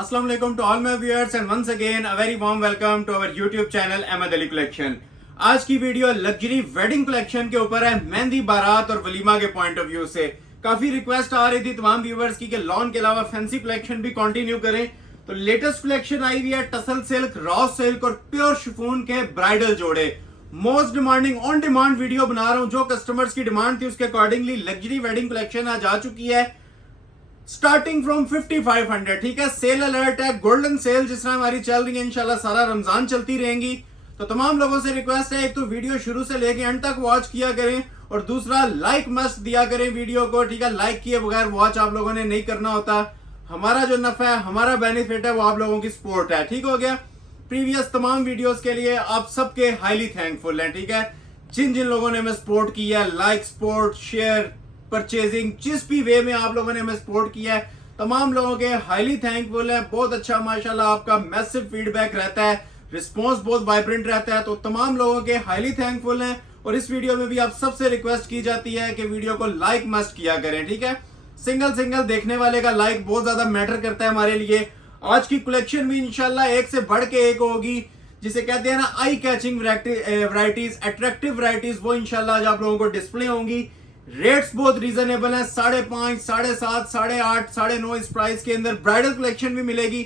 Assalamu alaikum to all my viewers and once again a very warm welcome to our YouTube channel Ahmed Ali Collection। आज की video luxury wedding collection के ऊपर है, मेहंदी बारात और वलीमा के पॉइंट ऑफ व्यू से। काफी रिक्वेस्ट आ रही थी तमाम व्यूवर्स की कि लॉन के अलावा फैंसी कलेक्शन भी कंटिन्यू करें, तो लेटेस्ट कलेक्शन आई हुई है टसल सिल्क, रॉ सिल्क और प्योर शिफॉन के ब्राइडल जोड़े। Most demanding on demand video बना रहा हूं, जो कस्टमर्स की डिमांड थी उसके अकॉर्डिंगली लग्जरी वेडिंग कलेक्शन आज आ चुकी है स्टार्टिंग फ्रॉम 5500। ठीक है, सेल अलर्ट है, गोल्डन सेल जिस तरह हमारी चल रही है इंशाल्लाह सारा रमजान चलती रहेंगी। तो तमाम लोगों से रिक्वेस्ट है, एक तो वीडियो शुरू से लेके एंड तक वॉच किया करें और दूसरा लाइक मस्ट दिया करें वीडियो को। ठीक है, लाइक किए बगैर वॉच आप लोगों ने नहीं करना होता। हमारा जो नफा है, हमारा बेनिफिट है, वो आप लोगों की सपोर्ट है। ठीक हो गया। प्रीवियस तमाम वीडियोस के लिए आप सबके हाईली थैंकफुल हैं। ठीक है, जिन जिन लोगों ने हमें सपोर्ट किया, लाइक, सपोर्ट, शेयर, परचेजिंग, जिस भी वे में आप लोगों ने हमें सपोर्ट किया है, तमाम लोगों के हाईली थैंकफुल है। बहुत अच्छा माशाल्लाह आपका मैसिव फीडबैक रहता है, रिस्पांस बहुत वाइब्रेंट रहता है, तो तमाम लोगों के हाईली थैंकफुल हैं। और इस वीडियो में भी आप सबसे रिक्वेस्ट की जाती है कि वीडियो को लाइक मस्ट किया करें। ठीक है, सिंगल देखने वाले का लाइक बहुत ज्यादा मैटर करता है हमारे लिए। आज की कलेक्शन भी इंशाल्लाह एक से बढ़ के एक होगी, जिसे कहते हैं ना eye catching varieties, attractive varieties, वो इंशाल्लाह आज आप लोगों को डिस्प्ले होंगी। रेट्स बहुत रीजनेबल है, 5.5, 7.5, 8.5, 9.5 इस प्राइस के अंदर ब्राइडल कलेक्शन भी मिलेगी।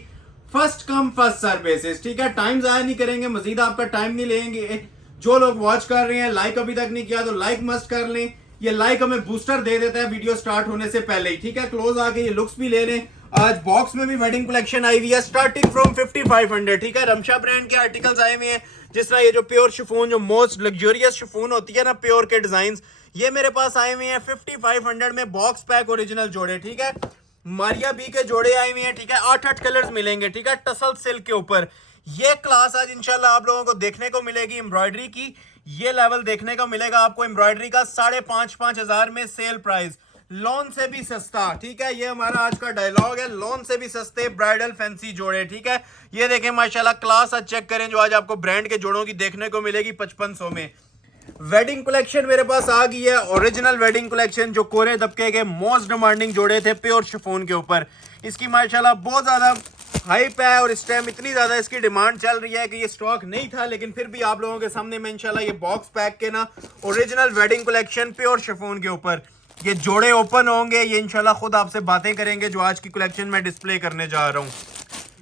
First come first serve basis. ठीक है, टाइम जाया नहीं करेंगे, मजीद आपका टाइम नहीं लेंगे। जो लोग वॉच कर रहे हैं, लाइक अभी तक नहीं किया तो लाइक मस्ट कर लें। ये लाइक हमें बूस्टर दे देता है वीडियो स्टार्ट होने से पहले ही। ठीक है, क्लोज आके ये लुक्स भी ले लें। आज बॉक्स में भी वेडिंग कलेक्शन आई हुई है स्टार्टिंग फ्रॉम 5500। ठीक है, रमशा ब्रांड के आर्टिकल्स आए हुए हैं, जिस तरह ये जो प्योर शिफॉन, जो मोस्ट लग्जरियस शिफॉन होती है ना प्योर के डिजाइन, ये मेरे पास आए हुए हैं 5500 में बॉक्स पैक ओरिजिनल जोड़े। ठीक है, मारिया बी के जोड़े आए हुए हैं। ठीक है, 8 कलर्स मिलेंगे। ठीक है, टसल सिल्क के ऊपर ये क्लास आज इंशाल्लाह आप लोगों को देखने को मिलेगी। एम्ब्रॉयडरी की ये लेवल देखने को मिलेगा आपको एम्ब्रॉयडरी का 5,500 हजार में सेल प्राइस, लॉन से भी सस्ता। ठीक है, ये हमारा आज का डायलॉग है, लॉन से भी सस्ते ब्राइडल फैंसी जोड़े। ठीक है, ये देखें माशाल्लाह क्लास आज चेक करें जो आज आपको ब्रांड के जोड़ों की देखने को मिलेगी 5500 में। वेडिंग कलेक्शन मेरे पास आ गई है, ओरिजिनल वेडिंग कलेक्शन, जो कोरे दबके के मोस्ट डिमांडिंग जोड़े थे प्योर शिफॉन के ऊपर। इसकी माशाल्लाह बहुत ज्यादा हाइप है और इस टाइम इतनी ज्यादा इसकी डिमांड चल रही है कि ये स्टॉक नहीं था, लेकिन फिर भी आप लोगों के सामने मैं इंशाल्लाह ये बॉक्स पैक के ना original wedding collection pure chiffon के ऊपर ये जोड़े ओपन होंगे। ये इंशाल्लाह खुद आपसे बातें करेंगे जो आज की कलेक्शन में डिस्प्ले करने जा रहा हूँ।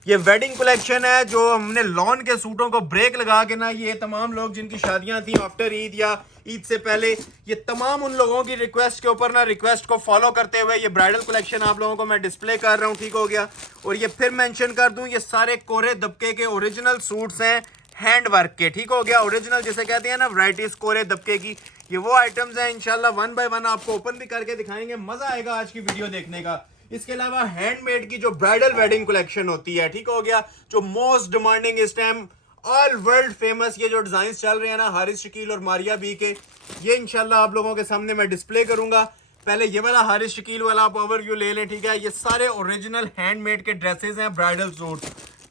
ये वेडिंग कलेक्शन है जो हमने लॉन के सूटों को ब्रेक लगा के ना, ये तमाम लोग जिनकी शादियां थी आफ्टर ईद या ईद से पहले, ये तमाम उन लोगों की रिक्वेस्ट के ऊपर ना, रिक्वेस्ट को फॉलो करते हुए ये ब्राइडल कलेक्शन आप लोगों को मैं डिस्प्ले कर रहा हूँ। ठीक हो गया। और ये फिर मेंशन कर दूं, ये सारे कोरे दबके के ओरिजिनल सूट्स हैं, हैंड वर्क के। ठीक हो गया, ओरिजिनल जिसे कहते हैं ना वैरायटीज कोरे दबके की, ये वो आइटम्स हैं। इंशाल्लाह 1 बाय 1 आपको ओपन भी करके दिखाएंगे, मजा आएगा आज की वीडियो देखने का। इसके अलावा हैंडमेड की जो ब्राइडल वेडिंग कलेक्शन होती है, ठीक हो गया, जो मोस्ट डिमांडिंग इस टाइम ऑल वर्ल्ड फेमस ये जो डिजाइन चल रहे हैं ना हारिस शकील और मारिया बी के, ये इंशाल्लाह आप लोगों के सामने मैं डिस्प्ले करूंगा। पहले ये वाला हारिस शकील वाला आप ओवरव्यू ले लें। ठीक है, ये सारे ओरिजिनल हैंडमेड के ड्रेसेस हैं, ब्राइडल सूट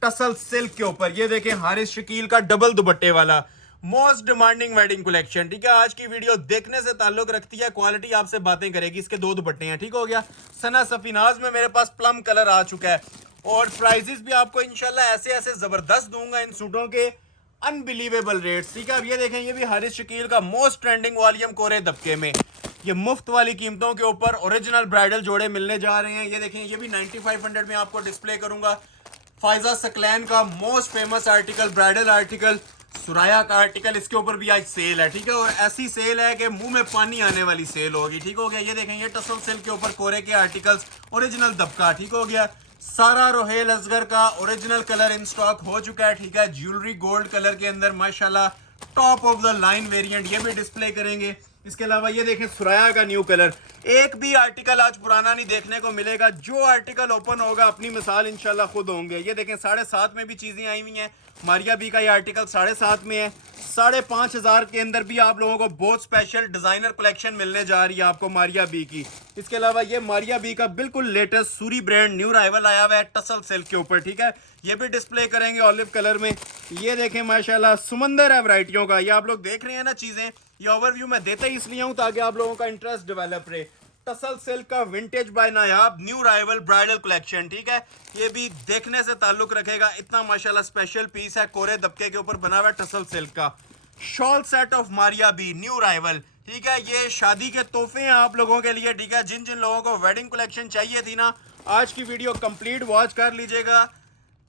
टसल सिल्क के ऊपर। ये देखें हारिस शकील का डबल दुपट्टे वाला मोस्ट डिमांडिंग वेडिंग कलेक्शन। ठीक है, आज की वीडियो देखने से ताल्लुक रखती है, क्वालिटी आपसे बातें करेगी। इसके 2 दुपट्टे हैं। ठीक हो गया, सना सफीनाज में मेरे पास प्लम कलर आ चुका है और प्राइजेस भी आपको इंशाल्लाह ऐसे ऐसे जबरदस्त दूंगा इन सूटों के, अनबिलीवेबल रेट्स। ठीक है, अब ये देखें, ये भी हारिस शकील का मोस्ट ट्रेंडिंग वॉल्यूम कोरे दबके में, ये मुफ्त वाली कीमतों के ऊपर ओरिजिनल ब्राइडल जोड़े मिलने जा रहे हैं। ये देखें, ये भी 9500 में आपको डिस्प्ले करूंगा। फायजा सकलैन का most famous article, bridal article, Suraiya का आर्टिकल, इसके ऊपर भी आज सेल है। ठीक है, और ऐसी सेल है कि मुंह में पानी आने वाली सेल होगी। ठीक हो गया, ये देखें, ये टसल सिल्क के ऊपर कोरे के आर्टिकल्स, ओरिजिनल दबका। ठीक हो गया, सारा रोहेल असगर का ओरिजिनल कलर इन स्टॉक हो चुका है। ठीक है, ज्वेलरी गोल्ड कलर के अंदर माशाल्लाह top of the line variant, ये भी डिस्प्ले करेंगे। इसके अलावा ये देखें सुराया का न्यू कलर, एक भी आर्टिकल आज पुराना नहीं देखने को मिलेगा। जो आर्टिकल ओपन होगा अपनी मिसाल इंशाल्लाह खुद होंगे। ये देखें 7.5 में भी चीजें आई हुई हैं। मारिया बी का ये आर्टिकल 7.5 में है। 5,500 के अंदर भी आप लोगों को बहुत स्पेशल डिजाइनर कलेक्शन मिलने जा रही है आपको मारिया बी की। इसके अलावा ये मारिया बी का बिल्कुल latest Suri brand new rival आया हुआ है टसल सिल्क के ऊपर। ठीक है, ये भी डिस्प्ले करेंगे ऑलिव कलर में। ये देखें माशाल्लाह समंदर है वैरायटियों का। ये आप लोग देख रहे हैं ना चीजें, ये ओवरव्यू मैं देता ही इसलिए हूँ ताकि आप लोगों का इंटरेस्ट डेवलप रहे। टसल सिल्क का विंटेज बाय नायाब न्यू राइवल ब्राइडल कलेक्शन, ठीक है। ये भी देखने से ताल्लुक रखेगा, इतना माशाल्लाह स्पेशल पीस है, कोरे दबके के ऊपर बना हुआ है टसल सिल्क का। Shawl set of Maria B new arrival, ठीक है। ये शादी के तोहफे हैं आप लोगों के लिए, ठीक है। जिन जिन लोगों को वेडिंग कलेक्शन चाहिए थी ना, आज की वीडियो कंप्लीट वॉच कर लीजिएगा।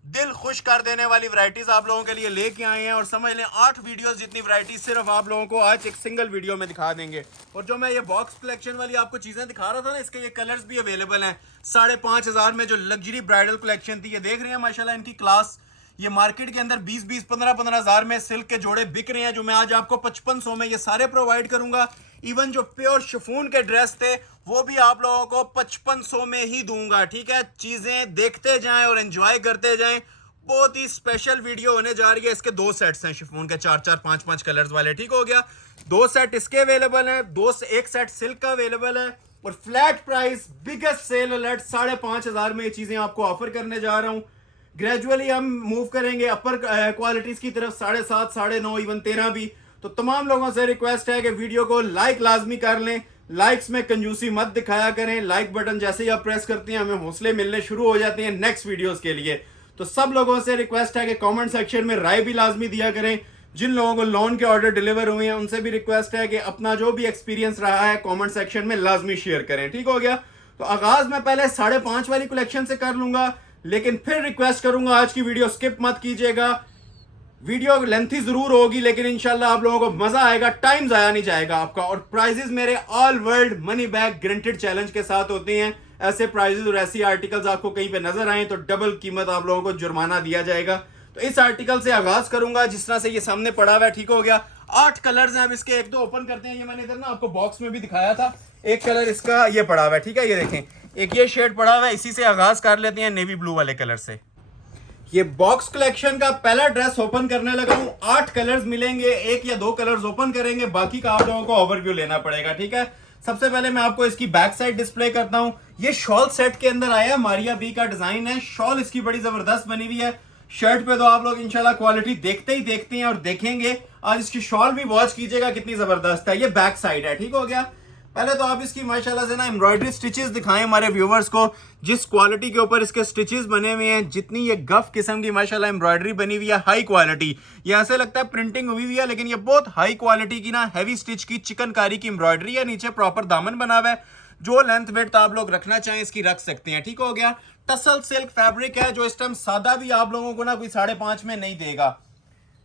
दिल खुश कर देने वाली वैरायटीज आप लोगों के लिए लेके आए हैं, और समझ लें 8 वीडियोस जितनी वैरायटी सिर्फ आप लोगों को आज एक सिंगल वीडियो में दिखा देंगे। और जो मैं ये बॉक्स कलेक्शन वाली आपको चीजें दिखा रहा था ना, इसके ये कलर्स भी अवेलेबल हैं। 5,500 में जो लग्जरी ब्राइडल कलेक्शन थी, ये देख रहे हैं माशाल्लाह इनकी क्लास। ये मार्केट के अंदर 20-20, 15-15 हज़ार में सिल्क के जोड़े बिक रहे हैं, जो मैं आज आपको 5500 में ये सारे प्रोवाइड करूंगा। इवन जो प्योर शिफॉन के ड्रेस थे वो भी आप लोगों को 5500 में ही दूंगा, ठीक है। चीजें देखते जाएं और एंजॉय करते जाएं, बहुत ही स्पेशल वीडियो होने जा रही है। इसके 2 सेट्स हैं शिफॉन के, 4-4, 5-5 कलर्स वाले, ठीक हो गया। 2 सेट इसके अवेलेबल हैं, 1 सेट सिल्क का अवेलेबल है, और flat price biggest sale alert 5,500 में ये चीजें आपको ऑफर करने जा रहा हूं। ग्रेजुअली हम मूव करेंगे अपर क्वालिटीज की तरफ, 7.5, 9.5, इवन 13 भी। तो तमाम लोगों से रिक्वेस्ट है कि वीडियो को लाइक लाजमी कर लें। लाइक्स में कंजूसी मत दिखाया करें। लाइक बटन जैसे ही आप प्रेस करते हैं हमें हौसले मिलने शुरू हो जाते हैं नेक्स्ट वीडियोस के लिए। तो सब लोगों से रिक्वेस्ट है कि कमेंट सेक्शन में राय भी लाजमी दिया करें। जिन लोगों को लोन के ऑर्डर डिलीवर हुए हैं उनसे भी रिक्वेस्ट है कि अपना जो भी एक्सपीरियंस रहा है कमेंट सेक्शन में लाजमी शेयर करें, ठीक हो गया। तो आगाज मैं पहले 5.5 वाली कलेक्शन से कर लूंगा, लेकिन फिर रिक्वेस्ट करूंगा आज की वीडियो स्किप मत कीजिएगा। वीडियो लेंथी जरूर होगी, लेकिन इंशाल्लाह आप लोगों को मजा आएगा, टाइम जाया नहीं जाएगा आपका। और प्राइजेस मेरे all world money back guaranteed challenge के साथ होते हैं। ऐसे प्राइजेस और ऐसी आर्टिकल्स आपको कहीं पे नजर आए तो डबल कीमत आप लोगों को जुर्माना दिया जाएगा। तो इस आर्टिकल से आगाज करूंगा जिस तरह से ये सामने पड़ा हुआ है, ठीक हो गया। 8 कलर्स हैं, अब इसके 1-2 ओपन करते हैं। ये मैंने इधर ना आपको बॉक्स में भी दिखाया था। एक कलर इसका ये पड़ा हुआ है, ठीक है। ये देखें, एक ये शेड पड़ा हुआ है, इसी से आगाज कर लेते हैं नेवी ब्लू वाले कलर से। ये बॉक्स कलेक्शन का पहला ड्रेस ओपन करने लगा हूं। 8 कलर्स मिलेंगे, 1 या 2 कलर्स ओपन करेंगे, बाकी का आप लोगों को ओवरव्यू लेना पड़ेगा, ठीक है। सबसे पहले मैं आपको इसकी बैक साइड डिस्प्ले करता हूं। ये शॉल सेट के अंदर आया, मारिया बी का डिजाइन है। शॉल इसकी बड़ी जबरदस्त बनी हुई है। शर्ट पे तो आप लोग इंशाल्लाह क्वालिटी देखते ही देखते हैं और देखेंगे। आज इसकी शॉल भी वॉच कीजिएगा कितनी जबरदस्त है। ये बैक साइड है, ठीक हो गया। पहले तो आप इसकी माशाल्लाह से ना एम्ब्रॉयडरी स्टिचेस दिखाएं हमारे व्यूवर्स को। जिस क्वालिटी के ऊपर इसके स्टिचेस बने हुए हैं, जितनी ये गफ किस्म की माशाल्लाह एम्ब्रॉयडरी बनी हुई है, हाई क्वालिटी। ये ऐसे लगता है प्रिंटिंग हुई हुई है, लेकिन ये बहुत हाई क्वालिटी की ना हैवी स्टिच की चिकनकारी की एम्ब्रॉयडरी है। नीचे प्रॉपर दामन बना हुआ है। जो लेंथ वेट आप लोग रखना चाहें इसकी रख सकते हैं, ठीक हो गया। टसल सिल्क फैब्रिक है, जो इस टाइम सादा भी आप लोगों को ना कोई 5.5 में नहीं देगा।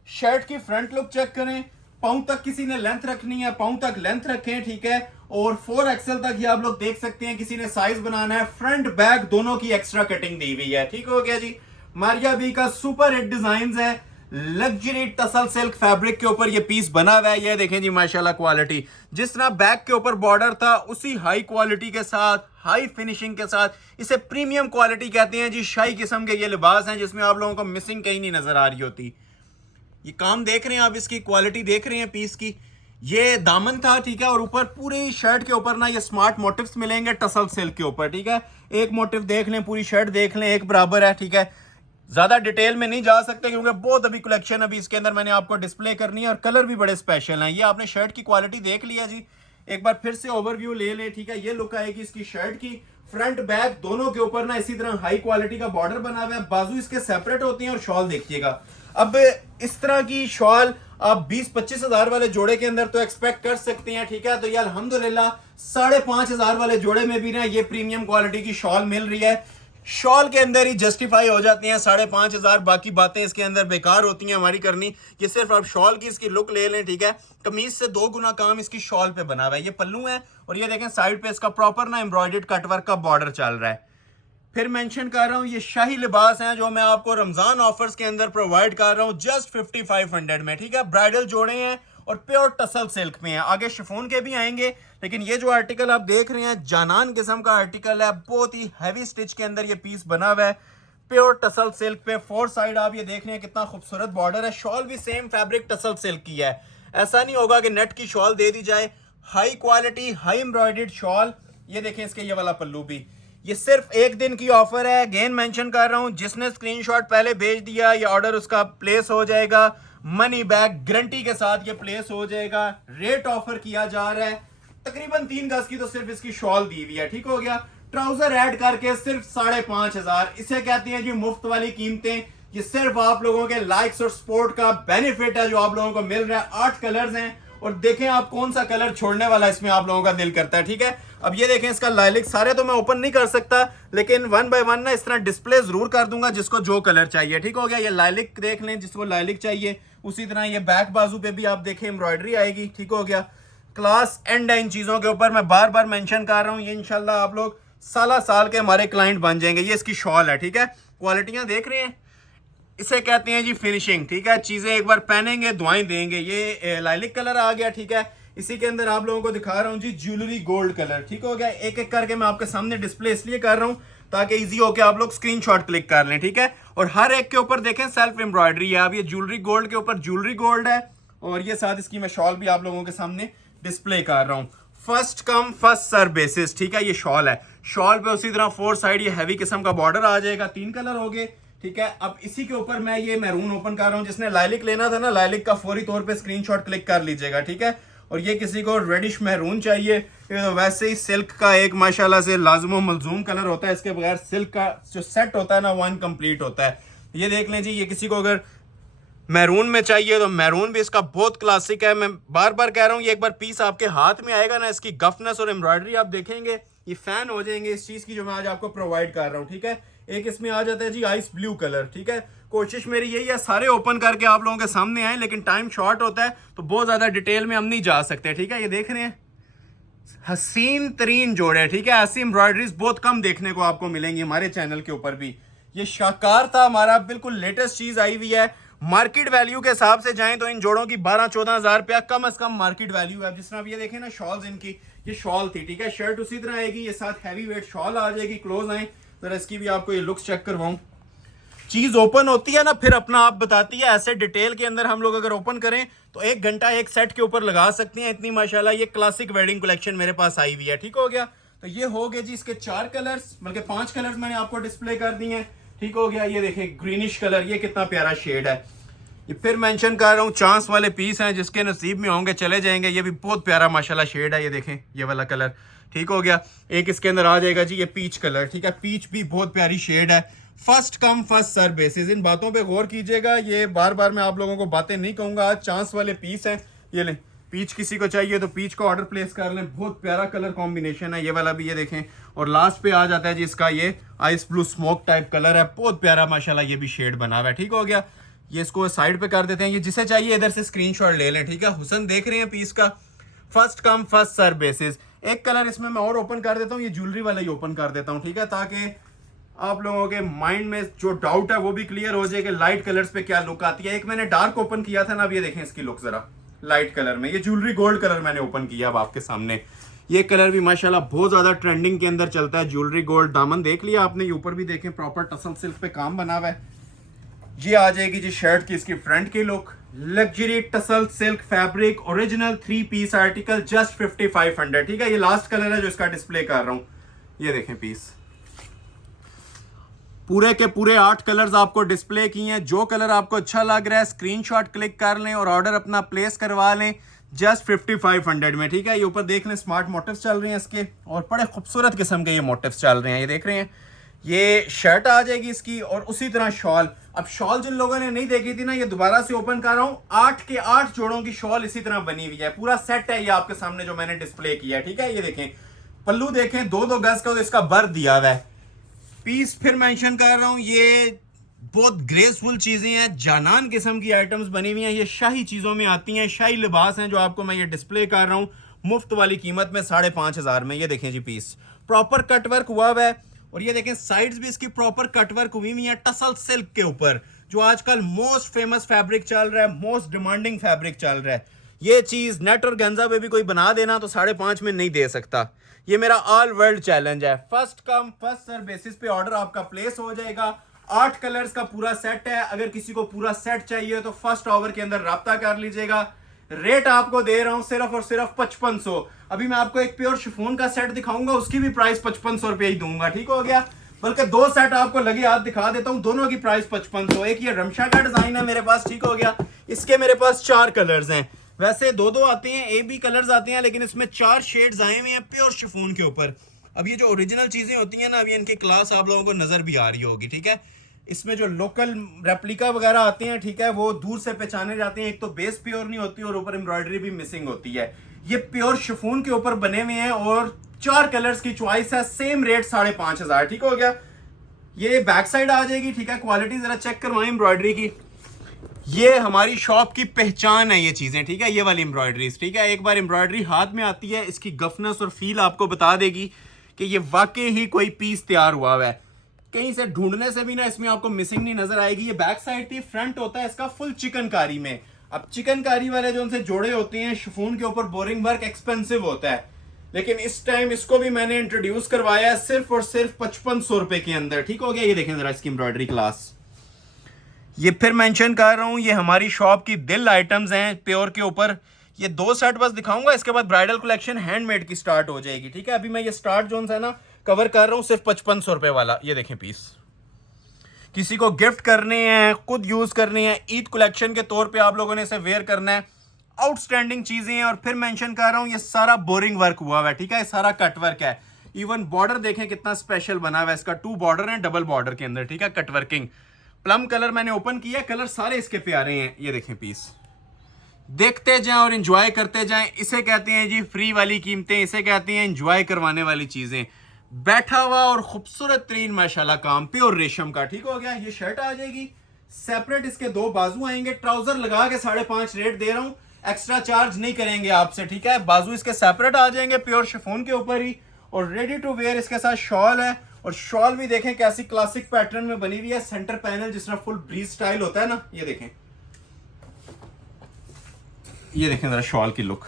शर्ट की फ्रंट लुक चेक करें, पाँव तक किसी ने लेंथ रखनी है, पाँव तक लेंथ रखें, ठीक है। और 4XL तक ही आप लोग देख सकते हैं, किसी ने साइज बनाना है। फ्रंट बैक दोनों की एक्स्ट्रा कटिंग दी हुई है, ठीक हो गया जी। मारिया बी का सुपर हिट डिजाइन है, लग्जरी टसल सिल्क फैब्रिक के ऊपर ये पीस बना हुआ है। ये देखें जी माशाल्लाह क्वालिटी, जिस तरह बैक के ऊपर बॉर्डर था उसी हाई क्वालिटी के साथ, हाई फिनिशिंग के साथ। इसे प्रीमियम क्वालिटी कहते हैं जी। शाही किस्म के ये लिबास हैं जिसमें आप लोगों को मिसिंग कहीं नहीं नजर आ रही होती। ये काम देख रहे हैं आप, इसकी क्वालिटी देख रहे हैं पीस की। ये दामन था, ठीक है। और ऊपर पूरी शर्ट के ऊपर ना ये स्मार्ट मोटिव्स मिलेंगे टसल सिल्क के ऊपर, ठीक है। एक मोटिव देख लें, पूरी शर्ट देख लें, एक बराबर है, ठीक है। ज्यादा डिटेल में नहीं जा सकते क्योंकि बहुत अभी कलेक्शन अभी इसके अंदर मैंने आपको डिस्प्ले करनी है, और कलर भी बड़े स्पेशल हैं। ये आपने शर्ट की क्वालिटी देख लिया जी, एक बार फिर से ओवरव्यू ले लें, ठीक है। ये लुक आएगी इसकी शर्ट की। फ्रंट बैक दोनों के ऊपर ना इसी तरह हाई क्वालिटी का बॉर्डर बना हुआ है। बाजू इसके सेपरेट होती हैं, और शॉल देखिएगा। अब इस तरह की शॉल आप 20-25 हजार वाले जोड़े के अंदर तो एक्सपेक्ट कर सकते हैं, ठीक है। तो ये अल्हम्दुलिल्लाह 5,500 वाले जोड़े में भी ना ये प्रीमियम क्वालिटी की शॉल मिल रही है। शॉल के अंदर ही जस्टिफाई हो जाती हैं 5,500, बाकी बातें इसके अंदर बेकार होती हैं हमारी करनी। ये सिर्फ आप शॉल की इसकी लुक ले लें, ठीक है। कमीज से 2 गुना काम इसकी शॉल पे बना हुआ है। ये पल्लू है, और ये देखें साइड पे इसका प्रॉपर ना एम्ब्रॉयडर्ड कटवर्क का बॉर्डर चल रहा है। फिर मेंशन कर रहा हूं, ये शाही लिबास हैं जो मैं आपको रमजान ऑफर्स के अंदर प्रोवाइड कर रहा हूं जस्ट 5500 में, ठीक है। ब्राइडल जोड़े हैं और प्योर टसल सिल्क में हैं। आगे शिफॉन के भी आएंगे, लेकिन ये जो आर्टिकल आप देख रहे हैं जानान किस्म का आर्टिकल है। बहुत ही हैवी स्टिच के अंदर ये पीस बना हुआ है, प्योर टसल सिल्क पे। 4 साइड आप ये देख रहे हैं कितना खूबसूरत बॉर्डर है। शॉल भी सेम फैब्रिक टसल सिल्क की है। ऐसा नहीं होगा कि नेट की शॉल दे दी जाए। High quality, high embroidered shawl. ये देखें इसके ये वाला पल्लू भी। ये सिर्फ 1 दिन की ऑफर है। अगेन मेंशन कर रहा हूं, जिसने स्क्रीनशॉट पहले भेज दिया ये ऑर्डर उसका प्लेस हो जाएगा। मनी बैक गारंटी के साथ ये प्लेस हो जाएगा। रेट ऑफर किया जा रहा है तकरीबन 3 गज की तो सिर्फ इसकी शॉल दी हुई है, ठीक हो गया। ट्राउजर ऐड करके सिर्फ 5,500। इसे कहते हैं जी मुफ्त वाली कीमतें। ये सिर्फ आप लोगों के लाइक्स और सपोर्ट का बेनिफिट है जो आप लोगों को मिल रहा है। 8 कलर्स हैं और देखें आप कौन सा कलर छोड़ने वाला इसमें आप लोगों का दिल करता है, ठीक है। अब ये देखें इसका लाइलिक, सारे तो मैं ओपन नहीं कर सकता लेकिन 1 बाय 1 ना इस तरह डिस्प्ले जरूर कर दूंगा जिसको जो कलर चाहिए, ठीक हो गया। ये लाइलिक देख लें जिसको लाइलिक चाहिए। उसी तरह ये बैक बाजू पे भी आप देखें एम्ब्रॉयडरी आएगी, ठीक हो गया। क्लास एंड है इन चीजों के ऊपर, मैं बार बार मेंशन कर रहा हूँ। ये इंशाल्लाह आप लोग साल के हमारे क्लाइंट बन जाएंगे। ये इसकी शॉल है, ठीक है। क्वालिटियां देख रहे हैं, इसे कहते हैं जी फिनिशिंग, ठीक है। चीजें एक बार पहनेंगे दुआएं देंगे। ये लाइलिक कलर आ गया, ठीक है। इसी के अंदर आप लोगों को दिखा रहा हूँ जी ज्वेलरी गोल्ड कलर, ठीक हो गया। एक एक करके मैं आपके सामने डिस्प्ले इसलिए कर रहा हूँ ताकि इजी होके आप लोग स्क्रीनशॉट क्लिक कर लें, ठीक है। और हर एक के ऊपर देखें सेल्फ एम्ब्रॉयडरी है। अब ये ज्वेलरी गोल्ड के ऊपर ज्वेलरी गोल्ड है और ये साथ इसकी मैं शॉल भी आप लोगों के सामने डिस्प्ले कर रहा हूँ। First come first serve basis, ठीक है। ये शॉल है, शॉल पे उसी तरह 4 साइड ये हैवी किस्म का बॉर्डर आ जाएगा। 3 कलर हो गए, ठीक है। अब इसी के ऊपर मैं ये मैरून ओपन कर रहा हूँ। जिसने लाइलिक लेना था ना, लाइलिक का फौरी तौर पे स्क्रीनशॉट क्लिक कर लीजिएगा, ठीक है। और ये किसी को रेडिश मैरून चाहिए, ये तो वैसे ही सिल्क का एक माशाल्लाह से लाजमो मलजूम कलर होता है। इसके बगैर सिल्क का जो सेट होता है ना वो इनकम्प्लीट होता है। ये देख लें जी, ये किसी को अगर मैरून में चाहिए तो मैरून भी इसका बहुत क्लासिक है। मैं बार बार कह रहा हूँ, ये एक बार पीस आपके हाथ में आएगा ना, इसकी गफनेस और एम्ब्रॉयडरी आप देखेंगे, ये फैन हो जाएंगे इस चीज की जो मैं आज आपको प्रोवाइड कर रहा हूँ, ठीक है। एक इसमें आ जाता है जी आइस ब्लू कलर, ठीक है। कोशिश मेरी यही है सारे ओपन करके आप लोगों के सामने आए, लेकिन टाइम शॉर्ट होता है तो बहुत ज्यादा डिटेल में हम नहीं जा सकते, ठीक है। ये देख रहे हैं हसीन तरीन जोड़े, ठीक है। ऐसी एम्ब्रॉयडरीज बहुत कम देखने को आपको मिलेंगी हमारे चैनल के ऊपर भी। ये शाकार था हमारा, बिल्कुल लेटेस्ट चीज आई हुई है। मार्केट वैल्यू के हिसाब से जाएं तो इन जोड़ों की 12-14 हजार रुपया कम से कम मार्केट वैल्यू है। जिस तरह आप ये देखें ना शॉल्स इनकी, ये शॉल थी, ठीक है। शर्ट उसी तरह आएगी, ये साथ हैवी वेट शॉल आ जाएगी। क्लोज आए जरा इसकी भी आपको ये लुक्स चेक करवाऊं। चीज ओपन होती है ना फिर अपना आप बताती है। ऐसे डिटेल के अंदर हम लोग अगर ओपन करें तो 1 घंटा एक सेट के ऊपर लगा सकते हैं। इतनी माशाल्लाह ये क्लासिक वेडिंग कलेक्शन मेरे पास आई हुई है, ठीक हो गया। तो ये हो गए जी इसके 4 कलर्स, बल्कि 5 कलर्स मैंने आपको डिस्प्ले कर दिए हैं, ठीक हो गया। ये देखें ग्रीनिश कलर, ये कितना प्यारा शेड है। ये फिर मेंशन कर रहा हूँ, चांस वाले पीस हैं, जिसके नसीब में होंगे चले जाएंगे। ये भी बहुत प्यारा माशाल्लाह शेड है, ये देखें ये वाला कलर, ठीक हो गया। एक इसके अंदर आ जाएगा जी ये पीच कलर, ठीक है। पीच भी बहुत प्यारी शेड है। First come first serve basis, इन बातों पे गौर कीजिएगा। ये बार बार मैं आप लोगों को बातें नहीं कहूंगा, आज चांस वाले पीस हैं। ये लें, पीच किसी को चाहिए तो पीच का ऑर्डर प्लेस कर लें। बहुत प्यारा कलर कॉम्बिनेशन है ये वाला भी, ये देखें। और लास्ट पे आ जाता है जी इसका ये ice blue smoke type colour है, बहुत प्यारा माशाल्लाह ये भी शेड बना हुआ है, ठीक हो गया। ये इसको साइड पे कर देते हैं। ये जिसे चाहिए इधर से स्क्रीनशॉट ले लें, ठीक है। हुसन देख रहे हैं पीस का, first come first serve basis. एक कलर इसमें मैं और ओपन कर देता हूँ, ये ज्वेलरी वाला ही ओपन कर देता हूँ, ठीक है, ताकि आप लोगों के माइंड में जो डाउट है वो भी क्लियर हो जाए कि लाइट कलर्स पे क्या लुक आती है। एक मैंने डार्क ओपन किया था ना, अब ये देखें इसकी लुक जरा लाइट कलर में। ये ज्वेलरी गोल्ड कलर मैंने ओपन किया अब आपके सामने। ये कलर भी माशाल्लाह बहुत ज्यादा ट्रेंडिंग के अंदर चलता है, ज्वेलरी गोल्ड। दामन देख लिया आपने, ये ऊपर भी देखें प्रॉपर टसल सिल्क पे काम बना हुआ है। ये आ जाएगी जी शर्ट की इसकी फ्रंट की look, luxury tussle silk fabric, original 3 piece article, just 5500, ठीक है। ये लास्ट कलर है जो इसका डिस्प्ले कर रहा हूं, ये देखें पीस। पूरे के पूरे 8 कलर्स आपको डिस्प्ले किए हैं। जो कलर आपको अच्छा लग रहा है स्क्रीनशॉट क्लिक कर लें और ऑर्डर अपना प्लेस करवा लें, जस्ट 5500 में, ठीक है। ये ऊपर देख लें स्मार्ट मोटिव्स चल रहे हैं इसके, और बड़े खूबसूरत किस्म के ये मोटिव्स चल रहे हैं, ये देख रहे हैं। ये शर्ट आ जाएगी इसकी और उसी तरह शॉल। अब शॉल जिन लोगों ने नहीं देखी थी ना, ये दोबारा से ओपन कर रहा हूँ। 8 के 8 जोड़ों की शॉल इसी तरह बनी हुई है, पूरा सेट है ये आपके सामने जो मैंने डिस्प्ले किया है, ठीक है। ये देखें पल्लू देखें 2-2 गज का इसका बर दिया हुआ है। पीस फिर मेंशन कर रहा हूं, ये बहुत ग्रेसफुल चीजें हैं, जानान किस्म की आइटम्स बनी हुई हैं। ये शाही चीजों में आती हैं, शाही लिबास हैं जो आपको मैं ये डिस्प्ले कर रहा हूं मुफ्त वाली कीमत में 5500 में। ये देखें जी पीस प्रॉपर कटवर्क हुआ हुआ है, और ये देखें साइड्स भी इसकी प्रॉपर कटवर्क हुई हुई है टसल सिल्क के ऊपर, जो आजकल मोस्ट फेमस फैब्रिक चल रहा है, मोस्ट डिमांडिंग फैब्रिक चल रहा है। ये चीज नेट और गंजा पे भी कोई बना देना तो 5.5 में नहीं दे सकता। ये मेरा ऑल वर्ल्ड चैलेंज है। First come first serve basis पे ऑर्डर आपका प्लेस हो जाएगा। 8 कलर्स का पूरा सेट है। अगर किसी को पूरा सेट चाहिए तो फर्स्ट आवर के अंदर राब्ता कर लीजिएगा। रेट आपको दे रहा हूं सिर्फ और सिर्फ 5500। अभी मैं आपको एक प्योर शिफॉन का सेट दिखाऊंगा, उसकी भी प्राइस 5500 रुपये ही दूंगा, ठीक हो गया। बल्कि 2 सेट आपको लगे हाथ दिखा देता हूं, दोनों की प्राइस 5500। एक ये रमशा का डिजाइन है मेरे पास, ठीक हो गया। इसके मेरे पास 4 कलर्स हैं। वैसे दो दो आते हैं, ए बी कलर्स आते हैं, लेकिन इसमें 4 शेड्स आए हुए हैं प्योर शिफॉन के ऊपर। अब ये जो ओरिजिनल चीज़ें होती हैं ना, अभी इनकी क्लास आप लोगों को नज़र भी आ रही होगी, ठीक है। इसमें जो लोकल रेप्लिका वगैरह आते हैं, ठीक है, वो दूर से पहचाने जाते हैं। एक तो बेस प्योर नहीं होती और ऊपर एम्ब्रॉयडरी भी मिसिंग होती है। ये प्योर शिफॉन के ऊपर बने हुए हैं और 4 कलर्स की चॉइस है, सेम रेट 5,500, ठीक हो गया। ये बैक साइड आ जाएगी, ठीक है। क्वालिटी जरा चेक करवाएं एम्ब्रॉयडरी की। ये हमारी शॉप की पहचान है ये चीजें, ठीक है, ये वाली एम्ब्रॉयडरी, ठीक है। एक बार एम्ब्रॉयडरी हाथ में आती है, इसकी गफनेस और फील आपको बता देगी कि ये वाकई ही कोई पीस तैयार हुआ है। कहीं से ढूंढने से भी ना इसमें आपको मिसिंग नहीं नजर आएगी। ये बैक साइड थी, फ्रंट होता है इसका फुल चिकनकारी में। अब चिकनकारी वाले जो उनसे जोड़े होते हैं शिफॉन के ऊपर, बोरिंग वर्क एक्सपेंसिव होता है, लेकिन इस टाइम इसको भी मैंने इंट्रोड्यूस करवाया है सिर्फ और सिर्फ 5500 रुपए के अंदर, ठीक हो गया। ये देखें जरा इसकी एम्ब्रॉयडरी क्लास। ये फिर मेंशन कर रहा हूं, ये हमारी शॉप की दिल आइटम्स हैं प्योर के ऊपर। ये 2 सेट बस दिखाऊंगा, इसके बाद ब्राइडल कलेक्शन हैंडमेड की स्टार्ट हो जाएगी, ठीक है। अभी मैं ये स्टार्ट जोन है ना कवर कर रहा हूं सिर्फ 5500 रुपए वाला। ये देखें पीस, किसी को गिफ्ट करने हैं, खुद यूज करने हैं, ईद कलेक्शन के तौर पे आप लोगों ने इसे वेयर करना है। आउटस्टैंडिंग चीजें हैं। और फिर मेंशन कर रहा हूं, ये सारा बोरिंग वर्क हुआ हुआ है, ठीक है, सारा कट वर्क है। इवन बॉर्डर देखें कितना स्पेशल बना हुआ है इसका, 2 बॉर्डर है डबल बॉर्डर के अंदर, ठीक है, कट वर्किंग। प्लम कलर मैंने ओपन किया, कलर सारे इसके प्यारे हैं। ये देखें पीस, देखते जाएं और एंजॉय करते जाएं। इसे कहते हैं जी फ्री वाली कीमतें, इसे कहते हैं एंजॉय करवाने वाली चीजें। बैठा हुआ और खूबसूरत तरीन माशाल्लाह काम प्योर रेशम का, ठीक हो गया। ये शर्ट आ जाएगी सेपरेट, इसके 2 बाजू आएंगे। ट्राउजर लगा के 5.5 रेट दे रहा हूं, एक्स्ट्रा चार्ज नहीं करेंगे आपसे, ठीक है। बाजू इसके सेपरेट आ जाएंगे प्योर शिफॉन के ऊपर ही। और रेडी टू वेयर इसके साथ शॉल है, और शॉल भी देखें कैसी क्लासिक पैटर्न में बनी हुई है। सेंटर पैनल जिस तरह फुल ब्रीज स्टाइल होता है ना, ये देखें, ये देखें जरा शॉल की लुक।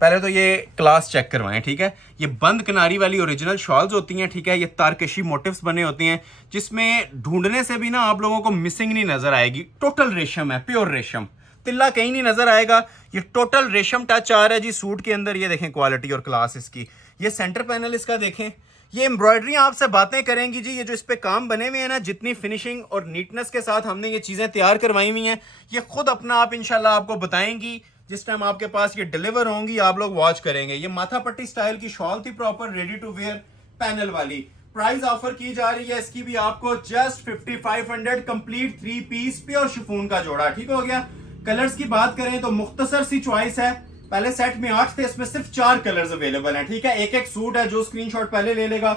पहले तो ये क्लास चेक करवाएं, ठीक है। ये बंद किनारी वाली ओरिजिनल शॉल्स होती हैं, ठीक है। ये तारकशी मोटिव्स बने होते हैं, जिसमें ढूंढने से भी ना आप लोगों को मिसिंग नहीं नजर आएगी। टोटल रेशम है, प्योर रेशम, तिल्ला कहीं नहीं नजर आएगा। ये टोटल रेशम टच आ रहा है जी सूट के अंदर। ये देखें क्वालिटी और क्लास इसकी। ये सेंटर पैनल इसका देखें। ये एम्ब्रॉयडरी आपसे बातें करेंगी जी। ये जो इस पे काम बने हुए हैं ना, जितनी फिनिशिंग और नीटनेस के साथ हमने ये चीजें तैयार करवाई हुई हैं, ये खुद अपना आप इंशाल्लाह आपको बताएंगी। जिस टाइम आपके पास ये डिलीवर होंगी आप लोग वॉच करेंगे। ये माथा पट्टी स्टाइल की शॉल थी, proper ready to wear panel वाली। प्राइस ऑफर की जा रही है इसकी भी आपको just 5500, complete 3 piece pure chiffon का जोड़ा, ठीक हो गया। कलर्स की बात करें तो मुख्तसर सी चॉइस है। पहले सेट में 8 थे, इसमें सिर्फ 4 कलर्स अवेलेबल हैं, ठीक है। एक एक सूट है, जो स्क्रीनशॉट पहले ले लेगा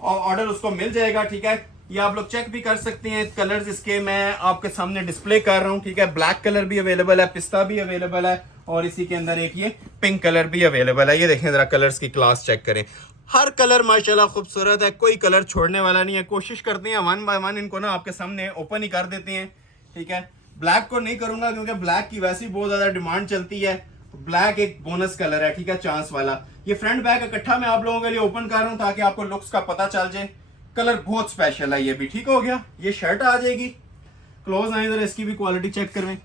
और ऑर्डर उसको मिल जाएगा, ठीक है। ये आप लोग चेक भी कर सकते हैं। कलर्स इसके मैं आपके सामने डिस्प्ले कर रहा हूँ, ठीक है। ब्लैक कलर भी अवेलेबल है, पिस्ता भी अवेलेबल है, और इसी के अंदर एक ये पिंक कलर भी अवेलेबल है। ये देखें जरा कलर्स की क्लास चेक करें। हर कलर माशाल्लाह खूबसूरत है, कोई कलर छोड़ने वाला नहीं है। कोशिश करते हैं 1 बाय 1 इनको ना आपके सामने ओपन ही कर देते हैं, ठीक है। ब्लैक को नहीं करूंगा क्योंकि ब्लैक की वैसे ही बहुत ज्यादा डिमांड चलती है। ब्लैक एक बोनस कलर है, ठीक है, चांस वाला। ये फ्रंट बैक इकट्ठा मैं आप लोगों के लिए ओपन कर रहा हूं ताकि आपको लुक्स का पता चल जाए। कलर बहुत स्पेशल है, ये भी ठीक हो गया। ये शर्ट आ जाएगी, क्लोज आए इधर, इसकी भी क्वालिटी चेक करवें।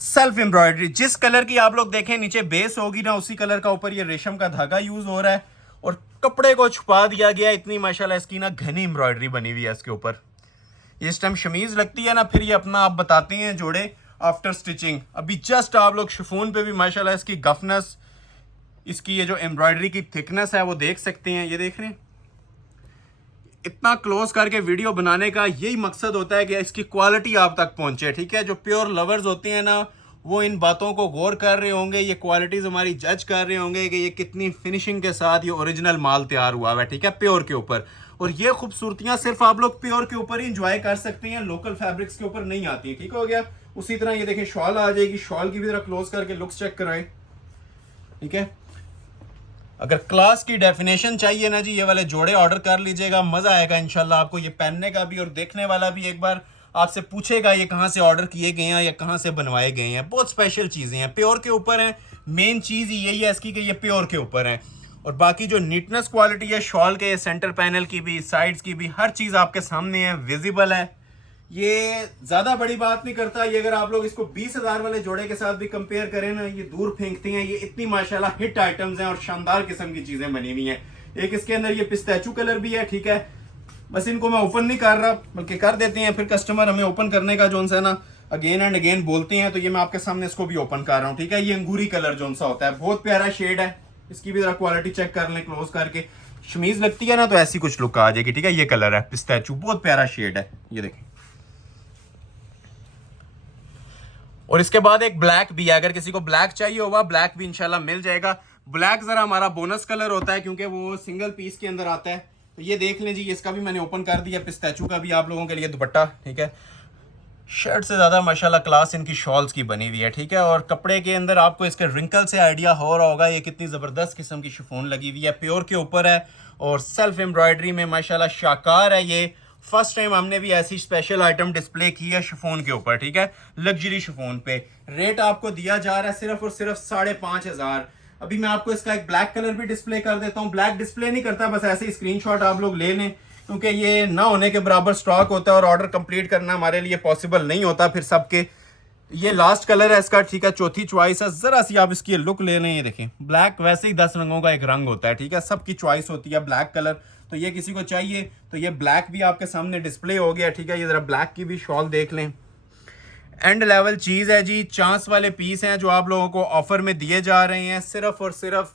सेल्फ एम्ब्रॉयडरी, जिस कलर की आप लोग देखें नीचे बेस होगी ना, उसी कलर का ऊपर ये रेशम का धागा यूज हो रहा है और कपड़े को छुपा दिया गया। इतनी माशाल्लाह इसकी ना घनी एम्ब्रॉयडरी बनी हुई है इसके ऊपर। ये इस टाइम शमीज लगती है ना, फिर ये अपना आप बताते हैं जोड़े आफ्टर स्टिचिंग। अभी जस्ट आप लोग शिफॉन पे भी माशाल्लाह इसकी गफनेस, इसकी ये जो एम्ब्रॉयडरी की थिकनेस है वो देख सकते हैं। ये देख रहे हैं, इतना क्लोज करके वीडियो बनाने का यही मकसद होता है कि इसकी क्वालिटी आप तक पहुंचे, ठीक है। जो प्योर लवर्स होते हैं ना, वो इन बातों को गौर कर रहे होंगे, ये क्वालिटीज हमारी जज कर रहे होंगे कि ये कितनी फिनिशिंग के साथ ये ओरिजिनल माल तैयार हुआ है, ठीक है, प्योर के ऊपर। और ये खूबसूरतियां सिर्फ आप लोग प्योर के ऊपर ही इंजॉय कर सकते हैं, लोकल फैब्रिक्स के ऊपर नहीं आती, ठीक हो गया। उसी तरह ये देखें शॉल आ जाएगी, शॉल की भी तरह क्लोज करके लुक्स चेक कराएं, ठीक है। अगर क्लास की डेफिनेशन चाहिए ना जी, ये वाले जोड़े ऑर्डर कर लीजिएगा, मजा आएगा इंशाल्लाह आपको। ये पहनने का भी और देखने वाला भी एक बार आपसे पूछेगा ये कहाँ से ऑर्डर किए गए हैं या कहाँ से बनवाए गए हैं। बहुत स्पेशल चीजें हैं, प्योर के ऊपर हैं। मेन चीज यही है इसकी कि ये प्योर के ऊपर है। और बाकी जो नीटनेस क्वालिटी है शॉल के, सेंटर पैनल की भी, साइड्स की भी, हर चीज आपके सामने है, विजिबल है। ये ज्यादा बड़ी बात नहीं करता। ये अगर आप लोग इसको 20,000 वाले जोड़े के साथ भी कंपेयर करें ना, ये दूर फेंकते हैं। ये इतनी माशाल्लाह हिट आइटम्स हैं और शानदार किस्म की चीजें बनी हुई हैं। एक इसके अंदर ये पिस्ताचू कलर भी है, ठीक है। बस इनको मैं ओपन नहीं कर रहा, बल्कि कर देते हैं, फिर कस्टमर हमें ओपन करने का जो है ना अगेन एंड अगेन बोलते हैं, तो ये मैं आपके सामने इसको भी ओपन कर रहा हूँ, ठीक है। ये अंगूरी कलर जो सा होता है, बहुत प्यारा शेड है। इसकी भी जरा क्वालिटी चेक कर लें क्लोज करके। शमीज लगती है ना तो ऐसी कुछ लुक आ जाएगी, ठीक है। ये कलर है पिस्ताचू, बहुत प्यारा शेड है, ये देखें। और इसके बाद एक ब्लैक भी है, अगर किसी को ब्लैक चाहिए होगा ब्लैक भी इंशाल्लाह मिल जाएगा। ब्लैक जरा हमारा बोनस कलर होता है क्योंकि वो सिंगल पीस के अंदर आता है। तो ये देख लें जी, इसका भी मैंने ओपन कर दिया, पिस्ताचू का भी आप लोगों के लिए दुपट्टा, ठीक है। शर्ट से ज़्यादा माशाल्लाह क्लास इनकी शॉल्स की बनी हुई है, ठीक है। और कपड़े के अंदर आपको इसके रिंकल से आइडिया हो रहा होगा ये कितनी ज़बरदस्त किस्म की शिफॉन लगी हुई है, प्योर के ऊपर है और सेल्फ एम्ब्रॉयडरी में माशाल्लाह शाकार है। ये फर्स्ट टाइम हमने भी ऐसी स्पेशल आइटम डिस्प्ले की है शिफॉन के ऊपर, ठीक है, लग्जरी शिफॉन पे। रेट आपको दिया जा रहा है सिर्फ और सिर्फ 5,500। अभी मैं आपको इसका एक ब्लैक कलर भी डिस्प्ले कर देता हूँ। ब्लैक डिस्प्ले नहीं करता, बस ऐसे ही स्क्रीनशॉट आप लोग ले लें, क्योंकि ये ना होने के बराबर स्टॉक होता है और ऑर्डर कंप्लीट करना हमारे लिए पॉसिबल नहीं होता फिर सबके। ये लास्ट कलर है इसका, ठीक है, चौथी चॉइस है। जरा सी आप इसकी लुक ले लें, ये देखें, ब्लैक वैसे ही 10 रंगों का एक रंग होता है, ठीक है, सबकी चॉइस होती है ब्लैक कलर। तो ये किसी को चाहिए तो ये ब्लैक भी आपके सामने डिस्प्ले हो गया, ठीक है। ये जरा ब्लैक की भी शॉल देख लें, एंड लेवल चीज़ है जी। चांस वाले पीस हैं जो आप लोगों को ऑफर में दिए जा रहे हैं सिर्फ और सिर्फ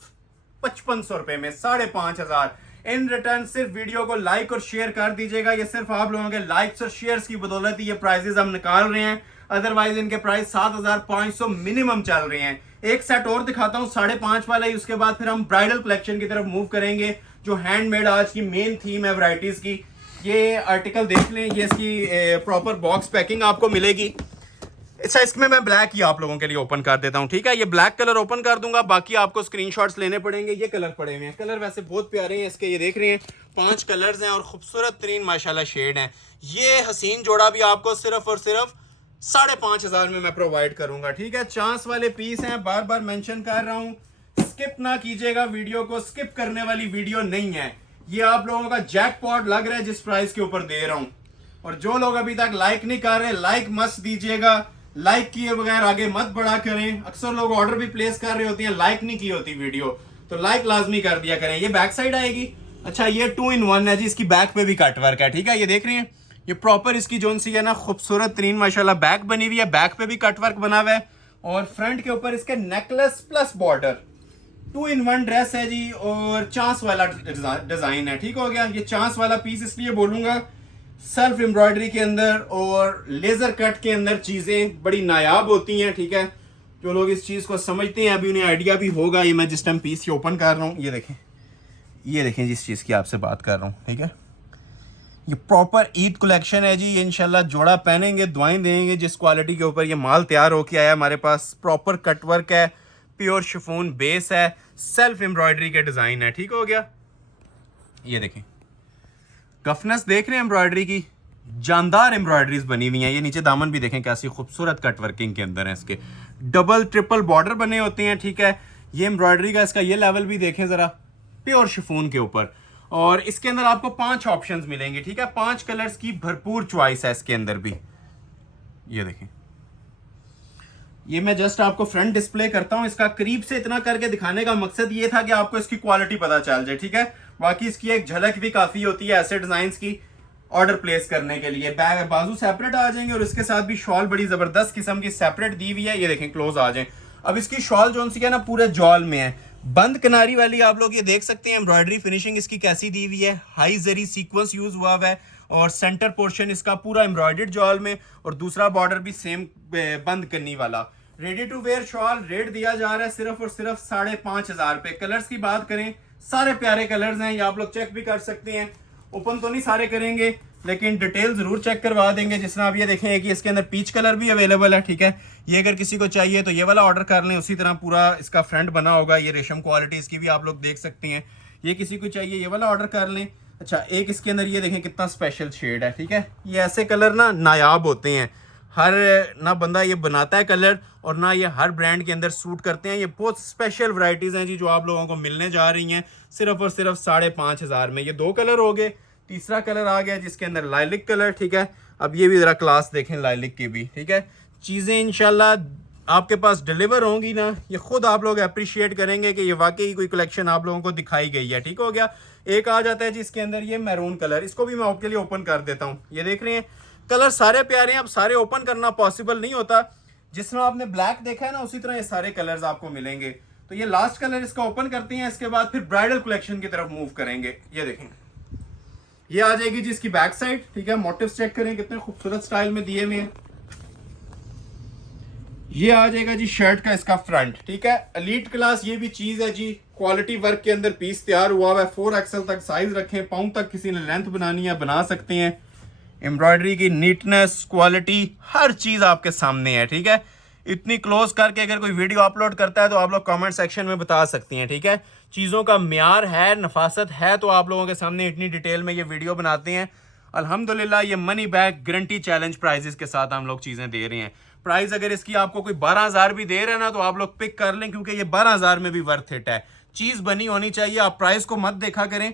5500 रुपए में, 5,500। इन रिटर्न सिर्फ वीडियो को लाइक और शेयर कर दीजिएगा। ये सिर्फ आप लोगों के लाइक्स और शेयर्स की बदौलत ही ये प्राइजेस हम निकाल रहे हैं, अदरवाइज इनके प्राइस 7,500 मिनिमम चल रहे हैं। एक सेट और दिखाता हूँ 5.5 वाला ही, उसके बाद फिर हम ब्राइडल कलेक्शन की तरफ मूव करेंगे जो हैंडमेड आज की मेन थीम है वैरायटीज की। ये आर्टिकल देख लें, ये इसकी प्रॉपर बॉक्स पैकिंग आपको मिलेगी। अच्छा, इसमें मैं ब्लैक ही आप लोगों के लिए ओपन कर देता हूं, ठीक है। ये ब्लैक कलर ओपन कर दूंगा, बाकी आपको स्क्रीनशॉट्स लेने पड़ेंगे। ये कलर पड़े हुए हैं, कलर वैसे बहुत प्यारे हैं इसके, ये देख रहे हैं 5 कलर्स हैं और खूबसूरत तरीन माशाल्लाह शेड हैं। ये हसीन जोड़ा भी आपको सिर्फ और सिर्फ 5,500 में मैं प्रोवाइड करूंगा, ठीक है। चांस वाले पीस हैं, बार बार मेंशन कर रहा हूं, स्किप ना कीजिएगा वीडियो को, स्किप करने वाली वीडियो नहीं है। ये आप लोगों का जैकपॉट लग रहा है जिस प्राइस के ऊपर दे रहा हूं। और जो लोग अभी तक लाइक नहीं कर रहे, लाइक मस्त दीजिएगा। लाइक किए बगैर आगे मत बढ़ा करें। अक्सर लोग ऑर्डर भी प्लेस कर रहे होते हैं, लाइक नहीं की होती वीडियो, तो लाइक लाजमी कर दिया करें। ये बैक साइड आएगी। अच्छा, ये 2 in 1 है जी, इसकी बैक पे भी कट वर्क है, ठीक है। ये देख रहे हैं, ये प्रॉपर इसकी जोन सी है ना खूबसूरत तरीन माशाल्लाह बैक बनी हुई है, बैक पे भी कट वर्क बना हुआ है और फ्रंट के ऊपर इसके necklace plus border. 2 in 1 dress है जी और चांस वाला डिजाइन है, ठीक हो गया। ये चांस वाला पीस इसलिए बोलूंगा, सेल्फ एम्ब्रॉयडरी के अंदर और लेजर कट के अंदर चीजें बड़ी नायाब होती हैं, ठीक है। जो लोग इस चीज को समझते हैं अभी उन्हें आइडिया भी होगा। ये मैं जिस टाइम पीस ओपन कर रहा हूँ, ये देखें जिस चीज की आपसे बात कर रहा हूँ, ठीक है। ये प्रॉपर ईद कलेक्शन है जी, ये इंशाल्लाह जोड़ा पहनेंगे दुआएं देंगे। जिस क्वालिटी के ऊपर ये माल तैयार होके आया हमारे पास, प्रॉपर कटवर्क है, प्योर शिफॉन बेस है, सेल्फ एम्ब्रॉयडरी के डिजाइन है, ठीक हो गया। ये देखें, कफनेस देख रहे हैं एम्ब्रॉयडरी की, जानदार एम्ब्रॉयडरीज बनी हुई हैं। ये नीचे दामन भी देखें कैसी खूबसूरत कट वर्किंग के अंदर है, इसके डबल ट्रिपल बॉर्डर बने होते हैं, ठीक है। ये एम्ब्रॉयडरी का इसका ये लेवल भी देखें जरा, प्योर शिफॉन के ऊपर। और इसके अंदर आपको 5 ऑप्शंस मिलेंगे, ठीक है। 5 कलर्स की भरपूर चॉइस है इसके अंदर भी। ये देखें, ये मैं जस्ट आपको फ्रंट डिस्प्ले करता हूं। इसका करीब से इतना करके दिखाने का मकसद ये था कि आपको इसकी क्वालिटी पता चल जाए, ठीक है। बाकी इसकी एक झलक भी काफी होती है ऐसे डिजाइन की ऑर्डर प्लेस करने के लिए। बैग बाजू सेपरेट आ जाएंगे और इसके साथ भी शॉल बड़ी जबरदस्त किस्म की सेपरेट दी हुई है। ये देखें, क्लोज आ जाए। अब इसकी शॉल जो सी है ना पूरे जॉल में है, बंद किनारी वाली। आप लोग ये देख सकते हैं एम्ब्रॉयडरी फिनिशिंग इसकी कैसी दी हुई है, हाई जरी सीक्वेंस यूज हुआ है और सेंटर पोर्शन इसका पूरा एम्ब्रॉयडर्ड जॉल में और दूसरा बॉर्डर भी सेम बंद करनी वाला। Ready to wear shawl, rate दिया जा रहा है सिर्फ और सिर्फ 5,500 पे। कलर्स की बात करें, सारे प्यारे कलर्स हैं, ये आप लोग चेक भी कर सकते हैं। ओपन तो नहीं सारे करेंगे लेकिन डिटेल जरूर चेक करवा देंगे। जिस तरह आप ये देखें कि इसके अंदर पीच कलर भी अवेलेबल है, ठीक है। ये अगर किसी को चाहिए तो ये वाला ऑर्डर कर लें। उसी तरह पूरा इसका फ्रंट बना होगा, ये रेशम क्वालिटी इसकी भी आप लोग देख सकते हैं। ये किसी को चाहिए ये वाला ऑर्डर कर लें। अच्छा, एक इसके अंदर ये देखें कितना स्पेशल शेड है, ठीक है। ये ऐसे कलर ना नायाब होते हैं, हर ना बंदा ये बनाता है कलर और ना ये हर ब्रांड के अंदर सूट करते हैं। ये बहुत स्पेशल वैरायटीज हैं जी जो आप लोगों को मिलने जा रही हैं सिर्फ और सिर्फ 5,500 में। ये 2 कलर हो गए, तीसरा कलर आ गया जिसके अंदर लाइलिक कलर, ठीक है। अब ये भी जरा क्लास देखें लाइलिक की भी, ठीक है। चीज़ें इंशाल्लाह आपके पास डिलीवर होंगी ना, ये खुद आप लोग अप्रिशिएट करेंगे कि ये वाकई कोई कलेक्शन आप लोगों को दिखाई गई है, ठीक हो गया। एक आ जाता है जी इसके अंदर ये मैरून कलर, इसको भी मैं आपके लिए ओपन कर देता हूँ। ये देख रहे हैं कलर सारे प्यारे हैं, अब सारे ओपन करना पॉसिबल नहीं होता। जिस तरह आपने ब्लैक देखा है ना, उसी तरह ये सारे कलर्स आपको मिलेंगे। तो ये लास्ट कलर इसका ओपन करते हैं, इसके बाद फिर ब्राइडल कलेक्शन की तरफ मूव करेंगे। ये देखें, ये आ जाएगी जी इसकी बैक साइड, ठीक है। मोटिव्स चेक करें कितने खूबसूरत स्टाइल में दिए हुए हैं। ये आ जाएगा जी शर्ट का इसका फ्रंट, ठीक है। एलीट क्लास ये भी चीज है जी, क्वालिटी वर्क के अंदर पीस तैयार हुआ हुआ है। 4XL तक साइज रखें, पाउंड तक किसी ने लेंथ बनानी है बना सकते हैं। एम्ब्रॉयडरी की नीटनेस, क्वालिटी, हर चीज आपके सामने है, ठीक है। इतनी क्लोज करके अगर कोई वीडियो अपलोड करता है तो आप लोग कमेंट सेक्शन में बता सकती हैं, ठीक है। चीज़ों का म्यार है, नफासत है, तो आप लोगों के सामने इतनी डिटेल में ये वीडियो बनाते हैं। अल्हम्दुलिल्लाह ये money back guarantee challenge prices के साथ हम लोग चीज़ें दे रहे हैं। प्राइस अगर इसकी आपको कोई 12,000 भी दे रहे हैं ना, तो आप लोग पिक कर लें, क्योंकि ये 12,000 में भी वर्थ इट है। चीज़ बनी होनी चाहिए, आप प्राइस को मत देखा करें,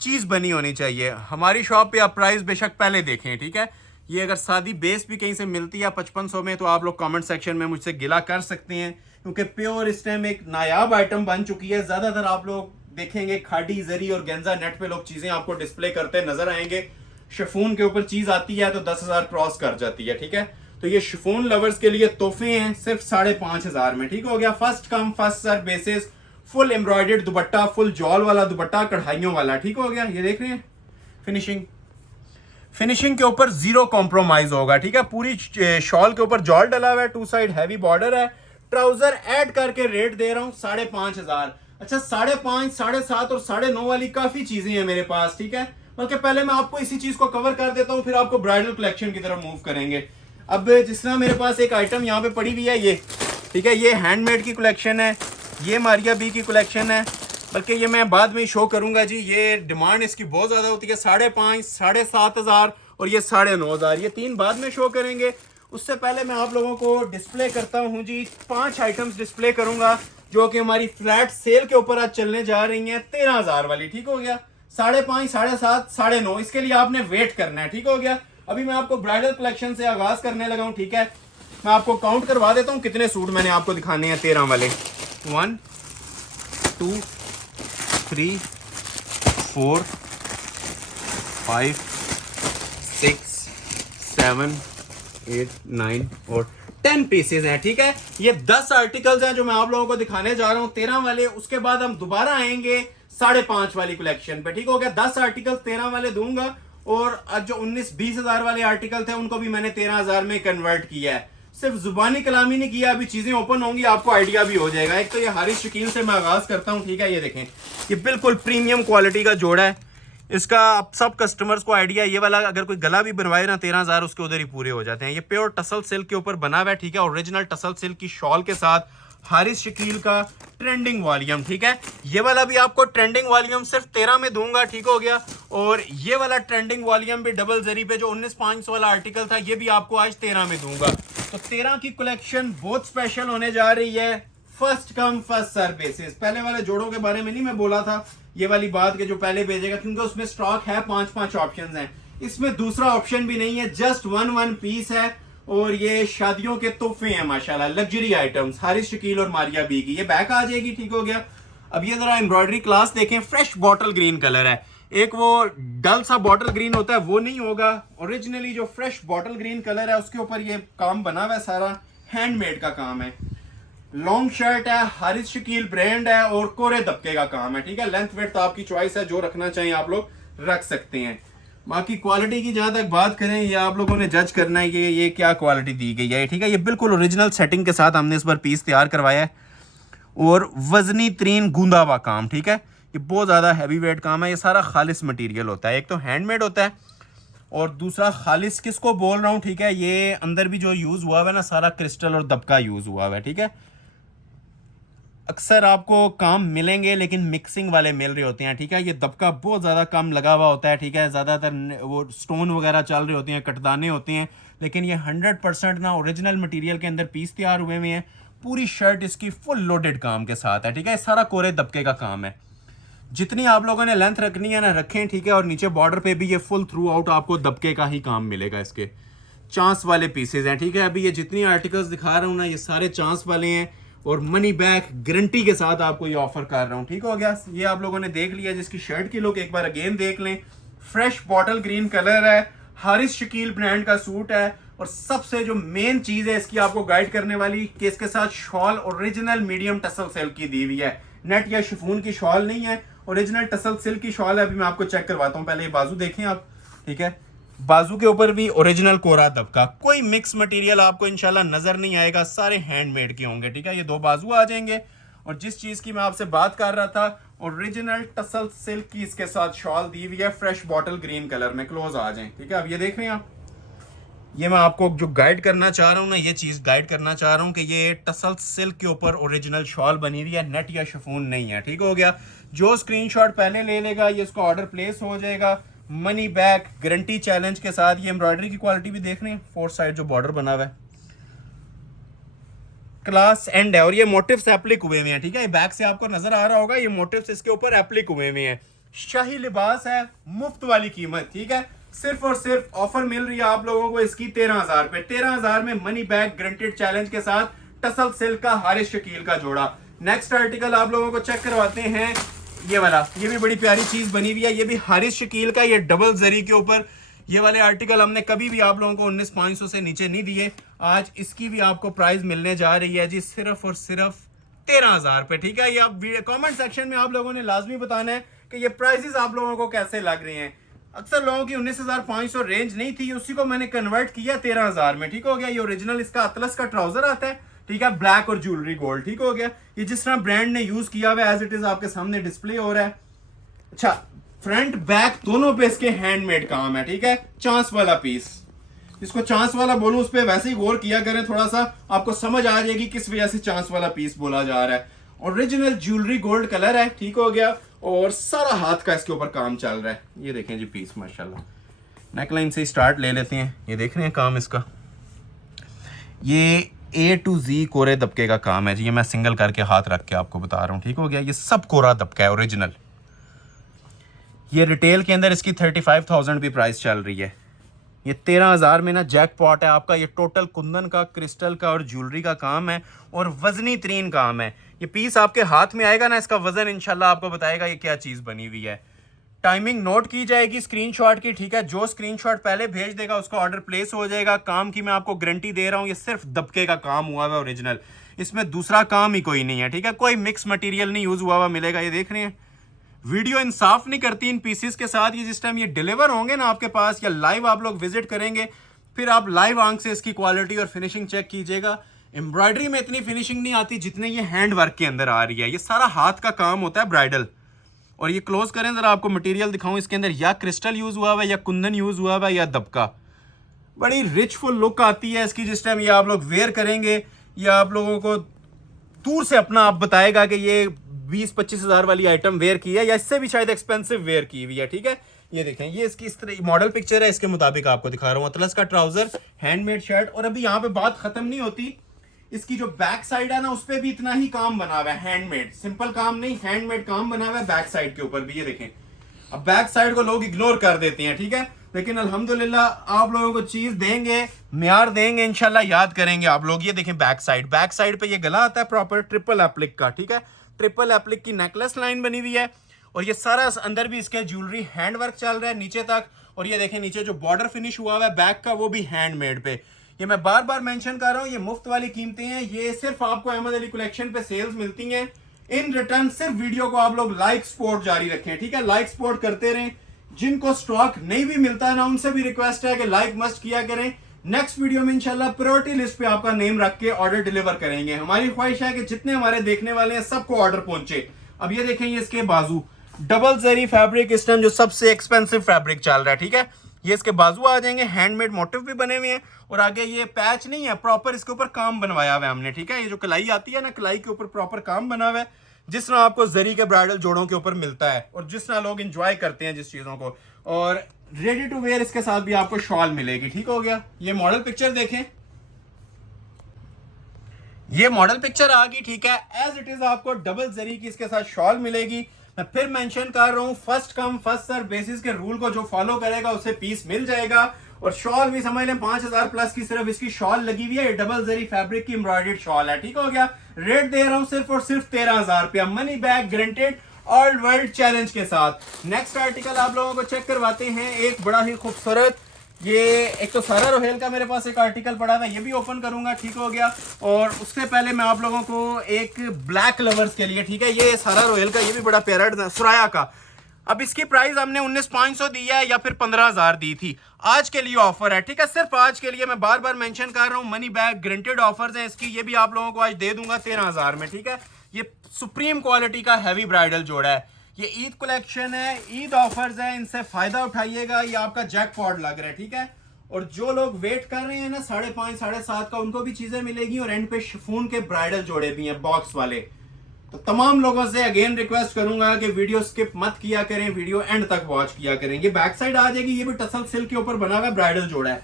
चीज़ बनी होनी चाहिए। हमारी शॉप पे आप प्राइस बेशक पहले देखें, ठीक है। ये अगर सादी बेस भी कहीं से मिलती है 5500 में, तो आप लोग कमेंट सेक्शन में मुझसे गिला कर सकते हैं, क्योंकि प्योर इस टाइम एक नायाब आइटम बन चुकी है। ज़्यादातर आप लोग देखेंगे खाड़ी, जरी और गेंजा नेट पे लोग चीज़ें आपको डिस्प्ले करते नजर आएंगे। शिफॉन के ऊपर चीज़ आती है तो 10,000 क्रॉस कर जाती है, ठीक है। तो ये शिफॉन लवर्स के लिए तोहफे हैं सिर्फ 5,500 में, ठीक हो गया। First come first serve basis, full embroidered dupatta, full जॉल वाला दुपट्टा, कढ़ाइयों वाला, ठीक हो गया। ये देख रहे हैं फिनिशिंग के ऊपर जीरो कॉम्प्रोमाइज होगा, ठीक है। पूरी शॉल के ऊपर जॉल डला हुआ है, 2 साइड हैवी बॉर्डर है। ट्राउजर ऐड करके रेट दे रहा हूं 5,500। अच्छा 5.5, 7.5 और 9.5 वाली काफी चीजें हैं मेरे पास, ठीक है। बल्कि पहले मैं आपको इसी चीज को कवर कर देता हूं, फिर आपको ब्राइडल कलेक्शन की तरफ मूव करेंगे। अब जिस तरह मेरे पास एक आइटम यहाँ पे पड़ी हुई है, ये ठीक है, ये हैंडमेड की कलेक्शन है, ये मारिया बी की कलेक्शन है। बल्कि ये मैं बाद में शो करूंगा जी। ये डिमांड इसकी बहुत ज़्यादा होती है, 5.5, 7,500 और ये 9,500, ये 3 बाद में शो करेंगे। उससे पहले मैं आप लोगों को डिस्प्ले करता हूँ जी। 5 आइटम्स डिस्प्ले करूंगा जो कि हमारी फ्लैट सेल के ऊपर आज चलने जा रही हैं 13,000 वाली, ठीक हो गया। 5.5, 7.5, 9.5, इसके लिए आपने वेट करना है, ठीक हो गया। अभी मैं आपको ब्राइडल कलेक्शन से आगाज करने लगा हूँ, ठीक है। मैं आपको काउंट करवा देता हूँ कितने सूट मैंने आपको दिखाने हैं 13 वाले। 1 2 3 4 5 6 7 8 9 और 10 पीसेज हैं, ठीक है। ये 10 आर्टिकल्स हैं जो मैं आप लोगों को दिखाने जा रहा हूँ 13 वाले। उसके बाद हम दोबारा आएंगे 5.5 वाली कलेक्शन पे, ठीक हो गया। 10 आर्टिकल 13 वाले दूंगा और आज जो 19-20 हजार वाले आर्टिकल थे उनको भी मैंने 13,000 में कन्वर्ट किया है। सिर्फ जुबानी कलामी नहीं किया, अभी चीजें ओपन होंगी आपको आइडिया भी हो जाएगा। एक तो ये हारिस शकील से मैं आगाज करता हूँ, ठीक है। ये देखें, ये बिल्कुल प्रीमियम क्वालिटी का जोड़ा है। इसका अब सब कस्टमर्स को आइडिया, ये वाला अगर कोई गला भी बनवाए ना 13,000 उसके उधर ही पूरे हो जाते हैं। ये प्योर टसल सिल्क के ऊपर बना हुआ है, ठीक है। ओरिजिनल टसल सिल्क की शॉल के साथ हारिस शकील का ट्रेंडिंग वॉल्यूम, ठीक है। ये वाला भी आपको ट्रेंडिंग वॉल्यूम सिर्फ 13 में दूंगा, ठीक हो गया। और ये वाला ट्रेंडिंग वॉल्यूम भी डबल जरी पे जो 19,500 वाला आर्टिकल था, ये भी आपको आज 13 में दूंगा। तो 13 की कलेक्शन बहुत स्पेशल होने जा रही है। First come first serve basis. पहले वाले जोड़ों के बारे में नहीं मैं बोला था, ये वाली बात के जो पहले भेजेगा, क्योंकि उसमें स्टॉक है, 5 ऑप्शंस हैं। इसमें दूसरा ऑप्शन भी नहीं है, जस्ट 1 पीस है। और ये शादियों के तोहफे हैं माशाल्लाह, लग्जरी आइटम्स, हारिस शकील और मारिया बी की। ये बैक आ जाएगी, ठीक हो गया। अब ये जरा एम्ब्रॉयडरी क्लास देखें, फ्रेश बॉटल ग्रीन कलर है। एक वो डल सा बॉटल ग्रीन होता है वो नहीं होगा, ओरिजिनली जो फ्रेश बॉटल ग्रीन कलर है उसके ऊपर ये काम बना हुआ है, सारा हैंडमेड का काम है। लॉन्ग शर्ट है, हारिस शकील ब्रांड है और कोरे दबके का काम है, ठीक है। लेंथ वेट आपकी चॉइस है, जो रखना चाहिए आप लोग रख सकते हैं। बाकी क्वालिटी की जहां तक बात करें, ये आप लोगों ने जज करना है कि ये क्या क्वालिटी दी गई है, ठीक है। ये बिल्कुल ओरिजिनल सेटिंग के साथ हमने इस बार पीस तैयार करवाया है और वजनी तरीन गूंदा हुआ काम, ठीक है। ये बहुत ज़्यादा हैवी वेट काम है। ये सारा खालिस मटेरियल होता है, एक तो हैंडमेड होता है और दूसरा खालिस किसको बोल रहा हूँ, ठीक है। ये अंदर भी जो यूज़ हुआ है ना, सारा क्रिस्टल और दबका यूज़ हुआ है, ठीक है। अक्सर आपको काम मिलेंगे लेकिन मिक्सिंग वाले मिल रहे होते हैं, ठीक है। ये दबका बहुत ज़्यादा कम लगा हुआ होता है, ठीक है। ज़्यादातर वो स्टोन वगैरह चल रहे होते हैं, कटदाने होते हैं, लेकिन ये 100% ना ओरिजिनल मटेरियल के अंदर पीस तैयार हुए हुए हैं। पूरी शर्ट इसकी फुल लोडेड काम के साथ है, ठीक है। सारा कोरे दबके का काम है। जितनी आप लोगों ने लेंथ रखनी है ना रखें, ठीक है। और नीचे बॉर्डर पे भी ये फुल थ्रू आउट आपको दबके का ही काम मिलेगा। इसके चांस वाले पीसेज हैं, ठीक है। अभी ये जितनी आर्टिकल्स दिखा रहा हूँ ना, ये सारे चांस वाले हैं और मनी बैक गारंटी के साथ आपको ये ऑफर कर रहा हूँ, ठीक हो गया। ये आप लोगों ने देख लिया, जिसकी शर्ट की लुक एक बार अगेन देख लें। फ्रेश बॉटल ग्रीन कलर है, हारिस शकील ब्रांड का सूट है। और सबसे जो मेन चीज है इसकी आपको गाइड करने वाली कि इसके साथ shawl original medium tussle silk की दी हुई है, नेट या शिफॉन की शॉल नहीं है, ओरिजिनल टसल सिल्क की शॉल है। अभी मैं आपको चेक करवाता हूँ, पहले ये बाजू देखें आप, ठीक है। बाजू के ऊपर भी ओरिजिनल कोरा दबका, कोई मिक्स मटेरियल आपको इंशाल्लाह नजर नहीं आएगा, सारे हैंडमेड के होंगे, ठीक है। ये 2 बाजू आ जाएंगे। और जिस चीज की मैं आपसे बात कर रहा था, ओरिजिनल टसल सिल्क की इसके साथ शॉल दी हुई है, फ्रेश बॉटल ग्रीन कलर में। क्लोज आ जाएं, ठीक है। अब ये देख रहे हैं आप, ये मैं आपको जो गाइड करना चाह रहा हूँ ना, ये चीज गाइड करना चाह रहा हूँ कि ये टसल सिल्क के ऊपर ओरिजिनल शॉल बनी हुई है, नेट या शिफॉन नहीं है, ठीक हो गया। जो स्क्रीनशॉट पहले ले लेगा ये इसका ऑर्डर प्लेस हो जाएगा, मनी बैक गारंटी चैलेंज के साथ। ये एम्ब्रॉयडरी की क्वालिटी भी देख रहे हैं, 4 साइड जो बॉर्डर बना हुआ है, क्लास एंड है। और ये मोटिव्स एप्लिक हुए हुए हैं, ठीक है। बैक से आपको नजर आ रहा होगा, ये मोटिव्स इसके ऊपर एप्लिक हुए हुए हैं। शाही लिबास है, मुफ्त वाली कीमत, ठीक है। सिर्फ और सिर्फ ऑफर मिल रही है आप लोगों को इसकी 13,000 पे, 13,000 में मनी बैक गारंटेड चैलेंज के साथ टसल सिल्क का हारिस शकील का जोड़ा। नेक्स्ट आर्टिकल आप लोगों को चेक करवाते हैं, ये वाला, ये भी बड़ी प्यारी चीज बनी हुई है, ये भी हारिस शकील का, ये डबल जरी के ऊपर। ये वाले आर्टिकल हमने कभी भी आप लोगों को 19,500 से नीचे नहीं दिए। आज इसकी भी आपको प्राइस मिलने जा रही है जी सिर्फ और सिर्फ 13,000 पे, ठीक है। ये आप कमेंट सेक्शन में आप लोगों ने लाजमी बताना है कि ये प्राइसेस आप लोगों को कैसे लग रहे हैं। अक्सर लोगों की 19,500 रेंज नहीं थी, उसी को मैंने कन्वर्ट किया 13,000 में, ठीक हो गया। ये ओरिजिनल इसका अतलस का ट्राउजर आता है, ठीक है, ब्लैक और ज्वेलरी गोल्ड, ठीक हो गया। ये जिस तरह ब्रांड ने यूज किया हुआ एज इट इज आपके सामने डिस्प्ले हो रहा है। अच्छा, फ्रंट बैक दोनों पे इसके हैंडमेड काम है, ठीक है। चांस वाला पीस, इसको चांस वाला बोलूं उस पर वैसे ही गौर किया करें, थोड़ा सा आपको समझ आ जाएगी किस वजह से चांस वाला पीस बोला जा रहा है। ओरिजिनल ज्वेलरी गोल्ड कलर है, ठीक हो गया। और सारा हाथ का इसके ऊपर काम चल रहा है। ये देखें जी पीस, माशाल्लाह। नेकलाइन से स्टार्ट ले लेते हैं, ये देख रहे हैं काम इसका, ये A to Z कोरे दबके का काम है जी। ये मैं सिंगल करके हाथ रख के आपको बता रहा हूँ, ठीक हो गया। ये सब कोरा दबका है ओरिजिनल। ये रिटेल के अंदर इसकी 35,000 भी प्राइस चल रही है। ये 13,000 में ना जैकपॉट है आपका। ये टोटल कुंदन का, क्रिस्टल का और ज्वेलरी का काम है और वजनी तरीन काम है। ये पीस आपके हाथ में आएगा ना, इसका वजन इंशाल्लाह आपको बताएगा ये क्या चीज़ बनी हुई है। टाइमिंग नोट की जाएगी स्क्रीनशॉट की, ठीक है। जो स्क्रीनशॉट पहले भेज देगा उसका ऑर्डर प्लेस हो जाएगा। काम की मैं आपको गारंटी दे रहा हूँ, ये सिर्फ दबके का काम हुआ हुआ है ओरिजिनल, इसमें दूसरा काम ही कोई नहीं है, ठीक है। कोई मिक्स मटेरियल नहीं यूज हुआ हुआ मिलेगा। ये देख रहे हैं, वीडियो इंसाफ नहीं करती इन पीसेस के साथ। ये जिस टाइम ये डिलीवर होंगे ना आपके पास, या लाइव आप लोग विजिट करेंगे, फिर आप लाइव आंख से इसकी क्वालिटी और फिनिशिंग चेक कीजिएगा। एम्ब्रॉयडरी में इतनी फिनिशिंग नहीं आती जितने ये हैंड वर्क के अंदर आ रही है। ये सारा हाथ का काम होता है ब्राइडल। और ये क्लोज करें जरा, आपको मटेरियल दिखाऊं, इसके अंदर या क्रिस्टल यूज हुआ हुआ है, या कुंदन यूज हुआ हुआ है, या दबका। बड़ी रिचफुल लुक आती है इसकी जिस टाइम ये आप लोग वेयर करेंगे। ये आप लोगों को दूर से अपना आप बताएगा कि ये 20-25 हज़ार वाली आइटम वेयर की है, या इससे भी शायद एक्सपेंसिव वेयर की हुई है, ठीक है। ये देखें, ये इसकी इस तरह मॉडल पिक्चर है, इसके मुताबिक आपको दिखा रहा हूँ। अतलस का ट्राउजर, हैंडमेड शर्ट। और अभी यहाँ पे बात खत्म नहीं होती, इसकी जो बैक साइड है ना उस पे भी इतना ही काम बना हुआ है, हैंडमेड, सिंपल काम नहीं, हैंडमेड काम बना हुआ है बैक साइड के ऊपर भी। ये देखें, अब बैक साइड को लोग इग्नोर कर देते हैं, ठीक है, लेकिन अल्हम्दुलिल्लाह आप लोगों को चीज देंगे, म्यार देंगे, इंशाल्लाह याद करेंगे आप लोग। ये देखें बैक साइड पे ये गला आता है प्रॉपर ट्रिपल एप्लिक का, ठीक है। ट्रिपल एप्लिक की नेकलेस लाइन बनी हुई है। और ये सारा अंदर भी इसके ज्वेलरी हैंड वर्क चल रहा है नीचे तक। और ये देखें नीचे जो बॉर्डर फिनिश हुआ हुआ है बैक का, वो भी हैंडमेड पे। ये मैं बार बार मेंशन कर रहा हूँ, ये मुफ्त वाली कीमतें हैं। ये सिर्फ आपको अहमद अली कलेक्शन पे सेल्स मिलती हैं। इन रिटर्न सिर्फ वीडियो को आप लोग लाइक सपोर्ट जारी रखें, ठीक है। लाइक सपोर्ट करते रहें। जिनको स्टॉक नहीं भी मिलता है ना, उनसे भी रिक्वेस्ट है कि लाइक मस्ट किया करें। नेक्स्ट वीडियो में इंशाल्लाह प्रायोरिटी लिस्ट पे आपका नेम रख के ऑर्डर डिलीवर करेंगे। हमारी ख्वाहिश है कि जितने हमारे देखने वाले हैं सबको ऑर्डर पहुंचे। अब ये देखें, ये इसके बाजू डबल जरी फैब्रिक, इस टाइम जो सबसे एक्सपेंसिव फैब्रिक चल रहा है, ठीक है। ये इसके बाजू आ जाएंगे, हैंडमेड मोटिव भी बने हुए हैं। और आगे ये पैच नहीं है, प्रॉपर इसके ऊपर काम बनवाया हुआ है हमने, ठीक है। ये जो कलाई आती है ना, कलाई के ऊपर प्रॉपर काम बना हुआ है, जिस तरह आपको जरी के ब्राइडल जोड़ों के ऊपर मिलता है और जिस तरह लोग एंजॉय करते हैं जिस चीजों को। और रेडी टू वेयर इसके साथ भी आपको शॉल मिलेगी, ठीक हो गया। ये मॉडल पिक्चर देखें, ये मॉडल पिक्चर आ गई, ठीक है। एज इट इज आपको डबल जरी की इसके साथ शॉल मिलेगी। मैं फिर मेंशन कर रहा हूं, first come first serve basis के रूल को जो फॉलो करेगा उसे पीस मिल जाएगा। और शॉल भी समझ लें 5,000 प्लस की सिर्फ इसकी शॉल लगी हुई है। डबल जरी फैब्रिक की एम्ब्रॉयडर्ड शॉल है, ठीक हो गया। रेट दे रहा हूं सिर्फ और सिर्फ 13,000 रुपया, money back guaranteed, all world challenge के साथ। नेक्स्ट आर्टिकल आप लोगों को चेक करवाते हैं, एक बड़ा ही खूबसूरत, ये एक तो सारा रोहेल का मेरे पास एक आर्टिकल पड़ा था, ये भी ओपन करूंगा, ठीक हो गया। और उससे पहले मैं आप लोगों को एक ब्लैक लवर्स के लिए, ठीक है, ये सारा रोहेल का, ये भी बड़ा प्यारा सुराया का। अब इसकी प्राइस हमने 19,500 दी है या फिर 15,000 दी थी। आज के लिए ऑफर है, ठीक है, सिर्फ आज के लिए। मैं बार बार मेंशन कर रहा हूँ, मनी बैक ग्रंटेड ऑफर्स हैं इसकी। ये भी आप लोगों को आज दे दूंगा 13,000 में, ठीक है। ये सुप्रीम क्वालिटी का हैवी ब्राइडल जोड़ा है। ये ईद कलेक्शन है, ईद ऑफर्स है, इनसे फायदा उठाइएगा। ये आपका जैकपॉट लग रहा है, ठीक है। और जो लोग वेट कर रहे हैं ना 5.5 7.5 का, उनको भी चीजें मिलेगी। और एंड पे शिफॉन के ब्राइडल जोड़े भी हैं बॉक्स वाले। तो तमाम लोगों से अगेन रिक्वेस्ट करूंगा कि वीडियो स्किप मत किया करें, वीडियो एंड तक वॉच किया करें। ये बैक साइड आ जाएगी, ये भी टसल सिल्क के ऊपर बना हुआ ब्राइडल जोड़ा है।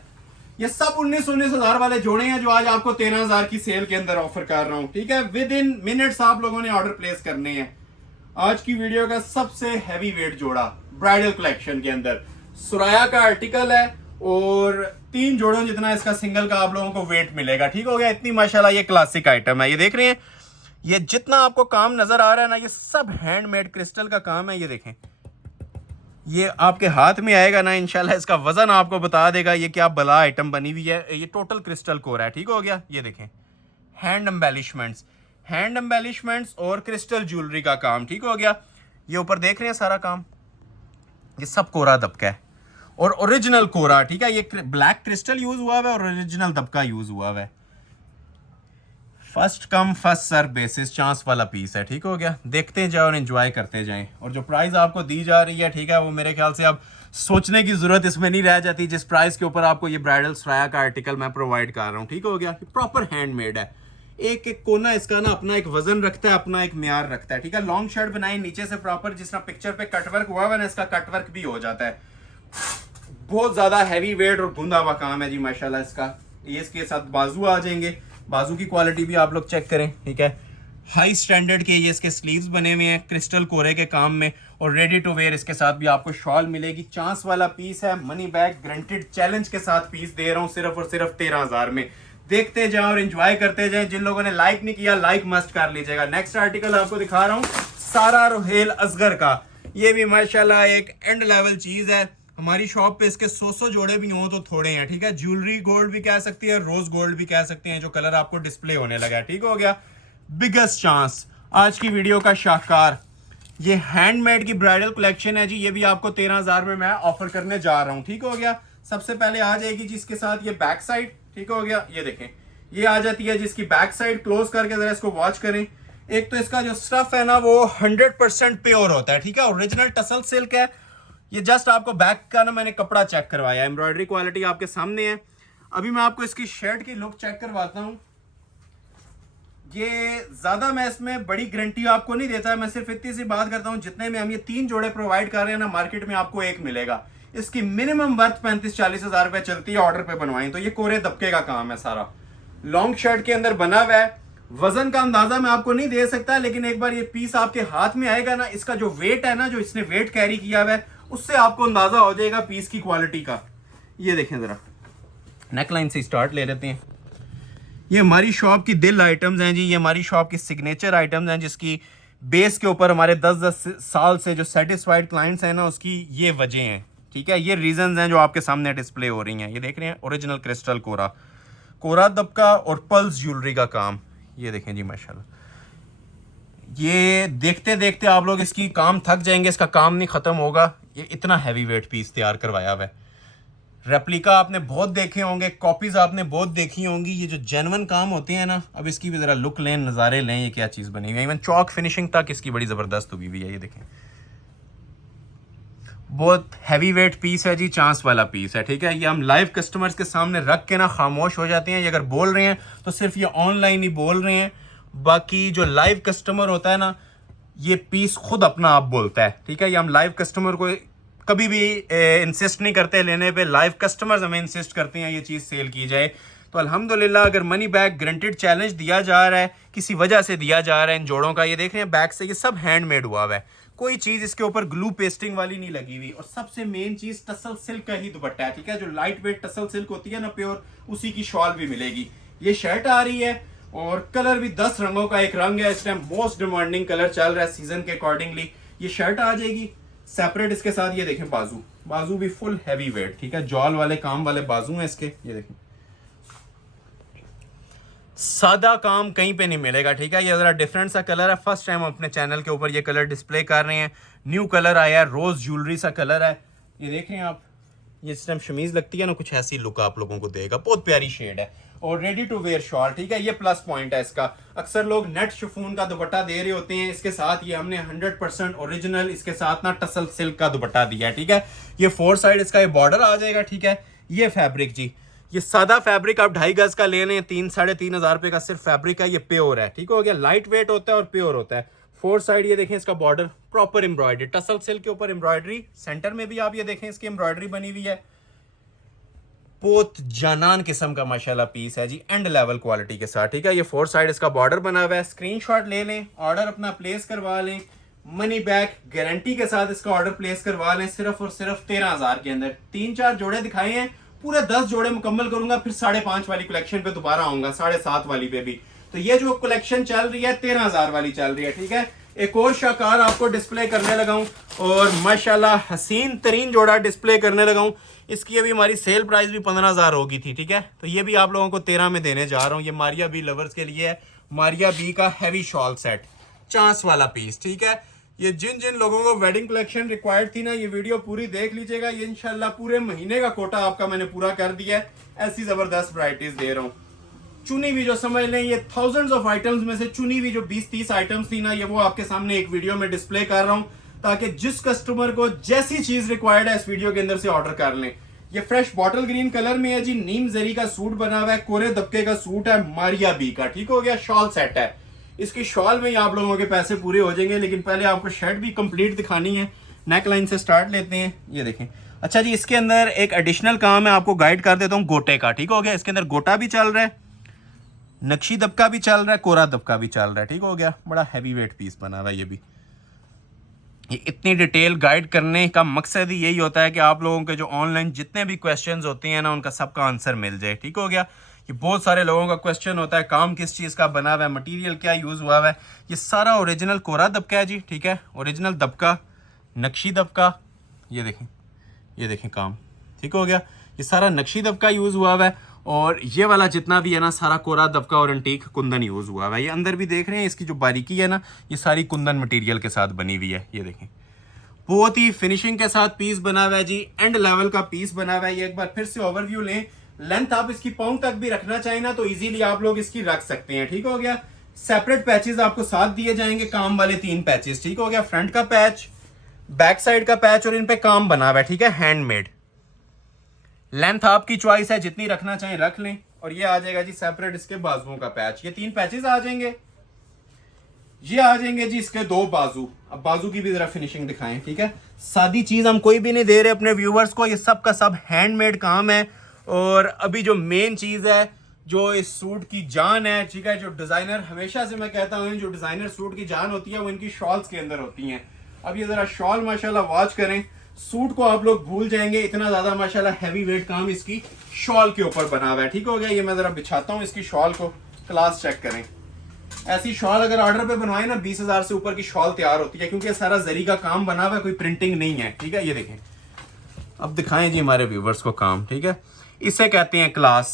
ये सब 19,000 वाले जोड़े हैं जो आज आपको 13,000 की सेल के अंदर ऑफर कर रहा हूं, ठीक है। विद इन मिनट्स आप लोगों ने ऑर्डर प्लेस करने हैं। आज की वीडियो का सबसे हैवी वेट जोड़ा ब्राइडल कलेक्शन के अंदर सुराया का आर्टिकल है। और 3 जोड़ों जितना इसका सिंगल का आप लोगों को वेट मिलेगा, ठीक हो गया। इतनी माशाल्लाह ये क्लासिक आइटम है। ये देख रहे हैं, ये जितना आपको काम नजर आ रहा है ना, ये सब हैंडमेड क्रिस्टल का काम है। ये देखें, ये आपके हाथ में आएगा ना इंशाल्लाह, इसका वजन आपको बता देगा ये क्या बला आइटम बनी हुई है। ये टोटल क्रिस्टल कोर है, ठीक हो गया। ये देखें, हैंड एम्बेलिशमेंट्स और क्रिस्टल ज्वेलरी का काम, ठीक हो गया। ये ऊपर देख रहे हैं सारा काम, ये सब कोरा दबका है और ओरिजिनल कोरा, ठीक है। ये ब्लैक क्रिस्टल यूज हुआ है और ओरिजिनल दबका यूज हुआ है। First come first serve basis chance वाला पीस है, ठीक हो गया। देखते जाओ और एंजॉय करते जाएं। और जो प्राइस आपको दी जा रही है, ठीक है, वो मेरे ख्याल से अब सोचने की जरूरत इसमें नहीं रह जाती। जिस प्राइस के ऊपर आपको ये ब्राइडल सुराया का आर्टिकल मैं प्रोवाइड कर रहा हूँ, ठीक हो गया। प्रॉपर हैंडमेड है। एक एक कोना इसका ना अपना एक वजन रखता है, अपना एक म्यार रखता है, ठीक है। लॉन्ग शर्ट बनाई नीचे से प्रॉपर, जिस तरह पिक्चर पे कटवर्क हुआ है ना, इसका कटवर्क भी हो जाता है। बहुत ज्यादा हैवी वेट और बुंदा हुआ काम है जी माशाल्लाह इसका। ये इसके साथ बाजू आ जाएंगे, बाजू की क्वालिटी भी आप लोग चेक करें, ठीक है। हाई स्टैंडर्ड के ये इसके स्लीव्स बने हुए हैं क्रिस्टल कोरे के काम में। और रेडी टू वेयर इसके साथ भी आपको शॉल मिलेगी। चांस वाला पीस है, मनी बैक ग्रंटेड चैलेंज के साथ पीस दे रहा हूँ सिर्फ और सिर्फ 13,000 में। देखते जाएं और एंजॉय करते जाएं। जिन लोगों ने लाइक नहीं किया, लाइक मस्ट कर लीजिएगा। नेक्स्ट आर्टिकल आपको दिखा रहा हूँ सारा रोहेल असगर का। ये भी माशाल्लाह एक एंड लेवल चीज है। हमारी शॉप पे इसके 100 जोड़े भी हों तो थोड़े हैं, ठीक है। ज्वेलरी गोल्ड भी कह सकती है, रोज गोल्ड भी कह सकते हैं, जो कलर आपको डिस्प्ले होने लगा है, ठीक हो गया। बिगेस्ट चांस आज की वीडियो का शाहकार, ये हैंडमेड की ब्राइडल कलेक्शन है जी। ये भी आपको 13,000 में मैं ऑफर करने जा रहा हूँ, ठीक हो गया। सबसे पहले आ जाएगी जिसके साथ ये बैक साइड, ठीक हो गया। ये देखें, ये आ जाती है जिसकी बैक साइड। क्लोज करके जरा इसको वॉच करें। एक तो इसका जो स्टफ है ना वो 100% प्योर होता है, ठीक है। ओरिजिनल टसल सिल्क है। ये जस्ट आपको बैक का ना मैंने कपड़ा चेक करवाया, एम्ब्रॉयडरी क्वालिटी आपके सामने है। अभी मैं आपको इसकी शर्ट की लुक चेक करवाता हूँ। ये ज्यादा मैं इसमें बड़ी गारंटी आपको नहीं देता, मैं सिर्फ इतनी सी बात करता हूँ, जितने में हम ये 3 जोड़े प्रोवाइड कर रहे हैं ना, मार्केट में आपको एक मिलेगा। इसकी मिनिमम वर्थ 35-40 हजार रुपए चलती है ऑर्डर पे बनवाएं तो। ये कोरे दबके का काम है सारा, लॉन्ग शर्ट के अंदर बना हुआ है। वजन का अंदाजा मैं आपको नहीं दे सकता, लेकिन एक बार ये पीस आपके हाथ में आएगा ना, इसका जो वेट है ना, जो इसने वेट कैरी किया हुआ है, उससे आपको अंदाजा हो जाएगा पीस की क्वालिटी का। ये देखें जरा, नेकलाइन से स्टार्ट ले लेते हैं। ये हमारी शॉप की दिल आइटम्स हैं जी। ये हमारी शॉप की सिग्नेचर आइटम्स हैं, जिसकी बेस के ऊपर हमारे 10-10 साल से जो सेटिस्फाइड क्लाइंट्स हैं ना, उसकी ये वजह हैं, ठीक है। ये रीजंस हैं जो आपके सामने डिस्प्ले हो रही हैं। ये देख रहे हैं, ओरिजिनल क्रिस्टल कोरा दबका और पल्स ज्वेलरी का काम। ये देखें जी माशाल्लाह। ये देखते देखते आप लोग इसकी काम थक जाएंगे, इसका काम नहीं खत्म होगा। ये इतना हैवी वेट पीस तैयार करवाया हुआ है। रेप्लिका आपने बहुत देखे होंगे, कॉपीज आपने बहुत देखी होंगी। ये जो जेन्युइन काम होते हैं ना, अब इसकी भी जरा लुक लें, नज़ारे लें, ये क्या चीज़ बनी हुई है। इवन चौक फिनिशिंग तक इसकी बड़ी ज़बरदस्त हुई हुई है। ये देखें, बहुत हैवी वेट पीस है जी, चांस वाला पीस है, ठीक है। ये हम लाइव कस्टमर्स के सामने रख के ना खामोश हो जाते हैं। ये अगर बोल रहे हैं तो सिर्फ ये ऑनलाइन ही बोल रहे हैं, बाकी जो लाइव कस्टमर होता है ना, ये पीस खुद अपना आप बोलता है, ठीक है। ये हम लाइव कस्टमर को कभी भी इंसिस्ट नहीं करते लेने पे, लाइव कस्टमर्स हमें इंसिस्ट करते हैं ये चीज़ सेल की जाए। तो अल्हम्दुलिल्लाह अगर मनी बैक ग्रंटेड चैलेंज दिया जा रहा है, किसी वजह से दिया जा रहा है इन जोड़ों का। ये देख रहे हैं बैक से, ये सब हैंडमेड हुआ हुआ है, कोई चीज़ इसके ऊपर ग्लू पेस्टिंग वाली नहीं लगी हुई। और सबसे मेन चीज़ टसल सिल्क का ही दुपट्टा है, ठीक है। जो लाइट वेट टसल सिल्क होती है ना प्योर, उसी की शॉल भी मिलेगी। ये शर्ट आ रही है और कलर भी 10 रंगों का एक रंग है। इस टाइम मोस्ट डिमांडिंग कलर चल रहा है सीजन के अकॉर्डिंगली। ये शर्ट आ जाएगी। सेपरेट इसके साथ ये देखें बाजू, बाजू भी फुल हैवी वेट, ठीक है, जॉल वाले काम वाले बाजू हैं इसके, ये देखें। सादा काम कहीं पे नहीं मिलेगा, ठीक है। ये जरा डिफरेंट सा कलर है, फर्स्ट टाइम अपने चैनल के ऊपर ये कलर डिस्प्ले कर रहे हैं। न्यू कलर आया है, रोज ज्वेलरी सा कलर है, ये देख रहे हैं आप। ये इस टाइम शमीज लगती है ना, कुछ ऐसी लुक आप लोगों को देगा, बहुत प्यारी शेड है और रेडी टू वेयर शॉल, ठीक है। ये प्लस पॉइंट है इसका। अक्सर लोग नेट शिफॉन का दुपट्टा दे रहे होते हैं, इसके साथ ये हमने 100% ओरिजिनल इसके साथ ना टसल सिल्क का दुपट्टा दिया है, ठीक है। ये 4 साइड इसका ये बॉर्डर आ जाएगा, ठीक है। ये फैब्रिक जी, ये सादा फैब्रिक आप 2.5 गज का ले लें, 3-3.5 हज़ार रुपए का सिर्फ फैब्रिक है। ये प्योर है, ठीक हो गया, लाइट वेट होता है और प्योर होता है। 4 साइड ये देखें इसका border proper embroidery, tussle silk के ऊपर एम्ब्रॉयडरी, सेंटर में भी आप ये देखें इसकी एम्ब्रॉयडरी बनी हुई है। बहुत जानान किस्म का माशाल्लाह पीस है जी, एंड लेवल क्वालिटी के साथ, ठीक है। ये 4 साइड इसका बॉर्डर बना हुआ है। स्क्रीनशॉट ले लें, ऑर्डर अपना प्लेस करवा लें, मनी बैक गारंटी के साथ इसका ऑर्डर प्लेस करवा लें, सिर्फ और सिर्फ 13,000 के अंदर। 3-4 जोड़े दिखाए हैं, पूरे 10 जोड़े मुकम्मल करूंगा, फिर 5.5 वाली कलेक्शन पे दोबारा आऊंगा, 7.5 वाली पे भी। तो ये जो कलेक्शन चल रही है 13,000 वाली चल रही है, ठीक है। एक और शाकार आपको डिस्प्ले करने लगा हूं और माशाल्लाह हसीन तरीन जोड़ा डिस्प्ले करने लगा हूं। इसकी अभी हमारी सेल प्राइस भी 15,000 होगी थी, ठीक है। तो ये भी आप लोगों को 13 में देने जा रहा हूँ। ये मारिया बी लवर्स के लिए है, मारिया बी का हैवी शॉल सेट, चांस वाला पीस, ठीक है। ये जिन जिन लोगों को वेडिंग कलेक्शन रिक्वायर्ड थी ना, ये वीडियो पूरी देख लीजिएगा। ये इंशाल्लाह पूरे महीने का कोटा आपका मैंने पूरा कर दिया है। ऐसी जबरदस्त वैरायटीज दे रहा हूँ। चुनी हुई जो समझ लें, ये थाउजेंड्स ऑफ आइटम्स में से चुनी हुई जो 20-30 आइटम्स थी ना, ये वो आपके सामने एक वीडियो में डिस्प्ले कर रहा हूँ, ताकि जिस कस्टमर को जैसी चीज रिक्वायर्ड है इस वीडियो के अंदर से ऑर्डर कर लें। ये फ्रेश बॉटल ग्रीन कलर में है जी, नीम जरी का सूट बना हुआ है, कोरे दबके का सूट है, मारिया बी का, ठीक हो गया। शॉल सेट है, इसकी शॉल में ही आप लोगों के पैसे पूरे हो जाएंगे, लेकिन पहले आपको शर्ट भी कंप्लीट दिखानी है। नेक लाइन से स्टार्ट लेते हैं, ये देखें। अच्छा जी, इसके अंदर एक एडिशनल काम है, आपको गाइड कर देता हूँ गोटे का, ठीक हो गया। इसके अंदर गोटा भी चल रहा है, नक्शी दबका भी चल रहा है, कोरा दबका भी चल रहा है, ठीक हो गया। बड़ा हैवी वेट पीस बना हुआ है ये भी। ये इतनी डिटेल गाइड करने का मकसद ही यही होता है कि आप लोगों के जो ऑनलाइन जितने भी क्वेश्चंस होते हैं ना, उनका सबका आंसर मिल जाए, ठीक हो गया। ये बहुत सारे लोगों का क्वेश्चन होता है, काम किस चीज़ का बना हुआ है, मटेरियल क्या यूज़ हुआ है। ये सारा ओरिजिनल कोरा दबका है जी, ठीक है। ओरिजिनल दबका, नक्शी दबका, ये देखें काम, ठीक हो गया। ये सारा नक्शी दबका यूज़ हुआ है और ये वाला जितना भी है ना, सारा कोरा दबका और एंटीक कुंदन यूज़ हुआ है। ये अंदर भी देख रहे हैं, इसकी जो बारीकी है ना, ये सारी कुंदन मटेरियल के साथ बनी हुई है, ये देखें। बहुत ही फिनिशिंग के साथ पीस बना हुआ है जी, एंड लेवल का पीस बना हुआ है। ये एक बार फिर से ओवरव्यू लें। लेंथ आप इसकी पाँव तक भी रखना चाहें ना, तो इजीली आप लोग इसकी रख सकते हैं, ठीक हो गया। सेपरेट पैचेस आपको साथ दिए जाएंगे, काम वाले 3 पैचेस, ठीक हो गया। फ्रंट का पैच, बैक साइड का पैच और इन पे काम बना हुआ है, ठीक है, हैंडमेड। लेंथ आपकी चॉइस है, जितनी रखना चाहें रख लें। और ये आ जाएगा जी सेपरेट इसके बाजुओं का पैच, ये 3 पैचेस आ जाएंगे। ये आ जाएंगे जी इसके 2 बाजू। अब बाजू की भी जरा फिनिशिंग दिखाएं, ठीक है। सादी चीज हम कोई भी नहीं दे रहे अपने व्यूवर्स को, ये सब का सब हैंडमेड काम है। और अभी जो मेन चीज है, जो इस सूट की जान है, ठीक है, जो डिजाइनर, हमेशा से मैं कहता हूँ, जो डिजाइनर सूट की जान होती है वो इनकी शॉल्स के अंदर होती हैं। अब ये जरा शॉल माशाल्लाह वॉच करें, सूट को आप लोग भूल जाएंगे, इतना ज्यादा माशाल्लाह हैवी वेट काम इसकी शॉल के ऊपर बना हुआ है, ठीक हो गया। ये मैं जरा बिछाता हूँ इसकी शॉल को, क्लास चेक करें। ऐसी शॉल अगर ऑर्डर पे बनवाए ना, 20,000 से ऊपर की शॉल तैयार होती है, क्योंकि सारा जरी का काम बना हुआ है, कोई प्रिंटिंग नहीं है, ठीक है। ये देखें, अब दिखाएं जी हमारे व्यूवर्स को काम, ठीक है। इसे कहते हैं क्लास।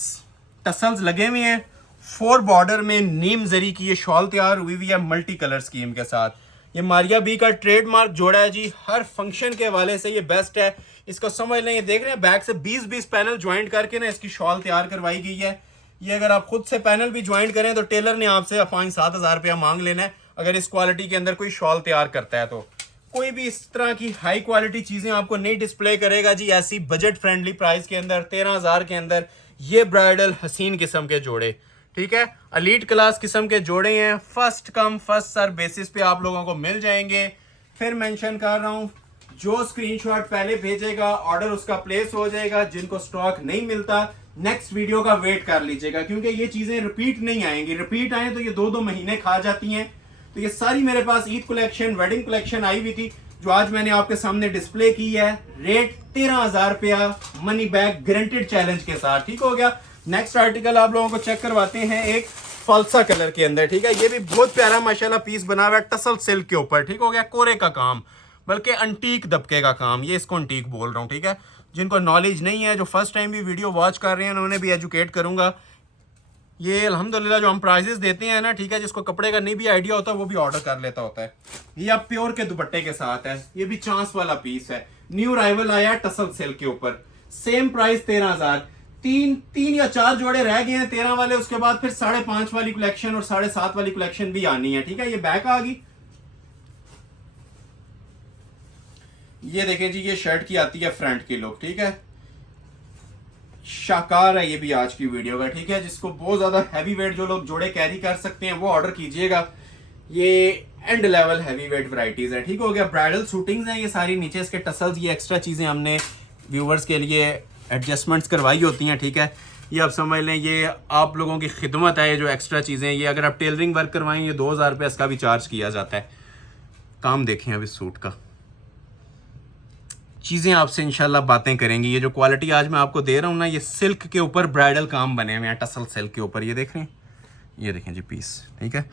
टसल्स लगे हुए हैं, 4 बॉर्डर में नीम जरी की ये शॉल तैयार हुई हुई है मल्टी कलर स्कीम के साथ। ये मारिया बी का ट्रेडमार्क जोड़ा है जी, हर फंक्शन के हवाले से ये बेस्ट है। इसको समझ लें, ये देख रहे हैं बैक से 20-20 पैनल ज्वाइंट करके ना इसकी शॉल तैयार करवाई गई है। ये अगर आप खुद से पैनल भी ज्वाइंट करें तो टेलर ने आपसे 5-7 हज़ार रुपया मांग लेना है, अगर इस क्वालिटी के अंदर कोई शॉल तैयार करता है। तो कोई भी इस तरह की हाई क्वालिटी चीजें आपको नहीं डिस्प्ले करेगा जी ऐसी बजट फ्रेंडली प्राइस के अंदर, 13,000 के अंदर। ये ब्राइडल हसीन किस्म के जोड़े, ठीक है, एलीट क्लास किस्म के जोड़े हैं, first come first serve basis पे आप लोगों को मिल जाएंगे। फिर मेंशन कर रहा हूं, जो स्क्रीनशॉट पहले भेजेगा ऑर्डर उसका प्लेस हो जाएगा। जिनको स्टॉक नहीं मिलता, नेक्स्ट वीडियो का वेट कर लीजिएगा, क्योंकि ये चीजें रिपीट नहीं आएंगी। रिपीट आए तो ये 2-2 महीने खा जाती हैं। तो ये सारी मेरे पास ईद कलेक्शन, वेडिंग कलेक्शन आई हुई थी, जो आज मैंने आपके सामने डिस्प्ले की है। रेट 13,000 रुपया, मनी बैक गारंटेड चैलेंज के साथ, ठीक हो गया। नेक्स्ट आर्टिकल आप लोगों को चेक करवाते हैं, एक फलसा कलर के अंदर, ठीक है। ये भी बहुत प्यारा माशाल्लाह पीस बना हुआ है टसल सिल्क के ऊपर, ठीक हो गया। कोरे का काम, बल्कि अंटीक दबके का काम, ये इसको अंटीक बोल रहा हूँ, ठीक है। जिनको नॉलेज नहीं है, जो फर्स्ट टाइम भी वीडियो वॉच कर रहे हैं, उन्होंने भी एजुकेट करूँगा। ये अल्हम्दुलिल्लाह जो हम प्राइजेस देते हैं ना, ठीक है, जिसको कपड़े का नहीं भी आइडिया होता वो भी ऑर्डर कर लेता होता है। ये अब प्योर के दुपट्टे के साथ है, ये भी चांस वाला पीस है, न्यू अराइवल आया है टसल सिल्क के ऊपर। Same price 13,000। तीन या 4 जोड़े रह गए हैं 13 वाले, उसके बाद फिर 5.5 वाली कलेक्शन और 7.5 वाली कलेक्शन भी आनी है, ठीक है। ये बैक आ गई, ये देखें जी, ये शर्ट की आती है फ्रंट की लुक, ठीक है। शाकार है ये भी आज की वीडियो का, ठीक है। जिसको बहुत ज्यादा हैवी वेट जो लोग जोड़े कैरी कर सकते हैं वो ऑर्डर कीजिएगा। ये and level heavy weight varieties है, ठीक हो गया। ब्राइडल शूटिंग्स हैं ये सारी, नीचे इसके टसल्स, ये एक्स्ट्रा चीजें हमने व्यूवर्स के लिए एडजस्टमेंट्स करवाई होती हैं, ठीक है। ये आप समझ लें, ये आप लोगों की खिदमत है, ये जो एक्स्ट्रा चीजें, ये अगर आप टेलरिंग वर्क करवाएं, ये 2,000 रुपये इसका भी चार्ज किया जाता है। काम देखें अब इस सूट का, चीज़ें आपसे इंशाल्लाह बातें करेंगी। ये जो क्वालिटी आज मैं आपको दे रहा हूँ ना, ये सिल्क के ऊपर ब्राइडल काम बने हुए हैं, टसल सिल्क के ऊपर, ये देख रहे हैं, ये देखें जी पीस, ठीक है।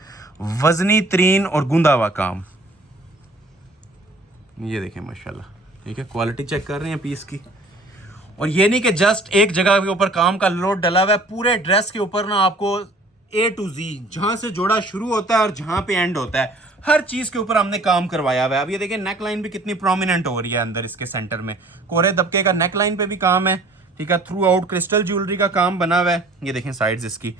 वजनी तरीन और गूंदा हुआ काम, ये देखें माशाल्लाह, ठीक है। क्वालिटी चेक कर रहे हैं पीस की। और ये नहीं कि जस्ट एक जगह के ऊपर काम का लोड डला हुआ है, पूरे ड्रेस के ऊपर ना आपको A to Z, जहां से जोड़ा शुरू होता है और जहां पे एंड होता है, हर चीज के ऊपर हमने काम करवाया हुआ है। अब ये देखिए नेक लाइन भी कितनी प्रोमिनेंट हो रही है अंदर इसके सेंटर में, कोरे दबके का नेक लाइन पे भी काम है, ठीक है। थ्रू आउट क्रिस्टल ज्वेलरी का काम बना हुआ है। ये देखें साइड्स इसकी,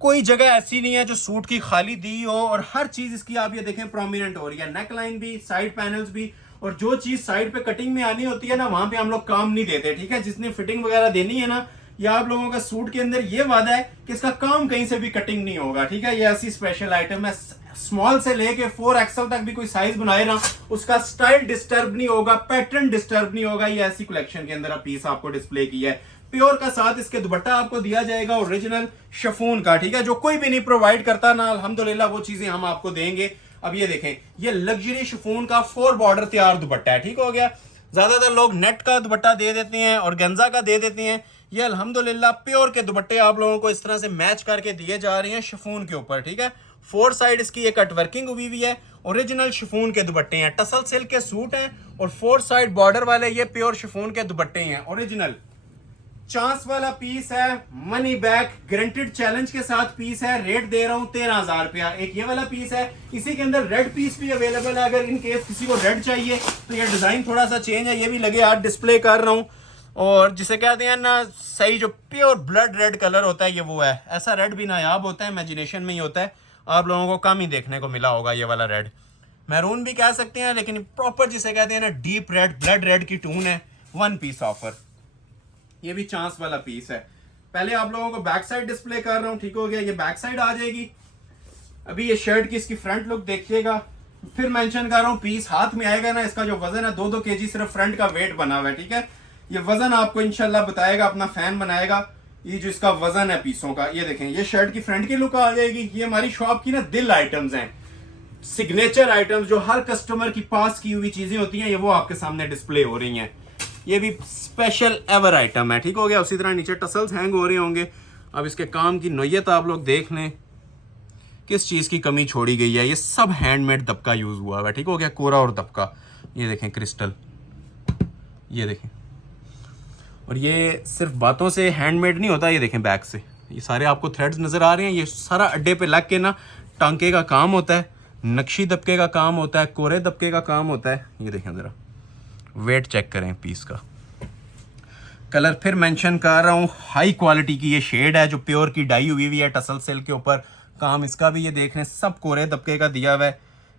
कोई जगह ऐसी नहीं है जो सूट की खाली दी हो, और हर चीज इसकी आप ये देखें प्रोमिनेंट हो रही है, नेक लाइन भी, साइड पैनल्स भी। और जो चीज साइड पे कटिंग में आनी होती है ना, वहां पे हम लोग काम नहीं देते, ठीक है। जिसने फिटिंग वगैरह देनी है ना, या आप लोगों का सूट के अंदर ये वादा है कि इसका काम कहीं से भी कटिंग नहीं होगा, ठीक है। ये ऐसी स्पेशल आइटम है, स्मॉल से लेके 4XL तक भी कोई साइज बनाए ना, उसका स्टाइल डिस्टर्ब नहीं होगा, पैटर्न डिस्टर्ब नहीं होगा। ये ऐसी कलेक्शन के अंदर पीस आपको डिस्प्ले किया है। प्योर का साथ इसके दुपट्टा आपको दिया जाएगा ओरिजिनल शिफॉन का, ठीक है। जो कोई भी नहीं प्रोवाइड करता ना, अल्हम्दुलिल्लाह वो चीजें हम आपको देंगे। अब ये देखें, ये लग्जरी शिफॉन का 4 बॉर्डर तैयार दुपट्टा है, ठीक हो गया। ज्यादातर लोग नेट का दुपट्टा दे देते हैं और गंजा का दे देते हैं, ये अल्हम्दुलिल्लाह प्योर के दुपट्टे आप लोगों को इस तरह से मैच करके दिए जा रहे हैं शिफॉन के ऊपर, ठीक है। 4 साइड इसकी एक कट वर्किंग हुई हुई है, ओरिजिनल शिफॉन के दुपट्टे हैं, टसल सिल्क के सूट हैं और 4 साइड बॉर्डर वाले ये प्योर शिफॉन के दुपट्टे हैं ओरिजिनल। चांस वाला पीस है, मनी बैक गारंटेड चैलेंज के साथ पीस है। रेट दे रहा हूं 13,000 रुपया। एक ये वाला पीस है, इसी के अंदर रेड पीस भी अवेलेबल है, अगर इन केस किसी को रेड चाहिए तो ये डिजाइन थोड़ा सा चेंज है, ये भी लगे आज डिस्प्ले कर रहा हूं। और जिसे कहते हैं ना सही, जो प्योर ब्लड रेड कलर होता है ये वो है। ऐसा रेड भी नायाब होता है, इमेजिनेशन में ही होता है, आप लोगों को कम ही देखने को मिला होगा ये वाला रेड। मैरून भी कह सकते हैं, लेकिन प्रॉपर जिसे कहते हैं ना डीप रेड, ब्लड रेड की टून है। 1 पीस ऑफर, ये भी चांस वाला पीस है। पहले आप लोगों को बैक साइड डिस्प्ले कर रहा हूं, ठीक हो गया। ये बैक साइड आ जाएगी। अभी ये शर्ट की इसकी फ्रंट लुक देखिएगा, फिर मेंशन कर रहा हूं, पीस हाथ में आएगा ना, इसका जो वजन है 2-2 kg सिर्फ फ्रंट का वेट बना हुआ है, ठीक है। ये वजन आपको इंशाल्लाह बताएगा, अपना फैन बनाएगा। ये जो इसका वजन है पीसों का, ये देखें, ये शर्ट की फ्रंट की लुक आ जाएगी। ये हमारी शॉप की ना दिल आइटम्स हैं, सिग्नेचर आइटम्स, जो हर कस्टमर की पास की हुई चीजें होती हैं, ये वो आपके सामने डिस्प्ले हो रही हैं। ये भी स्पेशल एवर आइटम है, ठीक हो गया। उसी तरह नीचे टसल्स हैंग हो रहे होंगे। अब इसके काम की नोयत आप लोग देख लें, किस चीज़ की कमी छोड़ी गई है। ये सब हैंडमेड दबका यूज़ हुआ है, ठीक हो गया, कोरा और दबका। ये देखें क्रिस्टल, ये देखें। और ये सिर्फ बातों से हैंडमेड नहीं होता, ये देखें बैक से ये सारे आपको थ्रेड्स नज़र आ रहे हैं। ये सारा अड्डे पे लग के ना टांके का काम होता है, नक्शी दबके का काम होता है, कोरे दबके का काम होता है। ये देखें ज़रा, वेट चेक करें पीस का। कलर फिर मेंशन कर रहा हूँ, हाई क्वालिटी की ये शेड है जो प्योर की डाई हुई हुई है टसल सिल्क के ऊपर। काम इसका भी ये देख रहे हैं, सब कोरे दबके का दिया हुआ है,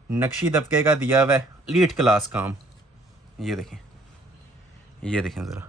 नक्शी दबके का दिया हुआ है, लीड क्लास काम। ये देखें, ये देखें ज़रा,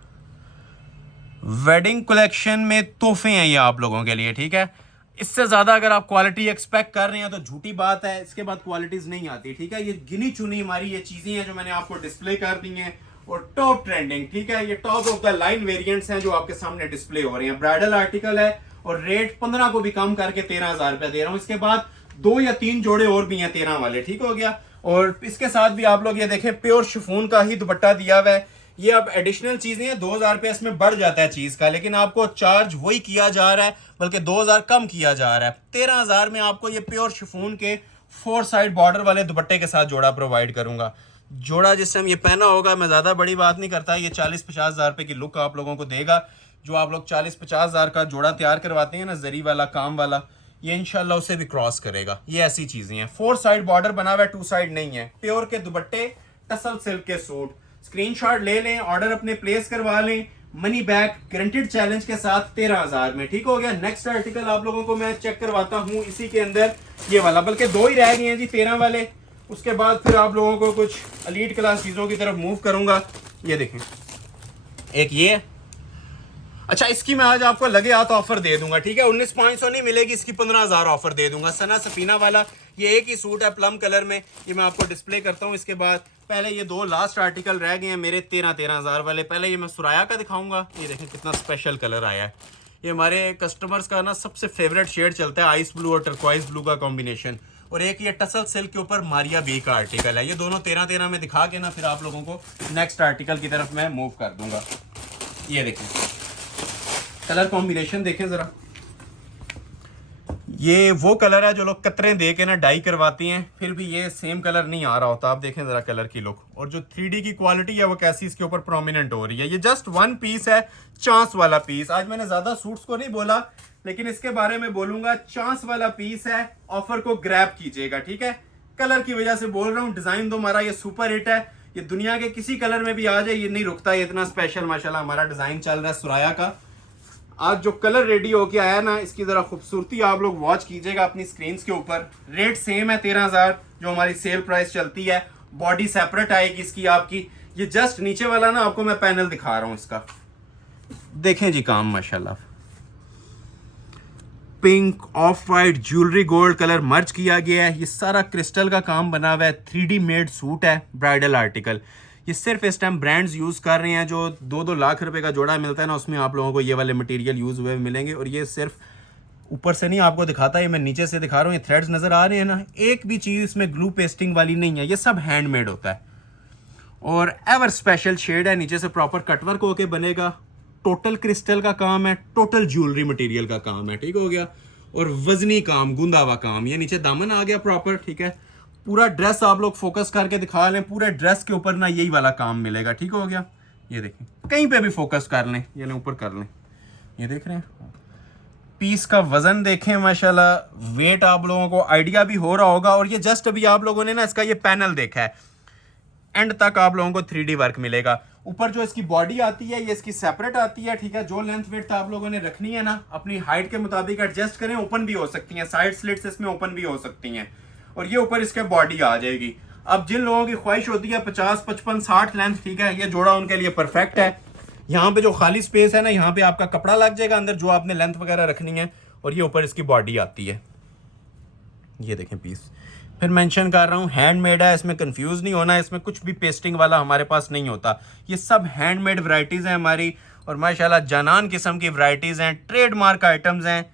वेडिंग कलेक्शन में तोहफे हैं ये आप लोगों के लिए, ठीक है। इससे ज़्यादा अगर आप क्वालिटी एक्सपेक्ट कर रहे हैं तो झूठी बात है, इसके बाद क्वालिटीज़ नहीं आती, ठीक है। ये गिनी चुनी हमारी ये चीज़ें हैं जो मैंने आपको डिस्प्ले कर दी हैं, और टॉप ट्रेंडिंग, ठीक है। ये top of the line variants हैं जो आपके सामने डिस्प्ले हो रहे हैं। ब्राइडल आर्टिकल है और रेट 15 को भी कम करके 13,000 रुपया दे रहा हूँ। इसके बाद 2 या 3 जोड़े और भी हैं 13 वाले, ठीक हो गया। और इसके साथ भी आप लोग ये देखें, प्योर शिफॉन का ही दुपट्टा दिया हुआ है। ये अब एडिशनल चीजें हैं, 2,000 रुपये इसमें बढ़ जाता है चीज का, लेकिन आपको चार्ज वही किया जा रहा है, बल्कि 2,000 कम किया जा रहा है। 13,000 में आपको ये प्योर शिफॉन के 4 साइड बॉर्डर वाले दुपट्टे के साथ जोड़ा प्रोवाइड करूंगा। जोड़ा जिस टाइम ये पहना होगा, मैं ज़्यादा बड़ी बात नहीं करता, ये 40-50 हज़ार रुपये की लुक आप लोगों को देगा। जो आप लोग 40-50 हज़ार का जोड़ा तैयार करवाते हैं ना, जरी वाला काम वाला, ये इंशाल्लाह उसे भी क्रॉस करेगा। ये ऐसी चीज़ें हैं। 4 साइड बॉर्डर बना हुआ है, 2 साइड नहीं है। प्योर के दुपट्टे, टसल सिल्क के सूट। स्क्रीनशॉट ले लें, ऑर्डर अपने प्लेस करवा लें, मनी बैक गारंटेड चैलेंज के साथ 13,000 में। ठीक हो गया। नेक्स्ट आर्टिकल आप लोगों को मैं चेक करवाता हूँ इसी के अंदर, ये वाला, बल्कि 2 ही रह गए हैं जी 13 वाले। उसके बाद फिर आप लोगों को कुछ एलीट क्लास चीज़ों की तरफ मूव करूंगा। ये देखें, एक ये, अच्छा इसकी मैं आज आपको लगे हाथ ऑफर दे दूंगा, ठीक है। 19,500 नहीं मिलेगी, इसकी 15,000 ऑफर दे दूंगा। सना सफीना वाला ये एक ही सूट है प्लम कलर में, ये मैं आपको डिस्प्ले करता हूँ। इसके बाद पहले ये 2 लास्ट आर्टिकल रह गए हैं मेरे 13,000 वाले। पहले ये मैं सुराया का दिखाऊंगा। ये देखें कितना स्पेशल कलर आया है। ये हमारे कस्टमर्स का ना सबसे फेवरेट शेड चलता है, आइस ब्लू और टर्क्वाइज ब्लू का कॉम्बिनेशन। और एक ये टसल सिल्क के ऊपर मारिया बी का आर्टिकल है। ये दोनों 13 में दिखा के ना फिर आप लोगों को नेक्स्ट आर्टिकल की तरफ मैं मूव कर दूंगा। ये देखें कलर कॉम्बिनेशन देखें जरा, ये वो कलर है जो लोग कतरें दे के ना डाई करवाती हैं, फिर भी ये सेम कलर नहीं आ रहा होता। आप देखें जरा कलर की लुक, और जो 3D की क्वालिटी है वो कैसी इसके ऊपर प्रोमिनेंट हो रही है। ये जस्ट 1 पीस है, चांस वाला पीस। आज मैंने ज्यादा सूट्स को नहीं बोला, लेकिन इसके बारे में बोलूंगा। चांस वाला पीस है, ऑफर को ग्रैब कीजिएगा, ठीक है। कलर की वजह से बोल रहा हूँ, डिजाइन तो हमारा ये सुपर हिट है। ये दुनिया के किसी कलर में भी आ जाए, ये नहीं रुकता। ये इतना स्पेशल माशाल्लाह हमारा डिजाइन चल रहा है सुराया का। आज जो कलर रेडी होके आया ना, इसकी जरा खूबसूरती आप लोग वॉच कीजिएगा अपनी स्क्रीन के ऊपर। रेट सेम है 13,000 जो हमारी सेल प्राइस चलती है। बॉडी सेपरेट आएगी इसकी आपकी। ये जस्ट नीचे वाला ना आपको मैं पैनल दिखा रहा हूं इसका, देखें जी काम माशाल्लाह। Pink, off white, jewellery gold colour merge किया गया है। ये सारा क्रिस्टल का काम बना हुआ है। 3D मेड सूट है, ब्राइडल आर्टिकल। ये सिर्फ इस टाइम ब्रांड्स यूज़ कर रहे हैं। जो 2-2 लाख रुपए का जोड़ा मिलता है ना, उसमें आप लोगों को ये वाले मटेरियल यूज़ हुए मिलेंगे। और ये सिर्फ ऊपर से नहीं आपको दिखाता, ये मैं नीचे से दिखा रहा हूँ। ये थ्रेड्स नज़र आ रहे हैं ना, एक भी चीज़ इसमें ग्लू पेस्टिंग वाली नहीं है। ये सब हैंडमेड होता है और एवर स्पेशल शेड है। नीचे से प्रॉपर कटवर्क होके बनेगा। टोटल क्रिस्टल का काम है, टोटल ज्वेलरी मटेरियल का काम है, ठीक हो गया। और वजनी काम, गूंदा हुआ काम। ये नीचे दामन आ गया प्रॉपर, ठीक है। पूरा ड्रेस आप लोग फोकस करके दिखा लें, पूरे ड्रेस के ऊपर ना यही वाला काम मिलेगा, ठीक हो गया। ये देखें, कहीं पे भी फोकस कर लें, ये लें ऊपर कर लें। ये देख रहे हैं, पीस का वजन देखें माशाल्लाह। वेट आप लोगों को आइडिया भी हो रहा होगा। और ये जस्ट अभी आप लोगों ने ना इसका ये पैनल देखा है, एंड तक आप लोगों को 3D वर्क मिलेगा। ऊपर जो इसकी बॉडी आती है ये इसकी सेपरेट आती है, ठीक है। जो लेंथ वेट आप लोगों ने रखनी है ना, अपनी हाइट के मुताबिक एडजस्ट करें। ओपन भी हो सकती हैं, साइड स्लिट्स इसमें ओपन भी हो सकती हैं। और ये ऊपर इसके बॉडी आ जाएगी। अब जिन लोगों की ख्वाहिश होती है 50, 55, 60 लेंथ, ठीक है, ये जोड़ा उनके लिए परफेक्ट है। यहाँ पे जो खाली स्पेस है ना, यहाँ पे आपका कपड़ा लग जाएगा अंदर, जो आपने लेंथ वगैरह रखनी है। और ये ऊपर इसकी बॉडी आती है। ये देखें पीस, फिर मेंशन कर रहा हूँ, हैंडमेड है। इसमें कंफ्यूज नहीं होना, इसमें कुछ भी पेस्टिंग वाला हमारे पास नहीं होता। ये सब हैंडमेड वैरायटीज हैं हमारी, और माशाल्लाह जानान किस्म की वैरायटीज हैं, ट्रेडमार्क आइटम्स हैं।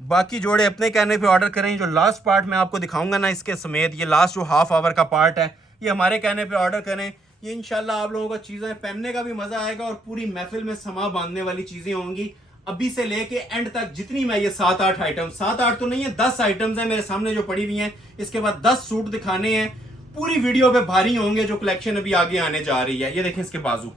बाकी जोड़े अपने कहने पे ऑर्डर करें। जो लास्ट पार्ट मैं आपको दिखाऊंगा ना इसके समेत, ये लास्ट जो हाफ आवर का पार्ट है, ये हमारे कहने पे ऑर्डर करें। ये इंशाल्लाह आप लोगों को चीज़ें पहनने का भी मजा आएगा और पूरी महफिल में समा बांधने वाली चीज़ें होंगी। अभी से लेके एंड तक जितनी मैं ये 7-8 आइटम, 7-8 तो नहीं है, 10 आइटम्स हैं मेरे सामने जो पड़ी हुई हैं। इसके बाद 10 सूट दिखाने हैं। पूरी वीडियो पे भारी होंगे जो कलेक्शन अभी आगे आने जा रही है। ये देखें इसके बाजू।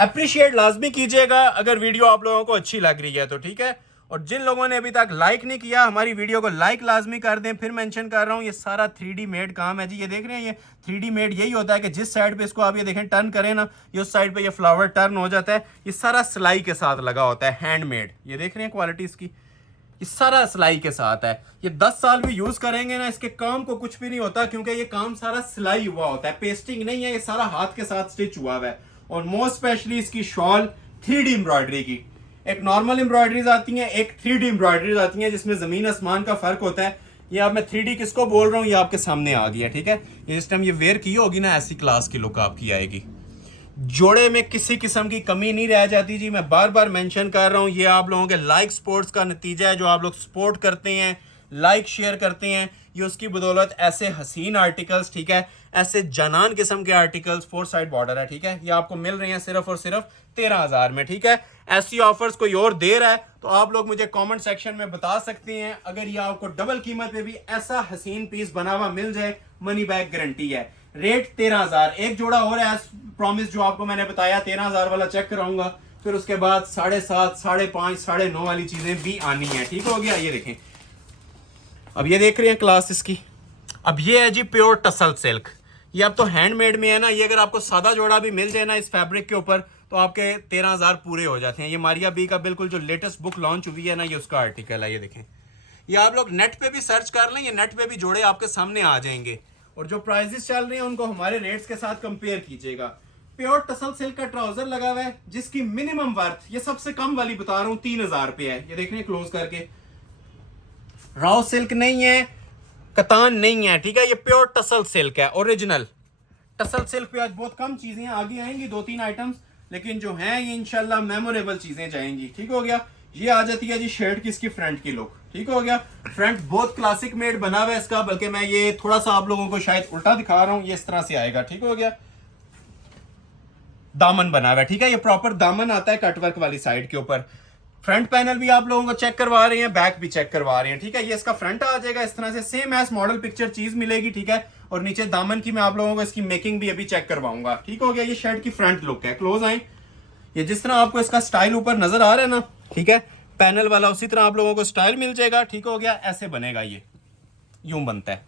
अप्रिशिएट लाजमी कीजिएगा अगर वीडियो आप लोगों को अच्छी लग रही है तो, ठीक है। और जिन लोगों ने अभी तक लाइक नहीं किया, हमारी वीडियो को लाइक लाजमी कर दें। फिर मेंशन कर रहा हूँ, ये सारा 3D मेड काम है जी। ये देख रहे हैं, ये 3D मेड यही होता है कि जिस साइड पे इसको आप ये देखें टर्न करें ना, ये उस साइड पे ये फ्लावर टर्न हो जाता है। ये सारा सिलाई के साथ लगा होता है, हैंडमेड। ये देख रहे हैं क्वालिटी इसकी, ये सारा सिलाई के साथ है। ये 10 साल भी यूज करेंगे ना, इसके काम को कुछ भी नहीं होता, क्योंकि ये काम सारा सिलाई हुआ होता है, पेस्टिंग नहीं है। ये सारा हाथ के साथ स्टिच हुआ है। और मोस्ट स्पेशली इसकी शॉल 3D एम्ब्रॉयडरी की। एक नॉर्मल एम्ब्रॉयडरीज आती हैं, एक 3D एम्ब्रॉयडरीज आती हैं, जिसमें जमीन आसमान का फर्क होता है। ये अब मैं 3D किसको बोल रहा हूँ, ये आपके सामने आ गया, ठीक है। ये इस टाइम ये वेयर की होगी ना, ऐसी क्लास की लुक आपकी आएगी। जोड़े में किसी किस्म की कमी नहीं रह जाती जी। मैं बार बार मेंशन कर रहा हूँ, ये आप लोगों के लाइक सपोर्ट्स का नतीजा है। जो आप लोग सपोर्ट करते हैं, लाइक शेयर करते हैं, ये उसकी बदौलत ऐसे हसीन आर्टिकल्स, ठीक है, ऐसे जनान किस्म के आर्टिकल्स, 4 साइड बॉर्डर है, ठीक है, ये आपको मिल रहे हैं सिर्फ और सिर्फ 13,000 में, ठीक है। ऐसी ऑफर्स कोई और दे रहा है तो आप लोग मुझे कमेंट सेक्शन में बता सकते हैं। अगर ये आपको डबल कीमत पे भी ऐसा हसीन पीस बना हुआ मिल जाए, मनी बैक गारंटी है। रेट 13,000। एक जोड़ा और है प्रॉमिस जो आपको मैंने बताया 13,000 वाला चेक कराऊंगा, फिर उसके बाद 7.5, 5.5, 9.5 वाली चीजें भी आनी है। ठीक हो गया। ये देखें, अब ये देख रहे हैं क्लास इसकी। अब ये है जी प्योर टसल सिल्क। ये अब तो हैंडमेड में है ना, ये अगर आपको सादा जोड़ा भी मिल जाए ना इस फैब्रिक के ऊपर तो आपके 13,000 पूरे हो जाते हैं। ये मारिया बी का बिल्कुल जो लेटेस्ट बुक लॉन्च हुई है ना, ये उसका आर्टिकल है। ये देखें, ये आप लोग नेट पे भी सर्च कर लें, ये नेट पे भी जोड़े आपके सामने आ जाएंगे। और जो प्राइजेस चल रहे हैं उनको हमारे रेट्स के साथ कंपेयर कीजिएगा। प्योर टसल सिल्क का ट्राउजर लगा हुआ है जिसकी मिनिमम वर्थ, ये सबसे कम वाली बता रहा हूँ, 3,000 रुपये है। ये देखने क्लोज करके, राव सिल्क नहीं है, कतान नहीं है, ठीक है, ये प्योर टसल सिल्क है, ओरिजिनल टसल सिल्क पे आज बहुत कम चीजें आगे आएंगी, 2-3 आइटम्स, लेकिन जो हैं ये इंशाल्लाह मेमोरेबल चीजें जाएंगी। ठीक हो गया। ये आ जाती है जी शर्ट की इसकी फ्रंट की लुक। ठीक हो गया। फ्रंट बहुत क्लासिक मेड बना हुआ है इसका, बल्कि मैं ये थोड़ा सा आप लोगों को शायद उल्टा दिखा रहा हूं, ये इस तरह से आएगा। ठीक हो गया। दामन बना हुआ है, ठीक है, ये प्रॉपर दामन आता है कटवर्क वाली साइड के ऊपर। फ्रंट पैनल भी आप लोगों को चेक करवा रहे हैं, बैक भी चेक करवा रहे हैं। ठीक है, ये इसका फ्रंट आ जाएगा इस तरह से, सेम एज मॉडल पिक्चर चीज मिलेगी। ठीक है, और नीचे दामन की मैं आप लोगों को इसकी मेकिंग भी अभी चेक करवाऊंगा। ठीक हो गया। ये शर्ट की फ्रंट लुक है। क्लोज आए, ये जिस तरह आपको इसका स्टाइल ऊपर नजर आ रहा है ना, ठीक है, पैनल वाला, उसी तरह आप लोगों को स्टाइल मिल जाएगा। ठीक हो गया। ऐसे बनेगा, ये यूं बनता है।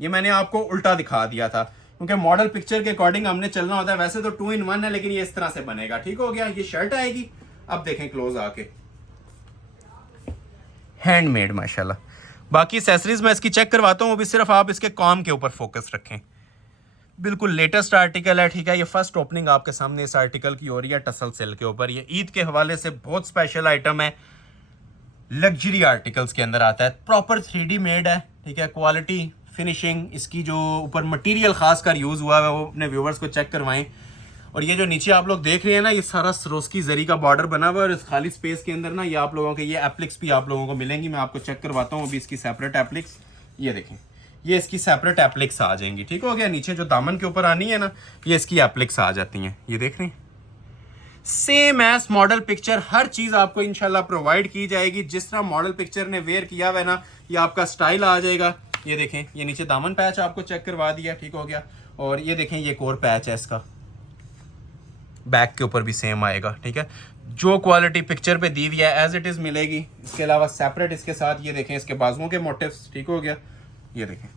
ये मैंने आपको उल्टा दिखा दिया था क्योंकि मॉडल पिक्चर के अकॉर्डिंग हमने चलना होता है। वैसे तो 2 in 1 है, लेकिन ये इस तरह से बनेगा। ठीक हो गया। ये शर्ट आएगी। अब देखें क्लोज आके, हैंडमेड माशाल्लाह। बाकी एक्सेसरीज मैं इसकी चेक करवाता हूँ, वो भी सिर्फ आप इसके काम के ऊपर फोकस रखें। बिल्कुल लेटेस्ट आर्टिकल है। ठीक है, ये फर्स्ट ओपनिंग आपके सामने इस आर्टिकल की हो रही है टसल सिल्क के ऊपर। ये ईद के हवाले से बहुत स्पेशल आइटम है, लग्जरी आर्टिकल्स के अंदर आता है, प्रॉपर 3D मेड है। ठीक है, क्वालिटी फिनिशिंग इसकी जो ऊपर मटेरियल खासकर यूज हुआ है वो अपने व्यूवर्स को चेक करवाएं। और ये जो नीचे आप लोग देख रहे हैं ना, ये सारा सरोस्की जरी का बॉर्डर बना हुआ है, और इस खाली स्पेस के अंदर ना ये आप लोगों के ये एप्लिक्स भी आप लोगों को मिलेंगी। मैं आपको चेक करवाता हूँ अभी इसकी सेपरेट एप्लिक्स। ये देखें, ये इसकी सेपरेट एप्लिक्स आ जाएंगी। ठीक हो गया। नीचे जो दामन के ऊपर आनी है ना, ये इसकी एप्लिक्स आ जाती हैं। ये देख रहे हैं, सेम एज मॉडल पिक्चर, हर चीज आपको इंशाल्लाह प्रोवाइड की जाएगी। जिस तरह मॉडल पिक्चर ने वेयर किया हुआ है ना, ये आपका स्टाइल आ जाएगा। ये देखें, ये नीचे दामन पैच आपको चेक करवा दिया। ठीक हो गया। और ये देखें, ये एक और पैच है इसका, बैक के ऊपर भी सेम आएगा। ठीक है, जो क्वालिटी पिक्चर पे दी हुई है एज इट इज मिलेगी। इसके अलावा सेपरेट इसके साथ ये देखें इसके बाजुओं के मोटिव्स। ठीक हो गया। ये देखें,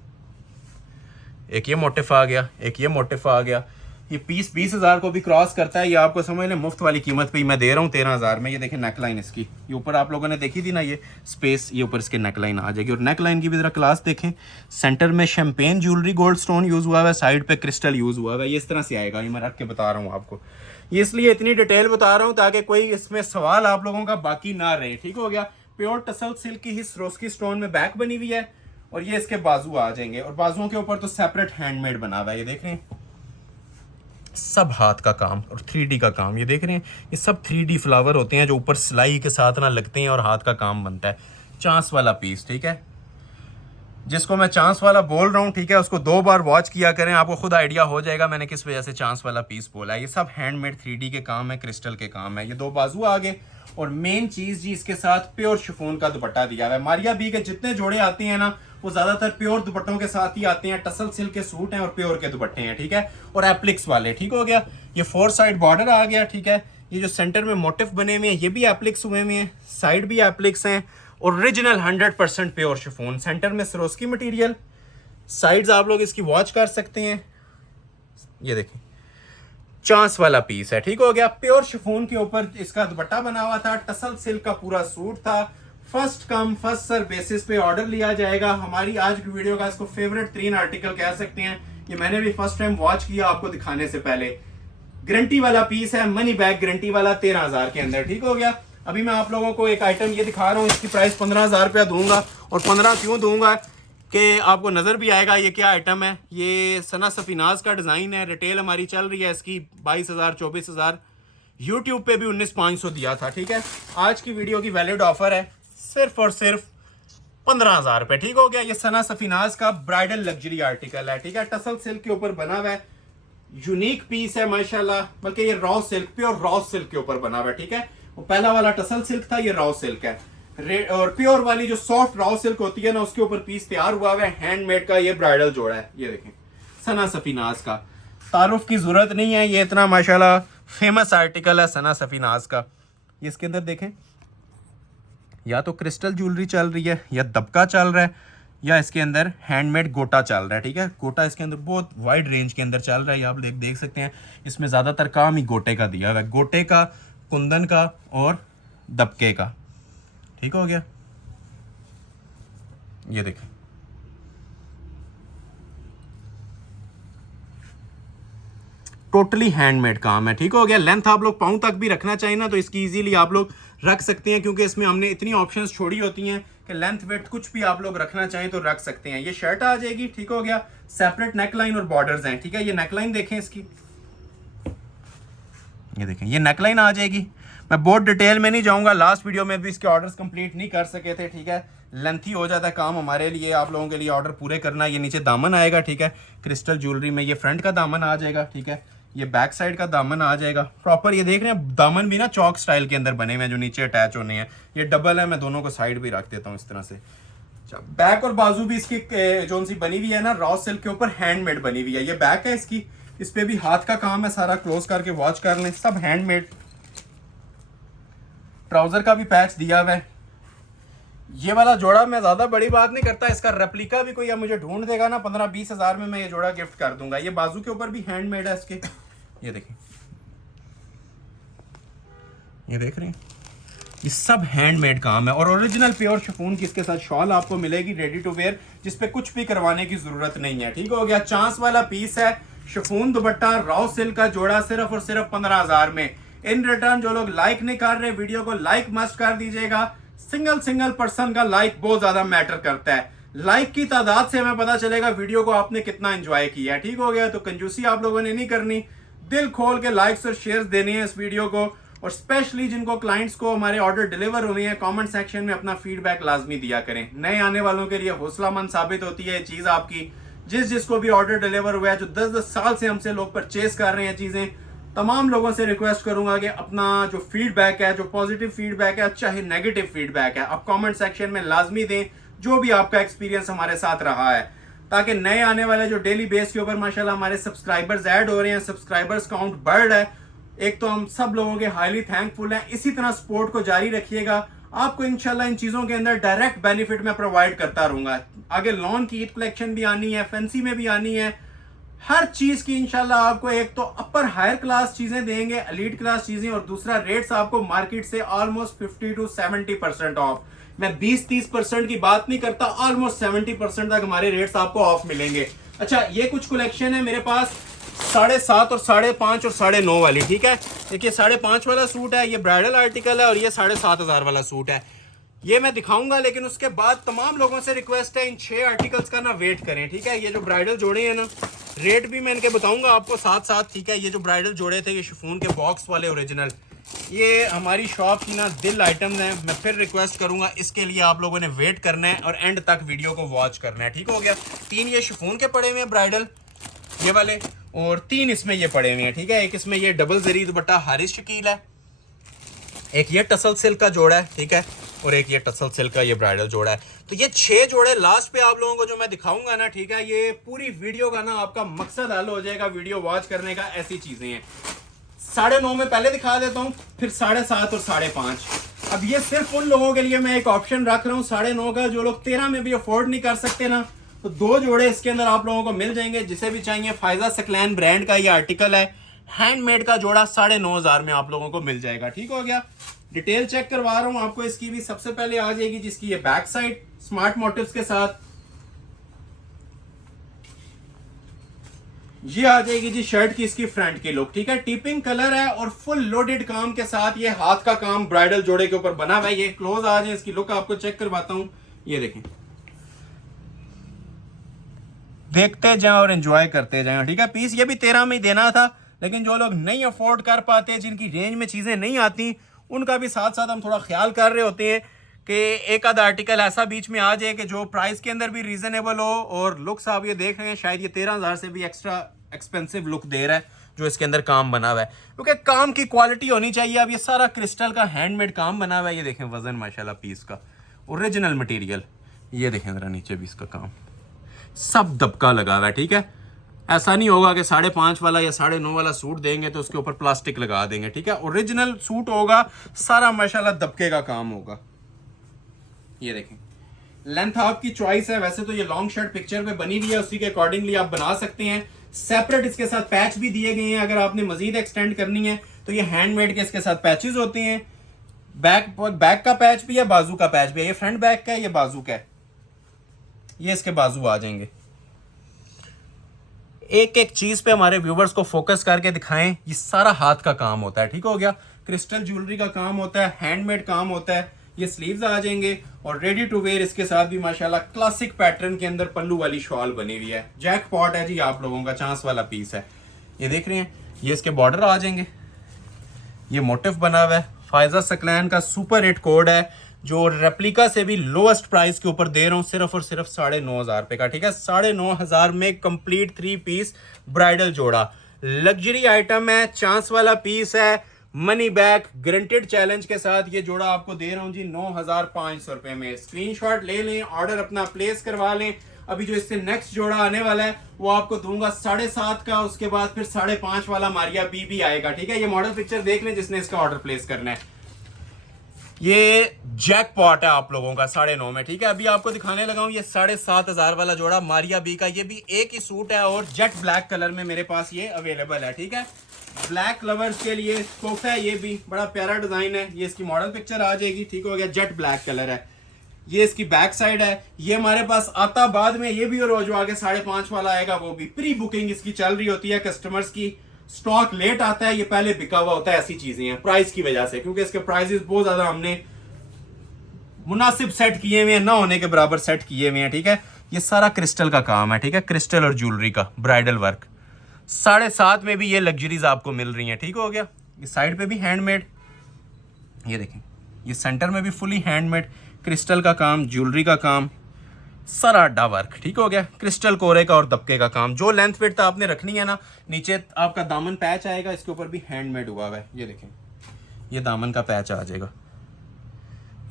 एक ये मोटिफ आ गया, एक ये मोटिफ आ गया। ये पीस 20,000 को भी क्रॉस करता है। ये आपको समझ लें मुफ्त वाली कीमत पे ही मैं दे रहा हूँ 13,000 में। ये देखें नेकलाइन इसकी, ये ऊपर आप लोगों ने देखी थी ना, ये स्पेस, ये ऊपर इसके नेकलाइन आ जाएगी। और नेकलाइन की भी जरा क्लास देखें, सेंटर में champagne jewellery gold stone use हुआ है, साइड पे क्रिस्टल यूज हुआ है। ये इस तरह से आएगा। ये मैं रख के बता रहा हूँ आपको, ये इसलिए इतनी डिटेल बता रहा हूँ ताकि कोई इसमें सवाल आप लोगों का बाकी ना रहे। ठीक हो गया। प्योर टसल सिल्क की ही सरोस्की स्टोन में बैक बनी हुई है, और ये इसके बाजू आ जाएंगे, और बाजुओं के ऊपर तो सेपरेट हैंडमेड बना हुआ है। ये देख रहे हैं, सब हाथ का काम और 3D का काम। ये देख रहे हैं, ये सब 3D फ्लावर होते हैं जो ऊपर सिलाई के साथ ना लगते हैं और हाथ का काम बनता है। चांस वाला पीस। ठीक है, जिसको मैं चांस वाला बोल रहा हूँ, ठीक है, उसको 2 बार वॉच किया करें, आपको खुद आइडिया हो जाएगा मैंने किस वजह से चांस वाला पीस बोला है। ये सब हैंडमेड 3D के काम है, क्रिस्टल के काम है। ये 2 बाजू आगे, और मेन चीज जी इसके साथ प्योर शिफॉन का दुपट्टा दिया हुआ है। मारिया बी के जितने जोड़े आते हैं ना, वो ज्यादातर प्योर दुपट्टों के साथ ही आते हैं। टसल सिल्क के सूट हैं और प्योर के दुपट्टे हैं। ठीक है, और एप्लिक्स वाले। ठीक हो गया। ये 4 साइड बॉर्डर आ गया। ठीक है, ये जो सेंटर में मोटिफ बने हुए हैं ये भी एप्लिक्स हुए हुए हैं, साइड भी एप्लिक्स हैं। ओरिजिनल 100% प्योर शिफॉन, सेंटर में सरोस्की मटेरियल, साइड्स आप लोग इसकी वॉच कर सकते हैं। ये देखें, चांस वाला पीस है। ठीक हो गया। प्योर शिफॉन के ऊपर इसका दुपट्टा बना हुआ था, टसल सिल्क का पूरा सूट था। First come first serve basis पे ऑर्डर लिया जाएगा। हमारी आज की वीडियो का इसको फेवरेट 3 आर्टिकल कह सकते हैं। ये मैंने भी फर्स्ट टाइम वॉच किया आपको दिखाने से पहले। गारंटी वाला पीस है, मनी बैक गारंटी वाला, 13,000 के अंदर। ठीक हो गया। अभी मैं आप लोगों को एक आइटम ये दिखा रहा हूँ, इसकी प्राइस 15,000 रुपया दूंगा। और 15 क्यों दूंगा कि आपको नजर भी आएगा ये क्या आइटम है। ये सना सफीनाज का डिजाइन है। रिटेल हमारी चल रही है इसकी 22,000 24,000, यूट्यूब पे भी 19,500 दिया था। ठीक है, आज की वीडियो की वैलिड ऑफर है सिर्फ और सिर्फ 15,000 रुपए। ठीक हो गया। ये सना सफीनाज का ब्राइडल लग्जरी आर्टिकल है। ठीक है, टसल सिल्क के ऊपर बना हुआ है, यूनिक पीस है माशाल्लाह। बल्कि ये raw silk, pure raw silk के ऊपर बना हुआ है। ठीक है, वो पहला वाला टसल सिल्क था, ये रॉ सिल्क है। और प्योर वाली जो सॉफ्ट रॉ सिल्क होती है ना, उसके ऊपर पीस तैयार हुआ है हैंडमेड का। ये ब्राइडल जोड़ा है। ये देखें, सना सफीनाज का। तारुफ की ज़रूरत नहीं है, ये इतना माशाल्लाह फेमस आर्टिकल है सना सफीनाज का। ये इसके अंदर देखें, या तो क्रिस्टल ज्वेलरी चल रही है, या दबका चल रहा है, या इसके अंदर हैंडमेड गोटा चल रहा है। ठीक है, गोटा इसके अंदर बहुत वाइड रेंज के अंदर चल रहा है, आप देख सकते हैं। इसमें ज़्यादातर काम ही गोटे का दिया हुआ है, गोटे का, कुंदन का और दबके का। ठीक हो गया, ये देखें, टोटली हैंडमेड काम है। ठीक हो गया। लेंथ आप लोग पाँव तक भी रखना चाहिए ना तो इसकी इजीली आप लोग रख सकते हैं, क्योंकि इसमें हमने इतनी ऑप्शंस छोड़ी होती हैं कि लेंथ वेट कुछ भी आप लोग रखना चाहें तो रख सकते हैं। ये शर्ट आ जाएगी। ठीक हो गया, सेपरेट नेकलाइन और बॉर्डर्स हैं। ठीक है, ये नेकलाइन देखें इसकी, ये देखें, ये नेकलाइन आ जाएगी। मैं बहुत डिटेल में नहीं जाऊंगा, लास्ट वीडियो में भी इसके ऑर्डर्स कंप्लीट नहीं कर सके थे। ठीक है, लेंथी हो जाता है काम हमारे लिए, आप लोगों के लिए ऑर्डर पूरे करना। ये नीचे दामन आएगा। ठीक है, क्रिस्टल ज्वेलरी में ये फ्रंट का दामन आ जाएगा। ठीक है, ये बैक साइड का दामन आ जाएगा प्रॉपर। ये देख रहे हैं दामन भी ना चौक स्टाइल के अंदर बने हुए हैं जो नीचे अटैच होने हैं। ये डबल है, मैं दोनों को साइड भी रख देता हूँ इस तरह से। अच्छा, बैक और बाजू भी इसकी जो सी बनी हुई है ना रॉ सिल्क के ऊपर हैंडमेड बनी हुई है। ये बैक है इसकी, इस पे भी हाथ का काम है सारा, क्लोज करके वॉच कर लें, सब हैंडमेड। ट्राउजर का भी पैच दिया हुआ है। ये वाला जोड़ा मैं ज्यादा बड़ी बात नहीं करता, इसका रेप्लिका भी कोई मुझे ढूंढ देगा ना 15-20 हज़ार में मैं ये जोड़ा गिफ्ट कर दूंगा। ये बाजू के ऊपर भी हैंडमेड है इसके, ये देखें, ये देख रहे हैं, ये सब हैंडमेड काम है। और ओरिजिनल प्योर शिफॉन की इसके साथ शॉल आपको मिलेगी रेडी टू वेयर, जिसपे कुछ भी करवाने की जरूरत नहीं है। ठीक हो गया, चांस वाला पीस है, शिफॉन दुपट्टा, रॉ सिल्क का जोड़ा, सिर्फ और सिर्फ 15,000 में। इन रिटर्न जो लोग लाइक नहीं कर रहे वीडियो को लाइक मस्ट कर दीजिएगा। सिंगल पर्सन का लाइक बहुत ज्यादा मैटर करता है। लाइक की तादाद से हमें पता चलेगा वीडियो को आपने कितना एंजॉय किया है। ठीक हो गया, तो कंजूसी आप लोगों ने नहीं करनी, दिल खोल के लाइक्स और शेयर्स देने हैं इस वीडियो को। और स्पेशली जिनको क्लाइंट्स को हमारे ऑर्डर डिलीवर हुए हैं, कमेंट सेक्शन में अपना फीडबैक लाजमी दिया करें। नए आने वालों के लिए हौसलामंद साबित होती है चीज आपकी। जिसको भी ऑर्डर डिलीवर हुआ है, जो 10-10 साल से हमसे लोग परचेज कर रहे हैं चीजें, तमाम लोगों से रिक्वेस्ट करूंगा कि अपना जो फीडबैक है, जो पॉजिटिव फीडबैक है, चाहे नेगेटिव फीडबैक है, आप कमेंट सेक्शन में लाजमी दें, जो भी आपका एक्सपीरियंस हमारे साथ रहा है, ताकि नए आने वाले जो डेली बेस के ऊपर माशाल्लाह हमारे सब्सक्राइबर्स ऐड हो रहे हैं, सब्सक्राइबर्स काउंट बढ़ रहा है। एक तो हम सब लोगों के हाईली थैंकफुल हैं। इसी तरह सपोर्ट को जारी रखिएगा, आपको इंशाल्लाह इन चीजों के अंदर डायरेक्ट बेनिफिट मैं प्रोवाइड करता रहूंगा। आगे लॉन की ईद कलेक्शन भी आनी है, फैंसी में भी आनी है, हर चीज की इंशाल्लाह आपको एक तो अपर हायर क्लास चीजें देंगे, एलीट क्लास चीजें, और दूसरा रेट्स आपको मार्केट से ऑलमोस्ट 50 to 70% ऑफ। मैं 20-30% की बात नहीं करता, ऑलमोस्ट 70% तक हमारे रेट्स आपको ऑफ मिलेंगे। अच्छा, ये कुछ कलेक्शन है मेरे पास 7.5 और 5.5 और 9.5 वाली। ठीक है, देखिए 5.5 वाला सूट है, ये ब्राइडल आर्टिकल है, और ये 7,500 वाला सूट है। ये मैं दिखाऊंगा, लेकिन उसके बाद तमाम लोगों से रिक्वेस्ट है इन 6 आर्टिकल्स का ना वेट करें। ठीक है, ये जो ब्राइडल जोड़े हैं ना, रेट भी मैं इनके बताऊंगा आपको साथ साथ। ठीक है, ये जो ब्राइडल जोड़े थे, ये शिफॉन के बॉक्स वाले ओरिजिनल, ये हमारी शॉप की ना दिल आइटम्स हैं। मैं फिर रिक्वेस्ट करूंगा, इसके लिए आप लोगों ने वेट करना है और एंड तक वीडियो को वॉच करना है। ठीक हो गया, 3 ये शिफॉन के पड़े हुए हैं ब्राइडल ये वाले, और 3 इसमें ये पड़े हुए हैं। ठीक है, एक इसमें ये डबल जरी दुपट्टा हारिस शकील है, एक ये टसल सिल्क का जोड़ा है। ठीक है, और एक ये टसल सिल्क का ये ब्राइडल जोड़ा है। तो ये 6 जोड़े लास्ट पे आप लोगों को जो मैं दिखाऊंगा ना, ठीक है, ये पूरी वीडियो का ना आपका मकसद हल हो जाएगा वीडियो वॉच करने का। ऐसी चीजें हैं 9.5 में पहले दिखा देता हूँ, फिर 7.5 और 5.5। अब ये सिर्फ उन लोगों के लिए मैं एक ऑप्शन रख रहा हूँ 9.5 का, जो लोग 13 में भी अफोर्ड नहीं कर सकते ना, तो 2 जोड़े इसके अंदर आप लोगों को मिल जाएंगे, जिसे भी चाहिए। फायजा सकलैन ब्रांड का ये आर्टिकल है, हैंडमेड का जोड़ा 9.5 में आप लोगों को मिल जाएगा। ठीक हो गया, डिटेल चेक करवा रहा हूं आपको इसकी भी। सबसे पहले आ जाएगी जिसकी ये बैक साइड स्मार्ट मोटिव्स के साथ, ये आ जाएगी जी शर्ट की इसकी फ्रंट की लुक। ठीक है, टिपिंग कलर है और फुल लोडेड काम के साथ ये हाथ का काम ब्राइडल जोड़े के ऊपर बना हुआ है। ये क्लोज आ जाए, इसकी लुक आपको चेक करवाता हूं। ये देखें, देखते जाएं और एंजॉय करते जाएं। ठीक है, पीस ये भी 13 में ही देना था, लेकिन जो लोग नहीं अफोर्ड कर पाते, जिनकी रेंज में चीजें नहीं आती, उनका भी साथ साथ हम थोड़ा ख्याल कर रहे होते हैं कि एक आधा आर्टिकल ऐसा बीच में आ जाए कि जो प्राइस के अंदर भी रीजनेबल हो, और लुक्स आप ये देख रहे हैं शायद ये 13,000 से भी एक्स्ट्रा एक्सपेंसिव लुक दे रहा है जो इसके अंदर काम बना हुआ है, क्योंकि काम की क्वालिटी होनी चाहिए। अब ये सारा क्रिस्टल का हैंडमेड काम बना हुआ है। ये देखें वजन माशाल्लाह पीस का, ओरिजिनल मटेरियल। ये देखें जरा नीचे भी इसका काम, सब दबका लगा हुआ है। ठीक है, ऐसा नहीं होगा कि 5.5 वाला या 9.5 वाला सूट देंगे तो उसके ऊपर प्लास्टिक लगा देंगे, ठीक है। ओरिजिनल सूट होगा, सारा माशाल्लाह दबके का काम होगा। ये देखें, लेंथ आपकी चॉइस है। वैसे तो ये लॉन्ग शर्ट पिक्चर पे बनी हुई है, उसी के अकॉर्डिंगली आप बना सकते हैं। सेपरेट इसके साथ पैच भी दिए गए हैं, अगर आपने मजीद एक्सटेंड करनी है तो ये हैंडमेड के इसके साथ पैचेस होते हैं। बैक का पैच भी है, बाजू का पैच भी है। ये फ्रंट बैक का है, ये बाजू का है, ये इसके बाजू आ जाएंगे। एक एक चीज पे हमारे व्यूवर्स को फोकस करके दिखाएं। ये सारा हाथ का काम होता है, ठीक हो गया। क्रिस्टल ज्वेलरी का काम होता है, हैंडमेड काम होता है। ये स्लीव्स आ जाएंगे और रेडी टू वेयर इसके साथ भी माशाल्लाह क्लासिक पैटर्न के अंदर पल्लू वाली शॉल बनी हुई है। जैक पॉट है जी आप लोगों का, चांस वाला पीस है। ये देख रहे हैं, ये इसके बॉर्डर आ जाएंगे। ये मोटिव बना हुआ है, फायजा सकलैन का सुपर हिट कोड है, जो रेप्लिका से भी लोएस्ट प्राइस के ऊपर दे रहा हूँ, सिर्फ और सिर्फ 9,500 रुपए का, ठीक है। 9,500 में कंप्लीट 3 पीस ब्राइडल जोड़ा, लग्जरी आइटम है, चांस वाला पीस है, मनी बैक गारंटेड चैलेंज के साथ ये जोड़ा आपको दे रहा हूँ जी 9,500 रुपए में। स्क्रीनशॉट ले लें, ऑर्डर अपना प्लेस करवा लें। अभी जो इससे नेक्स्ट जोड़ा आने वाला है वो आपको दूंगा 7.5 का, उसके बाद फिर 5.5 वाला मारिया बीबी आएगा, ठीक है। ये मॉडल पिक्चर देख लें जिसने इसका ऑर्डर प्लेस करना है। ये जैकपॉट है आप लोगों का 9.5 में, ठीक है। अभी आपको दिखाने लगा हूं ये 7,500 वाला जोड़ा मारिया बी का। ये भी एक ही सूट है और जेट ब्लैक कलर में मेरे पास ये अवेलेबल है, ठीक है। ब्लैक लवर्स के लिए तोहफा है, ये भी बड़ा प्यारा डिजाइन है। ये इसकी मॉडल पिक्चर आ जाएगी, ठीक हो गया। जेट ब्लैक कलर है, ये इसकी बैक साइड है। ये हमारे पास आता बाद में ये भी, और जो आगे 5.5 वाला आएगा वो भी। प्री बुकिंग इसकी चल रही होती है कस्टमर्स की, स्टॉक लेट आता है, ये पहले बिका हुआ होता है। ऐसी चीजें हैं प्राइस की वजह से, क्योंकि इसके प्राइसेस बहुत ज्यादा हमने मुनासिब सेट किए हुए हैं, ना होने के बराबर सेट किए हुए हैं, ठीक है। ये सारा क्रिस्टल का काम है, ठीक है, क्रिस्टल और ज्वेलरी का ब्राइडल वर्क। 7.5 में भी ये लग्जरीज आपको मिल रही हैं, ठीक हो गया। ये साइड पे भी हैंडमेड, ये देखें, ये सेंटर में भी फुली हैंडमेड, क्रिस्टल का काम, ज्वेलरी का काम, सारा अड्डा वर्क, ठीक हो गया। क्रिस्टल कोरे का और दबके का काम। जो लेंथ विड्थ आपने रखनी है ना, नीचे आपका दामन पैच आएगा, इसके ऊपर भी हैंडमेड हुआ है। ये देखें, ये दामन का पैच आ जाएगा,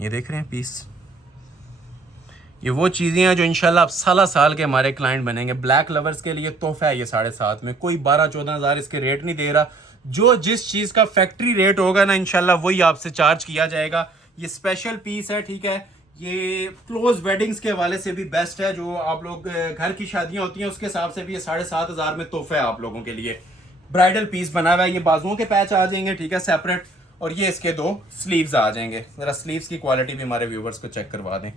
ये देख रहे हैं पीस। ये वो चीज़ें हैं जो इंशाल्लाह आप साल के हमारे क्लाइंट बनेंगे। ब्लैक लवर्स के लिए तोहफा है ये 7.5 में। कोई 12-14 हज़ार इसके रेट नहीं दे रहा। जो जिस चीज़ का फैक्ट्री रेट होगा ना, इंशाल्लाह वही आपसे चार्ज किया जाएगा। ये स्पेशल पीस है, ठीक है। ये क्लोज वेडिंग्स के हवाले से भी बेस्ट है। जो आप लोग घर की शादियां होती हैं उसके हिसाब से भी ये 7,500 में तोहफा है आप लोगों के लिए। ब्राइडल पीस बना हुआ है। ये बाजुओं के पैच आ जाएंगे, ठीक है, सेपरेट। और ये इसके 2 स्लीव्स आ जाएंगे। जरा स्लीव्स की क्वालिटी भी हमारे व्यूवर्स को चेक करवा दें।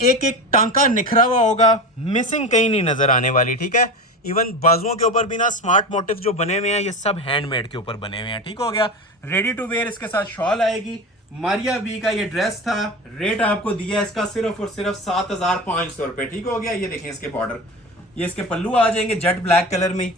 एक एक टांका निखरा हुआ होगा, मिसिंग कहीं नहीं नजर आने वाली, ठीक है। इवन बाजुओं के ऊपर भी ना स्मार्ट मोटिव जो बने हुए हैं, ये सब हैंडमेड के ऊपर बने हुए हैं, ठीक हो गया। रेडी टू वेयर इसके साथ शॉल आएगी। मारिया बी का ये ड्रेस था, रेट आपको दिया इसका सिर्फ और सिर्फ 7,500 रुपए, ठीक हो गया। ये देखें इसके बॉर्डर, ये इसके पल्लू आ जाएंगे जेट ब्लैक कलर में,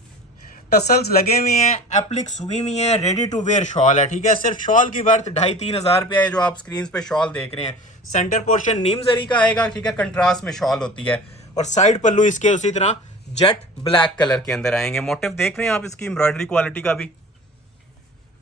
टसल्स लगे हुए हैं, एप्लिक्स हुई हुई हैं, रेडी टू वेयर शॉल है, ठीक है। सिर्फ शॉल की वर्थ 2,500-3 हज़ार रुपया है जो आप स्क्रीन पे शॉल देख रहे हैं। सेंटर पोर्शन नीम जरी का आएगा, ठीक है, कंट्रास्ट में शॉल होती है। और साइड पल्लू इसके उसी तरह जेट ब्लैक कलर के अंदर आएंगे। मोटिव देख रहे हैं आप इसकी एम्ब्रॉयडरी क्वालिटी का भी।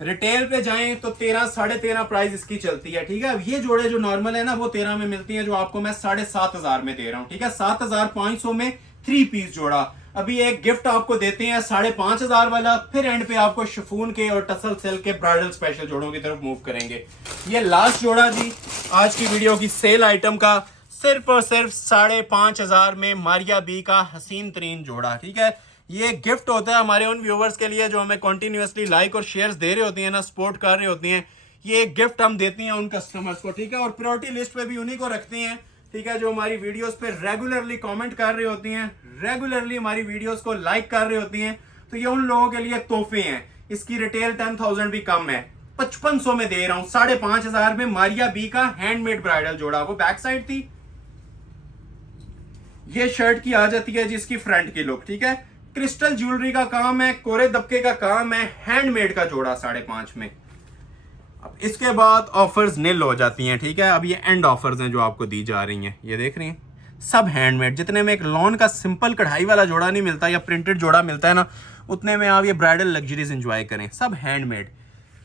रिटेल पे जाएं तो 13-13.5 प्राइस इसकी चलती है, ठीक है। अब ये जोड़े जो नॉर्मल है ना वो 13 में मिलती हैं, जो आपको मैं 7,500 में दे रहा हूँ, ठीक है। 7,500 में 3 पीस जोड़ा। अभी एक गिफ्ट आपको देते हैं 5,500 वाला, फिर एंड पे आपको शिफॉन के और टसल सिल्क के ब्राइडल स्पेशल जोड़ों की तरफ मूव करेंगे। ये लास्ट जोड़ा जी आज की वीडियो की सेल आइटम का, सिर्फ और सिर्फ 5,500 में मारिया बी का हसीन तरीन जोड़ा, ठीक है। ये गिफ्ट होता है हमारे उन व्यूवर्स के लिए जो हमें कंटिन्यूअसली लाइक और शेयर्स दे रहे होती हैं ना, सपोर्ट कर रहे होती हैं। ये गिफ्ट हम देते हैं उन कस्टमर्स को, ठीक है। और प्रायोरिटी लिस्ट पे भी उन्हीं को रखते हैं, ठीक है, जो हमारी वीडियोस पे रेगुलरली कमेंट कर रही होती हैं, रेगुलरली हमारी वीडियोस को लाइक कर रही होती हैं। तो ये उन लोगों के लिए तोहफे हैं। इसकी रिटेल 10,000 भी कम है, 5,500 में दे रहा हूं। 5,500 में मारिया बी का हैंडमेड ब्राइडल जोड़ा। वो बैक साइड थी, ये शर्ट की आ जाती है जिसकी फ्रंट की लुक, ठीक है। क्रिस्टल ज्वेलरी का काम है, कोरे दबके का काम है, हैंडमेड का जोड़ा 5.5 में। अब इसके बाद ऑफर्स निल हो जाती हैं, ठीक है। अब ये एंड ऑफर्स हैं जो आपको दी जा रही हैं, ये देख रही हैं, सब हैंडमेड। जितने में एक लॉन का सिंपल कढ़ाई वाला जोड़ा नहीं मिलता या प्रिंटेड जोड़ा मिलता है ना, उतने में आप ये ब्राइडल लग्जरीज एंजॉय करें। सब हैंडमेड,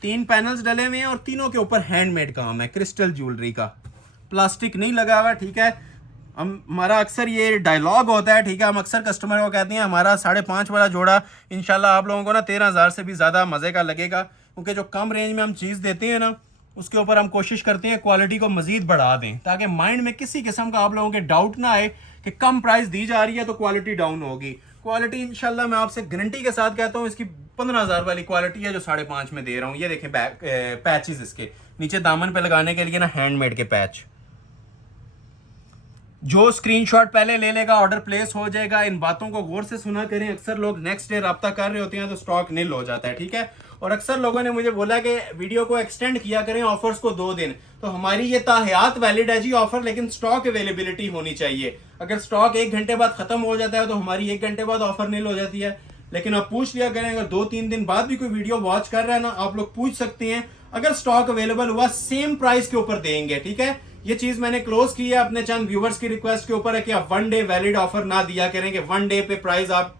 3 पैनल्स डले हुए हैं और तीनों के ऊपर हैंडमेड काम है, क्रिस्टल ज्वेलरी का, प्लास्टिक नहीं लगा हुआ, ठीक है। हमारा अक्सर ये डायलॉग होता है, ठीक है, हम अक्सर कस्टमर को कहते हैं हमारा 5.5 वाला जोड़ा इंशाल्लाह आप लोगों को ना 13,000 से भी ज़्यादा मज़े का लगेगा, क्योंकि जो कम रेंज में हम चीज़ देते हैं ना उसके ऊपर हम कोशिश करते हैं क्वालिटी को मज़ीद बढ़ा दें, ताकि माइंड में किसी किस्म का आप लोगों के डाउट ना आए कि कम प्राइस दी जा रही है तो क्वालिटी डाउन होगी। क्वालिटी इंशाल्लाह मैं आपसे गारंटी के साथ कहता हूँ, इसकी 15,000 वाली क्वालिटी है जो 5.5 में दे रहा हूँ। ये देखें बैक पैचेस, इसके नीचे दामन पे लगाने के लिए ना हैंडमेड के पैच। जो स्क्रीनशॉट पहले ले लेगा ऑर्डर प्लेस हो जाएगा। इन बातों को गौर से सुना करें, अक्सर लोग नेक्स्ट डे रब्ता कर रहे होते हैं तो स्टॉक नील हो जाता है, ठीक है। और अक्सर लोगों ने मुझे बोला कि वीडियो को एक्सटेंड किया करें ऑफर्स को 2 दिन, तो हमारी ये ताहयात वैलिड है जी ऑफर, लेकिन स्टॉक अवेलेबिलिटी होनी चाहिए। अगर स्टॉक 1 घंटे बाद खत्म हो जाता है तो हमारी 1 घंटे बाद ऑफर नील हो जाती है। लेकिन आप पूछ लिया करें, अगर 2-3 दिन बाद भी कोई वीडियो वॉच कर रहा है ना, आप लोग पूछ सकते हैं, अगर स्टॉक अवेलेबल हुआ सेम प्राइस के ऊपर देंगे, ठीक है। ये चीज मैंने क्लोज की है अपने चंद व्यूवर्स की रिक्वेस्ट के ऊपर है कि आप 1 डे वैलिड ऑफर ना दिया करें, कि 1 डे पे प्राइस आप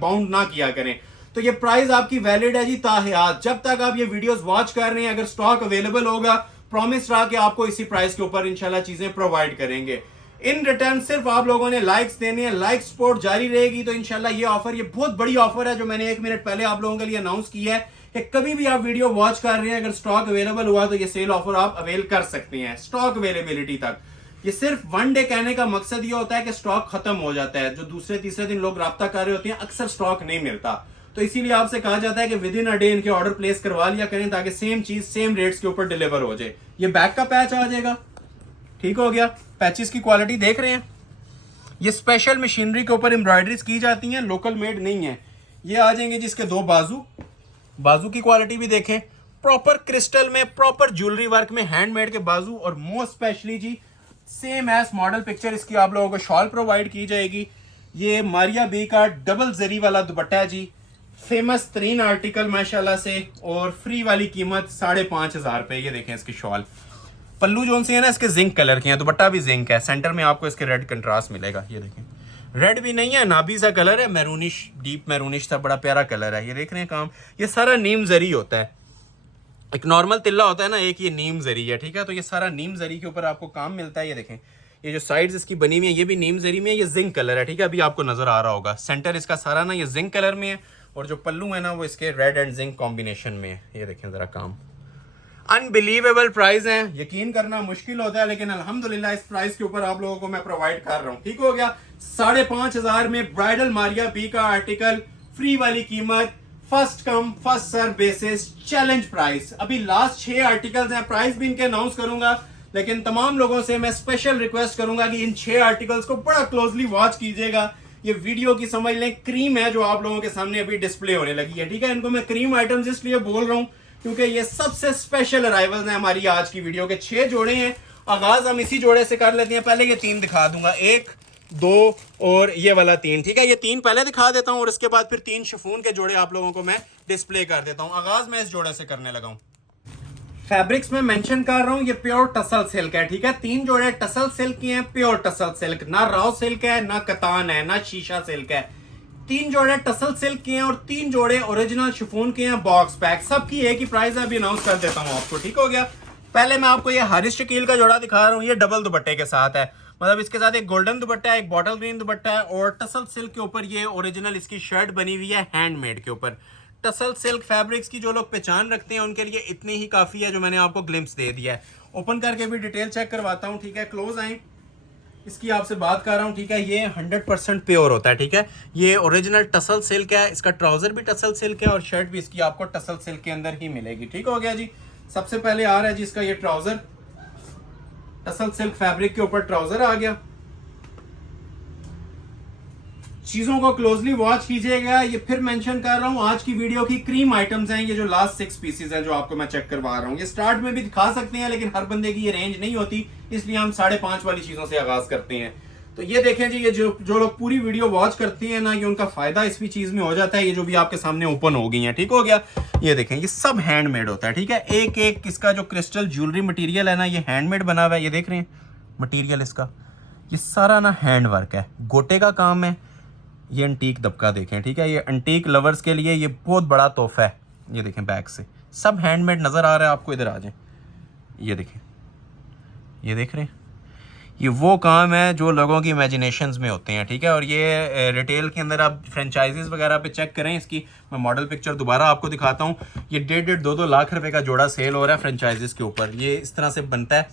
बाउंड ना किया करें। तो ये प्राइस आपकी वैलिड है जी ताहयात, जब तक आप ये वीडियोस वॉच कर रहे हैं। अगर स्टॉक अवेलेबल होगा, प्रॉमिस रहा कि आपको इसी प्राइस के ऊपर इंशाल्लाह चीजें प्रोवाइड करेंगे। इन रिटर्न सिर्फ आप लोगों ने लाइक्स देने हैं, लाइक सपोर्ट जारी रहेगी तो इंशाल्लाह ये ऑफर, ये बहुत बड़ी ऑफर है जो मैंने 1 मिनट पहले आप लोगों के लिए अनाउंस की है कि कभी भी आप वीडियो वॉच कर रहे हैं, अगर स्टॉक अवेलेबल हुआ तो ये सेल ऑफर आप अवेल कर सकते हैं स्टॉक अवेलेबिलिटी तक। ये सिर्फ 1 डे कहने का मकसद ये होता है कि स्टॉक खत्म हो जाता है। जो दूसरे तीसरे दिन लोग राब्ता कर रहे होते हैं, अक्सर स्टॉक नहीं मिलता, तो इसीलिए आपसे कहा जाता है कि विद इन अ डे इनके ऑर्डर प्लेस करवा लिया करें, ताकि सेम चीज सेम रेट्स के ऊपर डिलीवर हो जाए। ये बैक का पैच आ जाएगा, ठीक हो गया। पैचेस की क्वालिटी देख रहे हैं, ये स्पेशल मशीनरी के ऊपर एम्ब्रॉयडरीज की जाती हैं, लोकल मेड नहीं है। ये आ जाएंगे जिसके 2 बाजू, बाजू की क्वालिटी भी देखें, प्रॉपर क्रिस्टल में, प्रॉपर ज्वेलरी वर्क में हैंडमेड के बाजू। और मोस्ट स्पेशली जी सेम एज मॉडल पिक्चर इसकी आप लोगों को शॉल प्रोवाइड की जाएगी। ये मारिया बी का डबल जरी वाला दुपट्टा है जी, फेमस तरीन आर्टिकल माशाल्लाह से, और फ्री वाली कीमत 5,500 रुपए। ये देखें इसकी शॉल, पल्लू जो से है ना इसके जिंक कलर के हैं, दुपट्टा भी जिंक है, सेंटर में आपको इसके रेड कंट्रास्ट मिलेगा। ये देखें, रेड भी नहीं है, नाबी सा कलर है, मैरूनिश, डीप मैरूनिश सा बड़ा प्यारा कलर है। ये देख रहे हैं काम, ये सारा नीम जरी होता है। एक नॉर्मल तिल्ला होता है ना, एक ये नीम जरी है, ठीक है। तो ये सारा नीम जरी के ऊपर आपको काम मिलता है। ये देखें, ये जो साइड्स इसकी बनी हुई है ये भी नीम जरी में है, ये जिंक कलर है, ठीक है। अभी आपको नजर आ रहा होगा, सेंटर इसका सारा ना ये जिंक कलर में है, और जो पल्लू है ना वो इसके रेड एंड जिंक कॉम्बिनेशन में है। ये देखें जरा काम, अनबिलीवेबल प्राइस है, यकीन करना मुश्किल होता है, लेकिन अल्हम्दुलिल्लाह इस प्राइस के ऊपर आप लोगों को मैं प्रोवाइड कर रहा हूँ, ठीक हो गया। 5,500 में ब्राइडल मारिया बी का आर्टिकल, फ्री वाली कीमत, first come first serve basis, challenge price. अभी लास्ट 6 आर्टिकल्स हैं, प्राइस भी इनके अनाउंस करूंगा, लेकिन तमाम लोगों से मैं स्पेशल रिक्वेस्ट करूंगा कि इन 6 आर्टिकल्स को बड़ा क्लोजली वॉच कीजिएगा। ये वीडियो की समझ लें क्रीम है जो आप लोगों के सामने अभी डिस्प्ले होने लगी है, ठीक है। इनको मैं क्रीम आइटम्स इसलिए बोल रहा हूँ क्योंकि ये सबसे स्पेशल अराइवल्स हैं हमारी आज की वीडियो के। 6 जोड़े हैं, आगाज हम इसी जोड़े से कर लेते हैं। पहले ये 3 दिखा दूंगा, 1, 2 और ये वाला 3, ठीक है। ये 3 पहले दिखा देता हूं और इसके बाद फिर 3 शिफॉन के जोड़े आप लोगों को मैं डिस्प्ले कर देता हूं। आगाज मैं इस जोड़े से करने लगा हूं। फैब्रिक्स में मेंशन कर रहा हूं, ये प्योर टसल सिल्क है, ठीक है। 3 जोड़े टसल सिल्क की हैं, प्योर टसल सिल्क, ना राव सिल्क है, ना कतान है, ना शीशा सिल्क है। 3 जोड़े टसल सिल्क के हैं और 3 जोड़े ओरिजिनल शिफॉन के हैं, बॉक्स पैक। सबकी एक ही प्राइस है, अभी अनाउंस कर देता हूं आपको, ठीक हो गया। पहले मैं आपको ये हारिस शकील का जोड़ा दिखा रहा हूं, ये डबल दुपट्टे के साथ है, मतलब इसके साथ एक गोल्डन दुपट्टा है, एक बॉटल ग्रीन दुपट्टा है, और टसल सिल्क के ऊपर ये ओरिजिनल इसकी शर्ट बनी हुई है हैंडमेड के ऊपर। टसल सिल्क फैब्रिक्स की जो लोग पहचान रखते हैं उनके लिए इतनी ही काफी है, जो मैंने आपको ग्लिम्स दे दिया है। ओपन करके भी डिटेल चेक करवाता हूँ, ठीक है। क्लोज आए, इसकी आपसे बात कर रहा हूँ, ठीक है। ये 100% प्योर होता है, ठीक है। ये ओरिजिनल टसल सिल्क है, इसका ट्राउजर भी टसल सिल्क है और शर्ट भी इसकी आपको टसल सिल्क के अंदर ही मिलेगी, ठीक हो गया जी। सबसे पहले आ रहा है जी इसका ये ट्राउजर, टसल सिल्क फैब्रिक के ऊपर ट्राउजर आ गया। चीजों को क्लोजली वॉच कीजिएगा। ये फिर मेंशन कर रहा हूं, आज की वीडियो की क्रीम आइटम्स हैं, ये जो लास्ट 6 पीसेस हैं जो आपको मैं चेक करवा रहा हूं। ये स्टार्ट में भी दिखा सकते हैं, लेकिन हर बंदे की ये रेंज नहीं होती, इसलिए हम 5.5 वाली चीजों से आगाज करते हैं। तो ये देखें जी, ये जो लोग पूरी वीडियो वॉच करते हैं ना, ये उनका फायदा इस भी चीज में हो जाता है। ये जो भी आपके सामने ओपन हो गई है, ठीक हो गया। ये देखें, ये सब हैंडमेड होता है, ठीक है। एक एक इसका जो क्रिस्टल ज्वेलरी मटेरियल है ना, ये हैंडमेड बना हुआ है। ये देख रहे हैं मटेरियल इसका, ये सारा ना हैंड वर्क है, गोटे का काम है। ये एंटीक दबका देखें, ठीक है। ये एंटीक लवर्स के लिए ये बहुत बड़ा तोहफा है। ये देखें बैक से सब हैंडमेड नजर आ रहा है आपको, इधर आ जाए। ये देखें, ये देख रहे हैं, ये वो काम है जो लोगों की इमेजिनेशंस में होते हैं, ठीक है। और ये रिटेल के अंदर आप फ्रेंचाइजीज वगैरह पे चेक करें, इसकी मैं मॉडल पिक्चर दोबारा आपको दिखाता हूँ। ये 1.5-2 लाख रुपए का जोड़ा सेल हो रहा है फ्रेंचाइजीज के ऊपर। ये इस तरह से बनता है।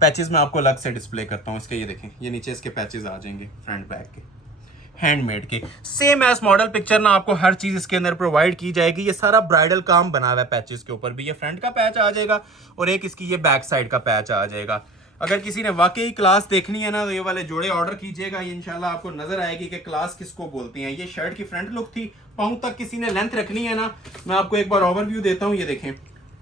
पैचेस मैं आपको अलग से डिस्प्ले करता हूँ इसके। ये देखें, ये नीचे इसके पैचेस आ जाएंगे फ्रंट बैक के, हैंडमेड के। सेम एज मॉडल पिक्चर ना आपको हर चीज इसके अंदर प्रोवाइड की जाएगी। ये सारा ब्राइडल काम बना हुआ है पैचेस के ऊपर भी। ये फ्रंट का पैच आ जाएगा और एक इसकी ये बैक साइड का पैच आ जाएगा। अगर किसी ने वाकई क्लास देखनी है ना तो ये वाले जोड़े ऑर्डर कीजिएगा। ये इंशाल्लाह आपको नजर आएगी कि क्लास किसको बोलती हैं। ये शर्ट की फ्रंट लुक थी। पाँव तक किसी ने लेंथ रखनी है ना, मैं आपको एक बार ओवरव्यू देता हूँ। ये देखें,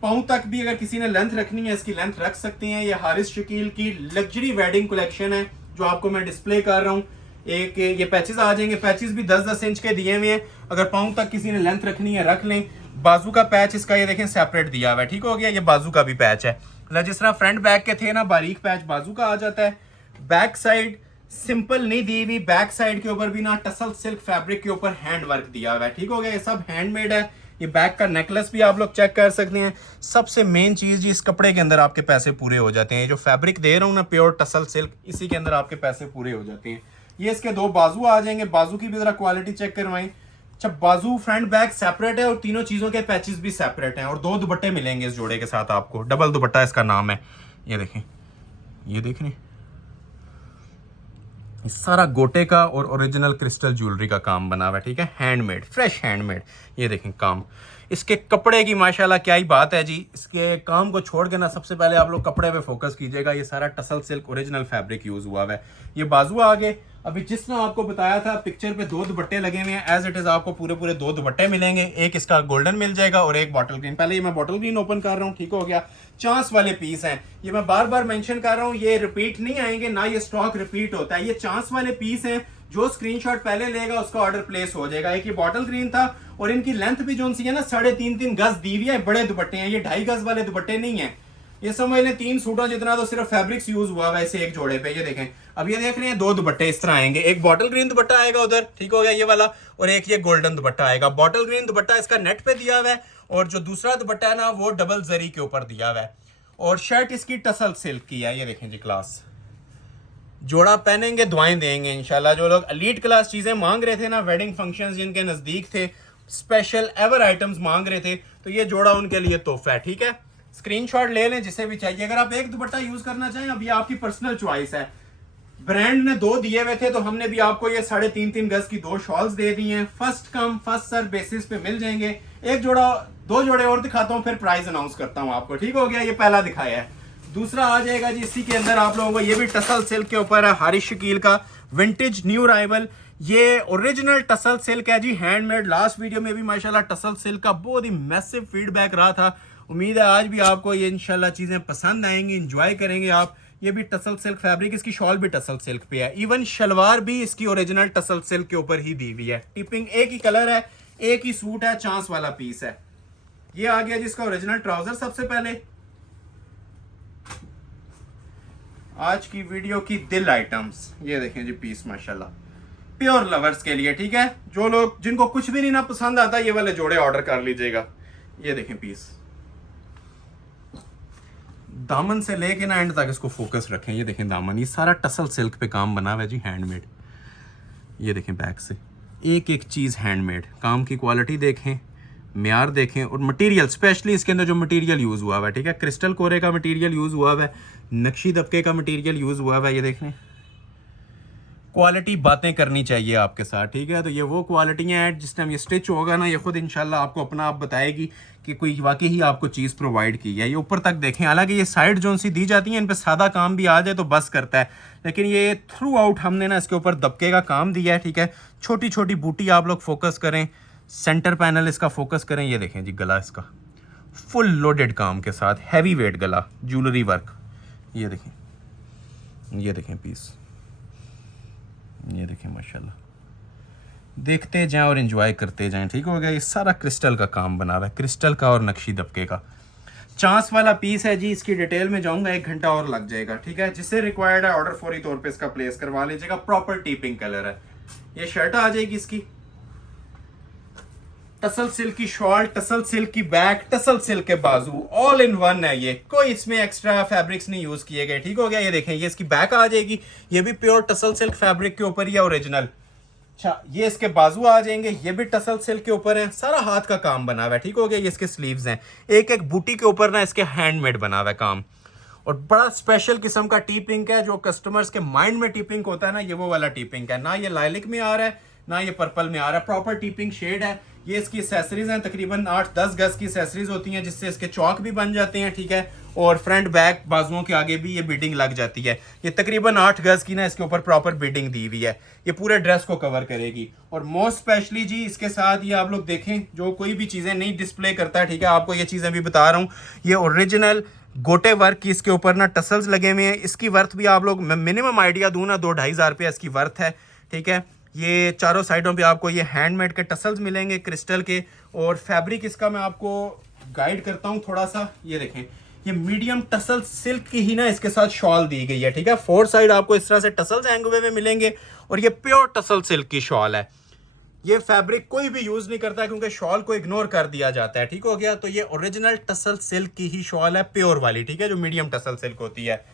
पाँव तक भी अगर किसी ने लेंथ रखनी है, इसकी लेंथ रख सकती हैं। ये हारिस शकील की लग्जरी वेडिंग कलेक्शन है जो आपको मैं डिस्प्ले कर रहा हूँ। एक ये पैचेस आ जाएंगे। पैचेस भी 10-10 इंच के दिए हुए हैं। अगर पाँव तक किसी ने लेंथ रखनी है रख लें। बाजू का पैच इसका ये देखें सेपरेट दिया हुआ है, ठीक हो गया। ये बाजू का भी पैच है। जिस तरह फ्रंट बैक के थे ना, बारीक पैच बाजू का आ जाता है। बैक साइड सिंपल नहीं दी हुई, बैक साइड के ऊपर भी ना टसल सिल्क फैब्रिक के ऊपर हैंड वर्क दिया हुआ है, ठीक हो गया। ये सब हैंडमेड है। ये बैक का नेकलेस भी आप लोग चेक कर सकते हैं। सबसे मेन चीज जी, इस कपड़े के अंदर आपके पैसे पूरे हो जाते हैं। ये जो फैब्रिक दे रहा हूँ ना, प्योर टसल सिल्क, इसी के अंदर आपके पैसे पूरे हो जाते हैं। ये इसके 2 बाजू आ जाएंगे। बाजू की भी जरा क्वालिटी चेक करवाएं। अच्छा, बाजू फ्रंट बैक सेपरेट है और तीनों चीजों के पैचेस भी सेपरेट हैं। और 2 दुपट्टे मिलेंगे इस जोड़े के साथ आपको। डबल दुपट्टा इसका नाम है। ये देखें, ये देख रहे, सारा गोटे का और ओरिजिनल क्रिस्टल ज्वेलरी का काम बना हुआ है, ठीक है। Handmade, fresh handmade. ये देखें काम, इसके कपड़े की माशाल्लाह क्या ही बात है जी। इसके काम को छोड़ के ना सबसे पहले आप लोग कपड़े पे फोकस कीजिएगा। ये सारा tussle silk original fabric use हुआ है। ये बाजू आगे अभी जिस तरह आपको बताया था पिक्चर पे 2 दुपट्टे लगे हुए हैं। एज इट इज आपको पूरे 2 दुपट्टे मिलेंगे। एक इसका गोल्डन मिल जाएगा और एक बॉटल ग्रीन। पहले ये मैं बॉटल ग्रीन ओपन कर रहा हूँ, ठीक हो गया। चांस वाले पीस हैं। ये मैं बार बार मेंशन कर रहा हूँ, ये रिपीट नहीं आएंगे, ना ये स्टॉक रिपीट होता है। ये चांस वाले पीस हैं। जो स्क्रीनशॉट पहले लेगा उसका ऑर्डर प्लेस हो जाएगा। एक ये बॉटल ग्रीन था और इनकी लेंथ भी जो सी है ना 3.5 गज दी हुई है। बड़े दुपट्टे हैं, ये 2.5 गज वाले दुपट्टे नहीं है। ये समझ लें 3 सूटों जितना तो सिर्फ फैब्रिक्स यूज हुआ वैसे एक जोड़े पे। ये देखें, अब ये देख रहे हैं 2 दुपट्टे इस तरह आएंगे। एक बॉटल ग्रीन दुपट्टा आएगा उधर, ठीक हो गया ये वाला, और एक ये गोल्डन दुपट्टा आएगा। बॉटल ग्रीन दुपट्टा इसका नेट पे दिया हुआ है और जो दूसरा दुपट्टा है ना वो डबल जरी के ऊपर दिया हुआ है। और शर्ट इसकी टसल सिल्क की है। ये देखें जी क्लास, जोड़ा पहनेंगे दुआएं देंगे इंशाल्लाह। जो लोग एलीट क्लास चीजें मांग रहे थे ना, वेडिंग फंक्शंस जिनके नजदीक थे, स्पेशल एवर आइटम्स मांग रहे थे, तो ये जोड़ा उनके लिए तोहफा है, ठीक है। स्क्रीनशॉट ले लें जिसे भी चाहिए। अगर आप एक दुपट्टा यूज करना चाहें, अब ये आपकी पर्सनल चॉइस है। ब्रांड ने 2 दिए हुए थे तो हमने भी आपको ये 3.5 गज की 2 शॉल्स दे दी हैं। First come first serve basis पे मिल जाएंगे। एक जोड़ा 2 जोड़े और दिखाता हूँ, फिर प्राइस अनाउंस करता हूँ आपको, ठीक हो गया। ये पहला दिखाया है। दूसरा आ जाएगा जी इसी के अंदर आप लोगों को। ये भी टसल सिल्क के ऊपर है, हारिस शकील का विंटेज न्यू अराइवल। ये ओरिजिनल टसल सिल्क है जी, हैंडमेड। लास्ट वीडियो में भी माशाल्लाह टसल सिल्क का बहुत ही मैसिव फीडबैक रहा था। उम्मीद है आज भी आपको ये इंशाल्लाह चीजें पसंद आएंगी, एंजॉय करेंगे आप। ये भी टसल सिल्क फैब्रिक, इसकी शॉल भी टसल सिल्क पे है। इवन शलवार भी इसकी ओरिजिनल टसल सिल्क के ऊपर ही दी हुई है। टिपिंग एक ही कलर है, एक ही सूट है, चांस वाला पीस है। ये आ गया जिसका ओरिजिनल ट्राउजर। सबसे पहले आज की वीडियो की दिल आइटम्स, ये देखें जी पीस माशाल्लाह प्योर लवर्स के लिए, ठीक है। जो लोग जिनको कुछ भी नहीं ना पसंद आता, ये वाले जोड़े ऑर्डर कर लीजिएगा। ये देखें पीस, दामन से लेके ना एंड तक इसको फोकस रखें। ये देखें दामन, ये सारा टसल सिल्क पे काम बना हुआ है जी, हैंडमेड। ये देखें बैक से एक एक चीज हैंडमेड। काम की क्वालिटी देखें, म्यार देखें, और मटेरियल स्पेशली इसके अंदर जो मटेरियल यूज हुआ है, ठीक है, क्रिस्टल कोरे का मटेरियल यूज हुआ है, नक्शी दबके का मटेरियल यूज हुआ है। ये देखें क्वालिटी बातें करनी चाहिए आपके साथ, ठीक है। तो ये वो क्वालिटियाँ हैं जिस टाइम ये स्टिच होगा ना, ये खुद इंशाल्लाह आपको अपना आप बताएगी कि कोई वाकई ही आपको चीज़ प्रोवाइड की है। ये ऊपर तक देखें, हालांकि ये साइड जो सी दी जाती है इन पे सादा काम भी आ जाए तो बस करता है, लेकिन ये थ्रू आउट हमने ना इसके ऊपर दबके का काम दिया है, ठीक है। छोटी छोटी बूटी आप लोग फोकस करें, सेंटर पैनल इसका फोकस करें। ये देखें जी गला इसका फुल लोडेड काम के साथ, हैवी वेट गला, ज्वेलरी वर्क। ये देखें, ये देखें पीस, ये देखें माशाल्लाह। देखते जाएं और एंजॉय करते जाएं, ठीक हो गया। ये सारा क्रिस्टल का काम बना हुआ है, क्रिस्टल का और नक्शी दबके का। चांस वाला पीस है जी, इसकी डिटेल में जाऊंगा 1 घंटा और लग जाएगा, ठीक है। जिससे रिक्वायर्ड है ऑर्डर फौरी तौर पे इसका प्लेस करवा लीजिएगा। प्रॉपर टीपिंग कलर है। ये शर्ट आ जाएगी इसकी, टसल सिल्क की शॉल, टसल सिल्क की बैक, टसल सिल्क के बाजू, ऑल इन वन है ये, कोई इसमें एक्स्ट्रा फैब्रिक्स नहीं यूज किए गए। ठीक हो गया। ये देखें, ये इसकी बैक आ जाएगी, ये भी प्योर टसल सिल्क फैब्रिक के ऊपर ही है, ओरिजिनल। अच्छा, ये इसके बाजू आ जाएंगे, ये भी टसल सिल्क के ऊपर है, सारा हाथ का काम बना हुआ है। ठीक हो गया। ये इसके स्लीव्स हैं, एक एक बूटी के ऊपर ना इसके हैंडमेड बना हुआ है काम, और बड़ा स्पेशल किस्म का टी पिंक है, जो कस्टमर्स के माइंड में टी पिंक होता है ना, ये वो वाला टी पिंक है। ना ये लाइलिक में आ रहा है, ना ये पर्पल में आ रहा है, प्रॉपर टी पिंक शेड है। ये इसकी एसेसरीज हैं, तकरीबन 8-10 गज की एसेसरीज होती हैं, जिससे इसके चौक भी बन जाते हैं। ठीक है। और फ्रंट बैक बाजुओं के आगे भी ये बीडिंग लग जाती है। ये तकरीबन 8 गज की ना इसके ऊपर प्रॉपर बीडिंग दी हुई है, ये पूरे ड्रेस को कवर करेगी। और मोस्ट स्पेशली जी इसके साथ ये आप लोग देखें, जो कोई भी चीज़ें नहीं डिस्प्ले करता है, ठीक है, आपको ये चीज़ें भी बता रहा हूँ, ये ओरिजिनल गोटे वर्क की इसके ऊपर ना टसल्स लगे हुए हैं। इसकी वर्थ भी आप लोग मिनिमम आइडिया दूँ ना, 2-2.5 हज़ार रुपया इसकी वर्थ है। ठीक है। ये चारों साइडों पे आपको ये हैंडमेड के टसल्स मिलेंगे क्रिस्टल के, और फैब्रिक इसका मैं आपको गाइड करता हूँ थोड़ा सा। ये देखें, ये मीडियम टसल सिल्क की ही ना इसके साथ शॉल दी गई है। ठीक है। 4 साइड आपको इस तरह से टसल्स हैंग हुए में मिलेंगे, और ये प्योर टसल सिल्क की शॉल है। ये फैब्रिक कोई भी यूज नहीं करता है, क्योंकि शॉल को इग्नोर कर दिया जाता है। ठीक हो गया। तो ये ओरिजिनल टसल सिल्क की ही शॉल है, प्योर वाली। ठीक है, जो मीडियम टसल सिल्क होती है।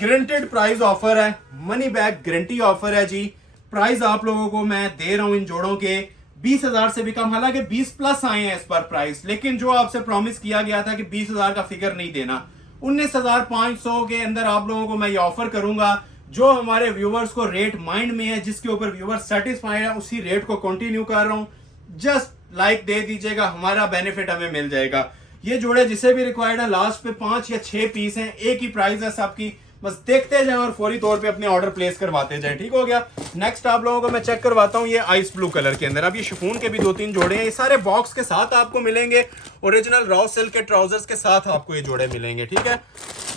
गारंटेड प्राइस ऑफर है, मनी बैक गारंटी ऑफर है जी। प्राइस आप लोगों को मैं दे रहा हूं इन जोड़ों के 20,000 से भी कम, हालांकि 20 प्लस आए हैं इस पर प्राइस, लेकिन जो आपसे प्रॉमिस किया गया था कि 20,000 का फिगर नहीं देना, 19,500 के अंदर आप लोगों को मैं ये ऑफर करूंगा। जो हमारे व्यूवर्स को रेट माइंड में है, जिसके ऊपर व्यूवर्स सेटिस्फाइड है, उसी रेट को कंटिन्यू कर रहा हूं। जस्ट लाइक दे दीजिएगा, हमारा बेनिफिट हमें मिल जाएगा। ये जोड़े जिसे भी रिक्वायर्ड है, लास्ट पे 5 या 6 पीस हैं, एक ही प्राइस है सबकी, बस देखते जाएं और फौरी तौर पे अपने ऑर्डर प्लेस करवाते जाएं। ठीक हो गया। नेक्स्ट आप लोगों को मैं चेक करवाता हूं, ये आइस ब्लू कलर के अंदर। अब ये शिफॉन के भी 2-3 जोड़े हैं, ये सारे बॉक्स के साथ आपको मिलेंगे, ओरिजिनल रॉ सिल्क के ट्राउजर्स के साथ आपको ये जोड़े मिलेंगे। ठीक है।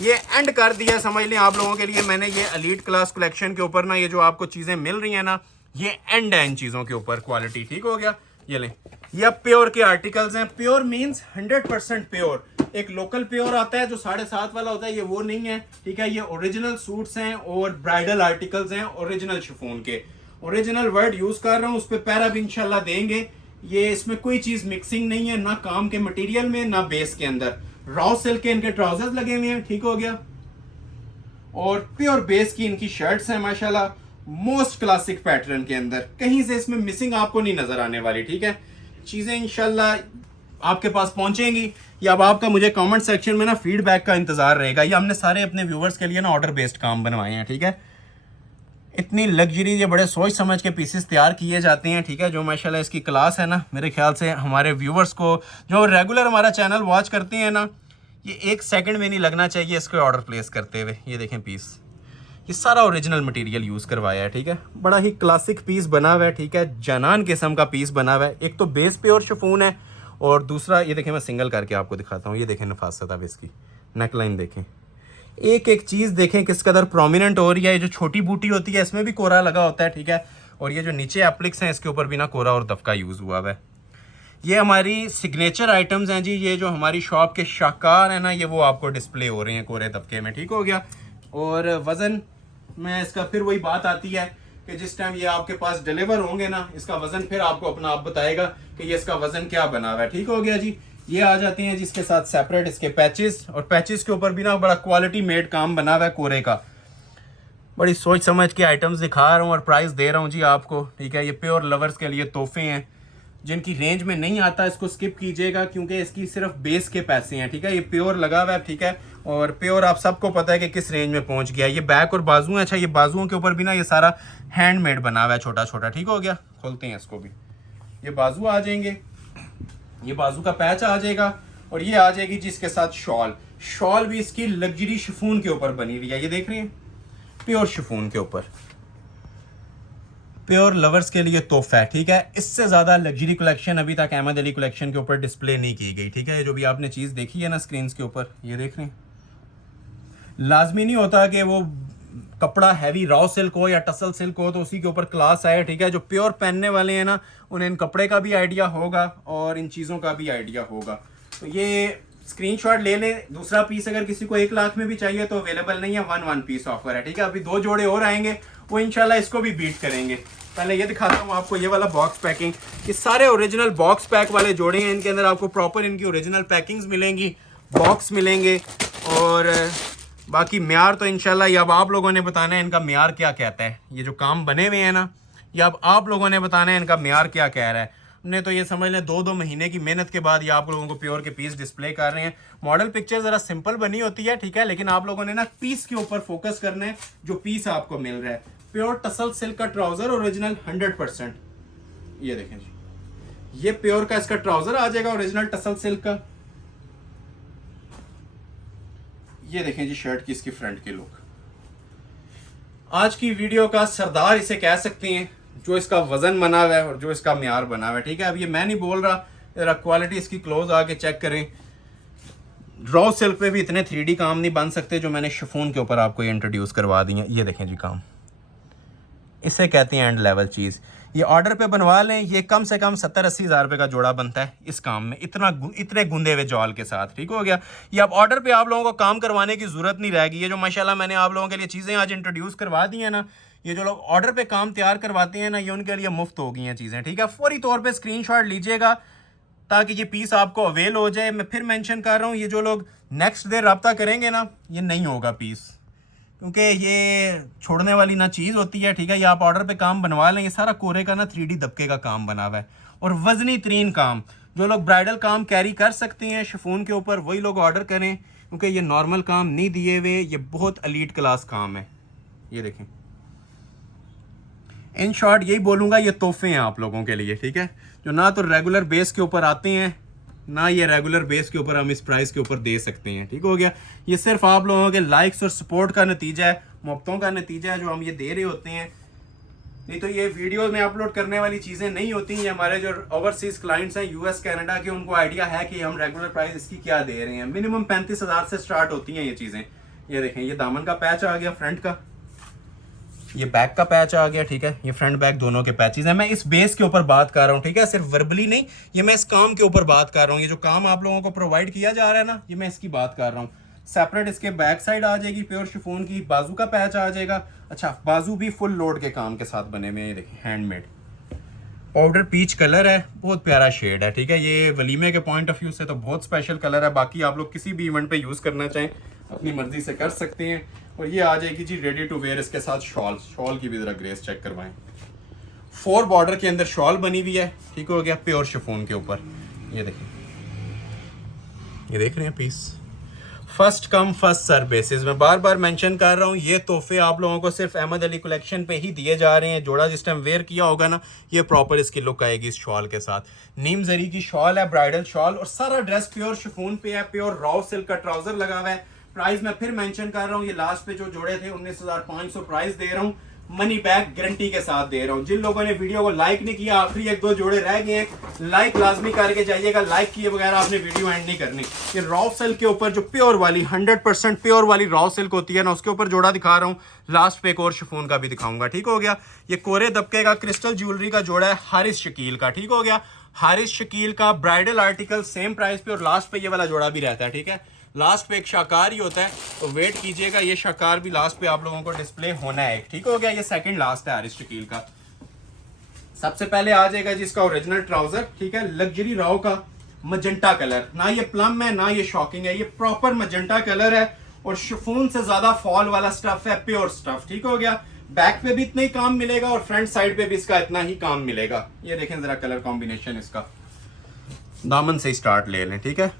ये एंड कर दिया समझ लें आप लोगों के लिए मैंने, ये एलीट क्लास कलेक्शन के ऊपर ना ये जो आपको चीजें मिल रही है ना, ये एंड है इन चीजों के ऊपर क्वालिटी। ठीक हो गया। ये लें, ये अब प्योर के आर्टिकल्स हैं। Pure means 100% pure. एक लोकल प्योर आता है जो 7.5 वाला होता है, ये वो नहीं है। ठीक है। ये ओरिजिनल सूट्स हैं और ब्राइडल आर्टिकल्स हैं, ओरिजिनल शिफॉन के। ओरिजिनल वर्ड यूज कर रहा हूँ, उस पर पैरा भी इंशाल्लाह देंगे। ये इसमें कोई चीज मिक्सिंग नहीं है, ना काम के मटेरियल में, ना बेस के अंदर। रॉ सिल्क के इनके ट्राउजर्स लगे हुए हैं। ठीक हो गया। और प्योर बेस की इनकी शर्ट्स हैं माशाल्लाह, मोस्ट क्लासिक पैटर्न के अंदर, कहीं से इसमें मिसिंग आपको नहीं नजर आने वाली। ठीक है। चीजें इंशाल्लाह आपके पास पहुंचेंगी, या अब आपका मुझे कमेंट सेक्शन में ना फीडबैक का इंतजार रहेगा। ये हमने सारे अपने व्यूवर्स के लिए ना ऑर्डर बेस्ड काम बनवाए हैं। ठीक है। इतनी लग्जरी, ये बड़े सोच समझ के पीसेस तैयार किए जाते हैं। ठीक है। जो माशाल्लाह इसकी क्लास है ना, मेरे ख्याल से हमारे व्यूवर्स को जो रेगुलर हमारा चैनल वॉच करते हैं ना, ये 1 सेकंड में नहीं लगना चाहिए इसको ऑर्डर प्लेस करते हुए। ये देखें पीस, ये सारा ओरिजिनल मटेरियल यूज़ करवाया है। ठीक है। बड़ा ही क्लासिक पीस बना हुआ है। ठीक है। जानन किस्म का पीस बना हुआ है। एक तो बेस प्योर शिफॉन है, और दूसरा ये देखें, मैं सिंगल करके आपको दिखाता हूँ। ये देखें नफासत अब इसकी नेकलाइन देखें, एक एक चीज़ देखें किस कदर प्रोमिनेंट हो रही है। ये जो छोटी बूटी होती है इसमें भी कोरा लगा होता है। ठीक है। और ये जो नीचे एप्लिक्स हैं इसके ऊपर भी ना कोरा और दबका यूज़ हुआ है। ये हमारी सिग्नेचर आइटम्स हैं जी। ये जो हमारी शॉप के शाहकार हैं ना, ये वो आपको डिस्प्ले हो रहे हैं कोरे दबके में। ठीक हो गया। और वज़न में इसका फिर वही बात आती है कि जिस टाइम ये आपके पास डिलीवर होंगे ना, इसका वजन फिर आपको अपना आप बताएगा कि ये इसका वजन क्या बना हुआ है। ठीक हो गया जी। ये आ जाते हैं जिसके साथ सेपरेट इसके पैचेस, और पैचेस के ऊपर भी ना बड़ा क्वालिटी मेड काम बना हुआ है कोरे का। बड़ी सोच समझ के आइटम्स दिखा रहा हूँ और प्राइस दे रहा हूँ जी आपको। ठीक है। ये प्योर लवर्स के लिए तोहफे हैं, जिनकी रेंज में नहीं आता इसको स्किप कीजिएगा, क्योंकि इसकी सिर्फ बेस के पैसे हैं। ठीक है। ये प्योर लगा हुआ है। ठीक है। और प्योर आप सबको पता है कि किस रेंज में पहुंच गया। ये बैक और बाजू है। अच्छा, ये बाजुओं के ऊपर भी ना ये सारा हैंडमेड बना हुआ है, छोटा छोटा। ठीक हो गया। खोलते हैं इसको भी। ये बाजू आ जाएंगे, ये बाजू का पैच आ जाएगा, और ये आ जाएगी जिसके साथ शॉल। शॉल भी इसकी लग्जरी शिफॉन के ऊपर बनी हुई है। ये देख रही है, प्योर शिफॉन के ऊपर, प्योर लवर्स के लिए तोहफा है। ठीक है। इससे ज्यादा लग्जरी कलेक्शन अभी तक अहमद अली कलेक्शन के ऊपर डिस्प्ले नहीं की गई। ठीक है। ये जो भी आपने चीज देखी है ना स्क्रीन के ऊपर, ये देख रहे हैं, लाजमी नहीं होता कि वो कपड़ा हैवी रॉ सिल्क हो या टसल सिल्क हो तो उसी के ऊपर क्लास आए। ठीक है। जो प्योर पहनने वाले हैं ना, उन्हें इन कपड़े का भी आइडिया होगा और इन चीज़ों का भी आइडिया होगा। तो ये स्क्रीनशॉट ले लें। दूसरा पीस अगर किसी को 1 लाख में भी चाहिए तो अवेलेबल नहीं है, 1 पीस ऑफर है, ठीक है। अभी 2 जोड़े और आएंगे, वो इंशाल्लाह इसको भी बीट करेंगे। पहले ये दिखाता हूँ आपको, ये वाला बॉक्स पैकिंग, ये सारे ओरिजिनल बॉक्स पैक वाले जोड़े हैं। इनके अंदर आपको प्रॉपर इनकी ओरिजिनल पैकिंग्स मिलेंगी, बॉक्स मिलेंगे, और बाकी म्यार तो इंशाल्लाह ये अब आप लोगों ने बताना है इनका म्यार क्या कहता है। ये जो काम बने हुए हैं ना, ये अब आप लोगों ने बताना है इनका म्यार क्या कह रहा है। हमने तो ये समझ लें 2 महीने की मेहनत के बाद ये आप लोगों को प्योर के पीस डिस्प्ले कर रहे हैं। मॉडल पिक्चर ज़रा सिंपल बनी होती है, ठीक है, लेकिन आप लोगों ने ना पीस के ऊपर फोकस करना है, जो पीस आपको मिल रहा है। प्योर टसल सिल्क का ट्राउजर ओरिजिनल 100%, ये देखें जी, ये प्योर का इसका ट्राउजर आ जाएगा ओरिजिनल टसल सिल्क का। ये देखें जी शर्ट की इसकी फ्रंट की लुक। आज की वीडियो का सरदार इसे कह सकते हैं, जो इसका वजन बना हुआ है और जो इसका म्यार बना हुआ है, ठीक है। अब ये मैं नहीं बोल रहा, जरा क्वालिटी इसकी क्लोज आके चेक करें। रॉ सिल्क पे भी इतने 3D काम नहीं बन सकते जो मैंने शिफॉन के ऊपर आपको ये इंट्रोड्यूस करवा दी है। ये देखें जी काम, इसे कहते हैं एंड लेवल चीज़। ये ऑर्डर पे बनवा लें, ये कम से कम 70-80 हज़ार रुपये का जोड़ा बनता है इस काम में, इतने गुंदे हुए जॉल के साथ, ठीक हो गया। ये अब ऑर्डर पे आप लोगों को काम करवाने की ज़रूरत नहीं रहेगी। ये जो माशाल्लाह मैंने आप लोगों के लिए चीज़ें आज इंट्रोड्यूस करवा दी हैं ना, ये जो लोग ऑर्डर पे काम तैयार करवाते हैं ना, ये उनके लिए मुफ्त हो गई हैं चीज़ें, ठीक है। फौरी तौर पर स्क्रीनशॉट लीजिएगा ताकि ये पीस आपको अवेल हो जाए। मैं फिर मेंशन कर रहा हूँ, ये जो लोग नेक्स्ट डे रब्ता करेंगे ना, ये नहीं होगा पीस, क्योंकि ये छोड़ने वाली ना चीज़ होती है, ठीक है। ये आप ऑर्डर पे काम बनवा लें, ये सारा कोरे का ना 3D दबके का काम बना हुआ है और वजनी तरीन काम। जो लोग ब्राइडल काम कैरी कर सकते हैं शिफॉन के ऊपर, वही लोग ऑर्डर करें, क्योंकि ये नॉर्मल काम नहीं दिए हुए, ये बहुत एलीट क्लास काम है। ये देखें, इन शॉर्ट यही बोलूँगा, ये तोहफे हैं आप लोगों के लिए, ठीक है, जो ना तो रेगुलर बेस के ऊपर आते हैं, ना ये रेगुलर बेस के ऊपर हम इस प्राइस के ऊपर दे सकते हैं, ठीक हो गया। ये सिर्फ आप लोगों के लाइक्स और सपोर्ट का नतीजा है, मोहब्बतों का नतीजा है जो हम ये दे रहे होते हैं। नहीं तो ये वीडियो में अपलोड करने वाली चीज़ें नहीं होती। ये हमारे जो ओवरसीज़ क्लाइंट्स हैं US कनाडा के, उनको आइडिया है कि हम रेगुलर प्राइस इसकी क्या दे रहे हैं। मिनिमम 35 हज़ार से स्टार्ट होती हैं ये चीज़ें। ये देखें, ये दामन का पैच आ गया फ्रंट का, ये बैक का पैच आ गया, ठीक है। ये फ्रंट बैक दोनों के पैचेस हैं। मैं इस बेस के ऊपर बात कर रहा हूँ, ठीक है, सिर्फ वर्बली नहीं, ये मैं इस काम के ऊपर बात कर रहा हूँ। ये जो काम आप लोगों को प्रोवाइड किया जा रहा है ना, ये मैं इसकी बात कर रहा हूँ। सेपरेट इसके बैक साइड आ जाएगी प्योर शिफॉन की, बाजू का पैच आ जाएगा। अच्छा, बाजू भी फुल लोड के काम के साथ बने हुए हैं। ये देखिए हैंडमेड पाउडर पीच कलर है, बहुत प्यारा शेड है, ठीक है। ये वलीमे के पॉइंट ऑफ व्यू से तो बहुत स्पेशल कलर है। बाकी आप लोग किसी भी इवेंट पे यूज़ करना चाहें अपनी मर्जी से कर सकते हैं। और ये आ जाएगी जी रेडी टू वेयर, इसके साथ शॉल की भी ज़रा ग्रेस चेक करवाएं। 4 बॉर्डर के अंदर शॉल बनी हुई है, ठीक हो गया, प्योर शिफॉन के ऊपर। ये देखिए, ये देख रहे हैं piece, first come first serve basis. मैं बार बार मेंशन कर रहा हूँ, ये तोहफे आप लोगों को सिर्फ अहमद अली कलेक्शन पे ही दिए जा रहे हैं। जोड़ा जिस टाइम वेयर किया होगा ना, ये प्रॉपर इसकी लुक आएगी इस शॉल के साथ। नीम जरी की शॉल है, ब्राइडल शॉल, और सारा ड्रेस प्योर शिफॉन पे है। प्योर रॉ सिल्क का ट्राउजर लगा हुआ है। प्राइस मैं फिर मेंशन कर रहा हूँ, ये लास्ट पे जो जोड़े थे 19,500 प्राइस दे रहा हूँ, मनी बैक गारंटी के साथ दे रहा हूँ। जिन लोगों ने वीडियो को लाइक नहीं किया, आखिरी 1-2 जोड़े रह गए हैं, लाइक लाजमी करके जाइएगा। लाइक किए बगैर आपने वीडियो एंड नहीं करनी। ये रॉ सिल्क के ऊपर जो प्योर वाली 100% प्योर वाली रॉ सिल्क होती है ना, उसके ऊपर जोड़ा दिखा रहा हूँ। लास्ट पे एक और शिफॉन का भी दिखाऊंगा, ठीक हो गया। ये कोरे दबके का क्रिस्टल ज्वेलरी का जोड़ा है हारिस शकील का, ठीक हो गया। हारिस शकील का ब्राइडल आर्टिकल सेम प्राइस पे, और लास्ट पे ये वाला जोड़ा भी रहता है, ठीक है। लास्ट पे एक शाकार ही होता है, तो वेट कीजिएगा, ये शाकार भी लास्ट पे आप लोगों को डिस्प्ले होना है, ठीक हो गया। ये सेकंड लास्ट है हारिस शकील का। सबसे पहले आ जाएगा जिसका ओरिजिनल ट्राउजर, ठीक है, लग्जरी रॉ का मजेंटा कलर। ना ये प्लम है ना ये शॉकिंग है, ये प्रॉपर मजेंटा कलर है और शिफॉन से ज्यादा फॉल वाला स्टफ है, प्योर स्टफ, ठीक हो गया। बैक पे भी इतना ही काम मिलेगा और फ्रंट साइड पे भी इसका इतना ही काम मिलेगा। ये देखें जरा कलर कॉम्बिनेशन इसका, दामन से स्टार्ट ले लें, ठीक है।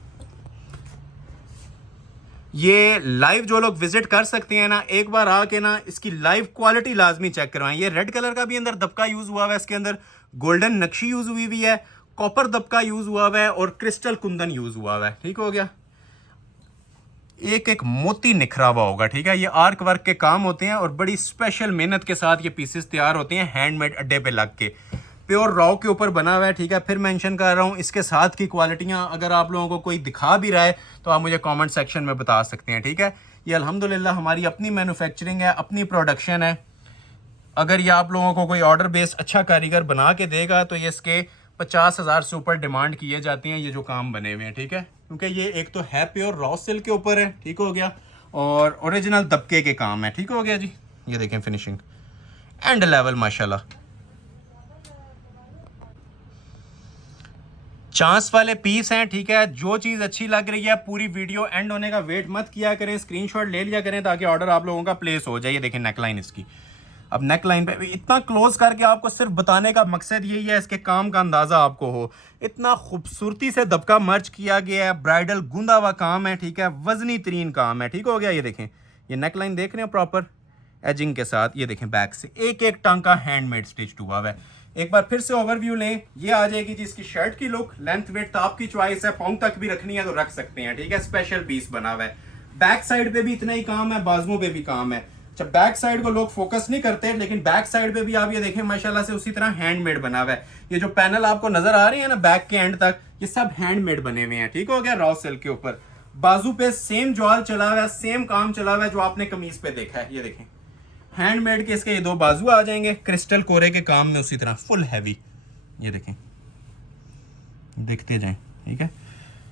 ये लाइव जो लोग विजिट कर सकते हैं ना, एक बार आके ना इसकी लाइव क्वालिटी लाजमी चेक करवाएं। ये रेड कलर का भी अंदर दबका यूज हुआ हुआ है, इसके अंदर गोल्डन नक्शी यूज हुई हुई है, कॉपर दबका यूज हुआ हुआ है और क्रिस्टल कुंदन यूज हुआ हुआ है, ठीक हो गया। एक एक मोती निखरा हुआ होगा, ठीक है। ये आर्क वर्क के काम होते हैं और बड़ी स्पेशल मेहनत के साथ ये पीसेस तैयार होते हैं, हैंडमेड अड्डे पे लग के। प्योर रॉ के ऊपर बना हुआ है, ठीक है। फिर मेंशन कर रहा हूँ, इसके साथ की क्वालिटियाँ अगर आप लोगों को कोई दिखा भी रहा है तो आप मुझे कमेंट सेक्शन में बता सकते हैं, ठीक है। ये अल्हम्दुलिल्लाह हमारी अपनी मैन्युफैक्चरिंग है, अपनी प्रोडक्शन है। अगर ये आप लोगों को कोई ऑर्डर बेस अच्छा कारीगर बना के देगा तो ये इसके 50,000 से ऊपर डिमांड किए जाती हैं ये जो काम बने हुए हैं, ठीक है, क्योंकि ये एक तो है प्योर रॉ सिल्क के ऊपर है, ठीक हो गया, और ओरिजिनल दबके के काम है, ठीक हो गया जी। ये देखें फिनिशिंग एंड लेवल माशाल्लाह। चांस वाले पीस हैं, ठीक है। जो चीज़ अच्छी लग रही है पूरी वीडियो एंड होने का वेट मत किया करें, स्क्रीनशॉट ले लिया करें ताकि ऑर्डर आप लोगों का प्लेस हो जाए। ये देखें नेकलाइन इसकी, अब नेकलाइन पे भी इतना क्लोज करके आपको सिर्फ बताने का मकसद यही है इसके काम का अंदाज़ा आपको हो। इतना खूबसूरती से दबका मर्ज किया गया है, ब्राइडल गूंदा हुआ काम है, ठीक है, वजनी तरीन काम है, ठीक हो गया। ये देखें ये नेकलाइन देख रहे हैं प्रॉपर एजिंग के साथ। ये देखें बैक से एक एक टांका हैंडमेड स्टिच हुआ है। एक बार फिर से ओवरव्यू लें, ये आ जाएगी जी इसकी शर्ट की लुक। लेंथ वेट आपकी चॉइस है, पाउंड तक भी रखनी है तो रख सकते हैं, ठीक है। स्पेशल पीस बना हुआ है, बैक साइड पे भी इतना ही काम है, बाजुओं पे भी काम है। जब बैक साइड को लोग फोकस नहीं करते, लेकिन बैक साइड पे भी आप ये देखें माशाल्लाह से उसी तरह हैंडमेड बना हुआ है। ये जो पैनल आपको नजर आ रही है ना बैक के एंड तक, ये सब हैंडमेड बने हुए हैं, ठीक हो गया। रॉ सिल्क के ऊपर बाजू पे सेम जॉल चला हुआ है, सेम काम चला हुआ है जो आपने कमीज पे देखा है। ये देखें हैंडमेड के इसके ये दो बाजू आ जाएंगे क्रिस्टल कोरे के काम में, उसी तरह फुल हैवी। ये देखें देखते जाएं, ठीक है।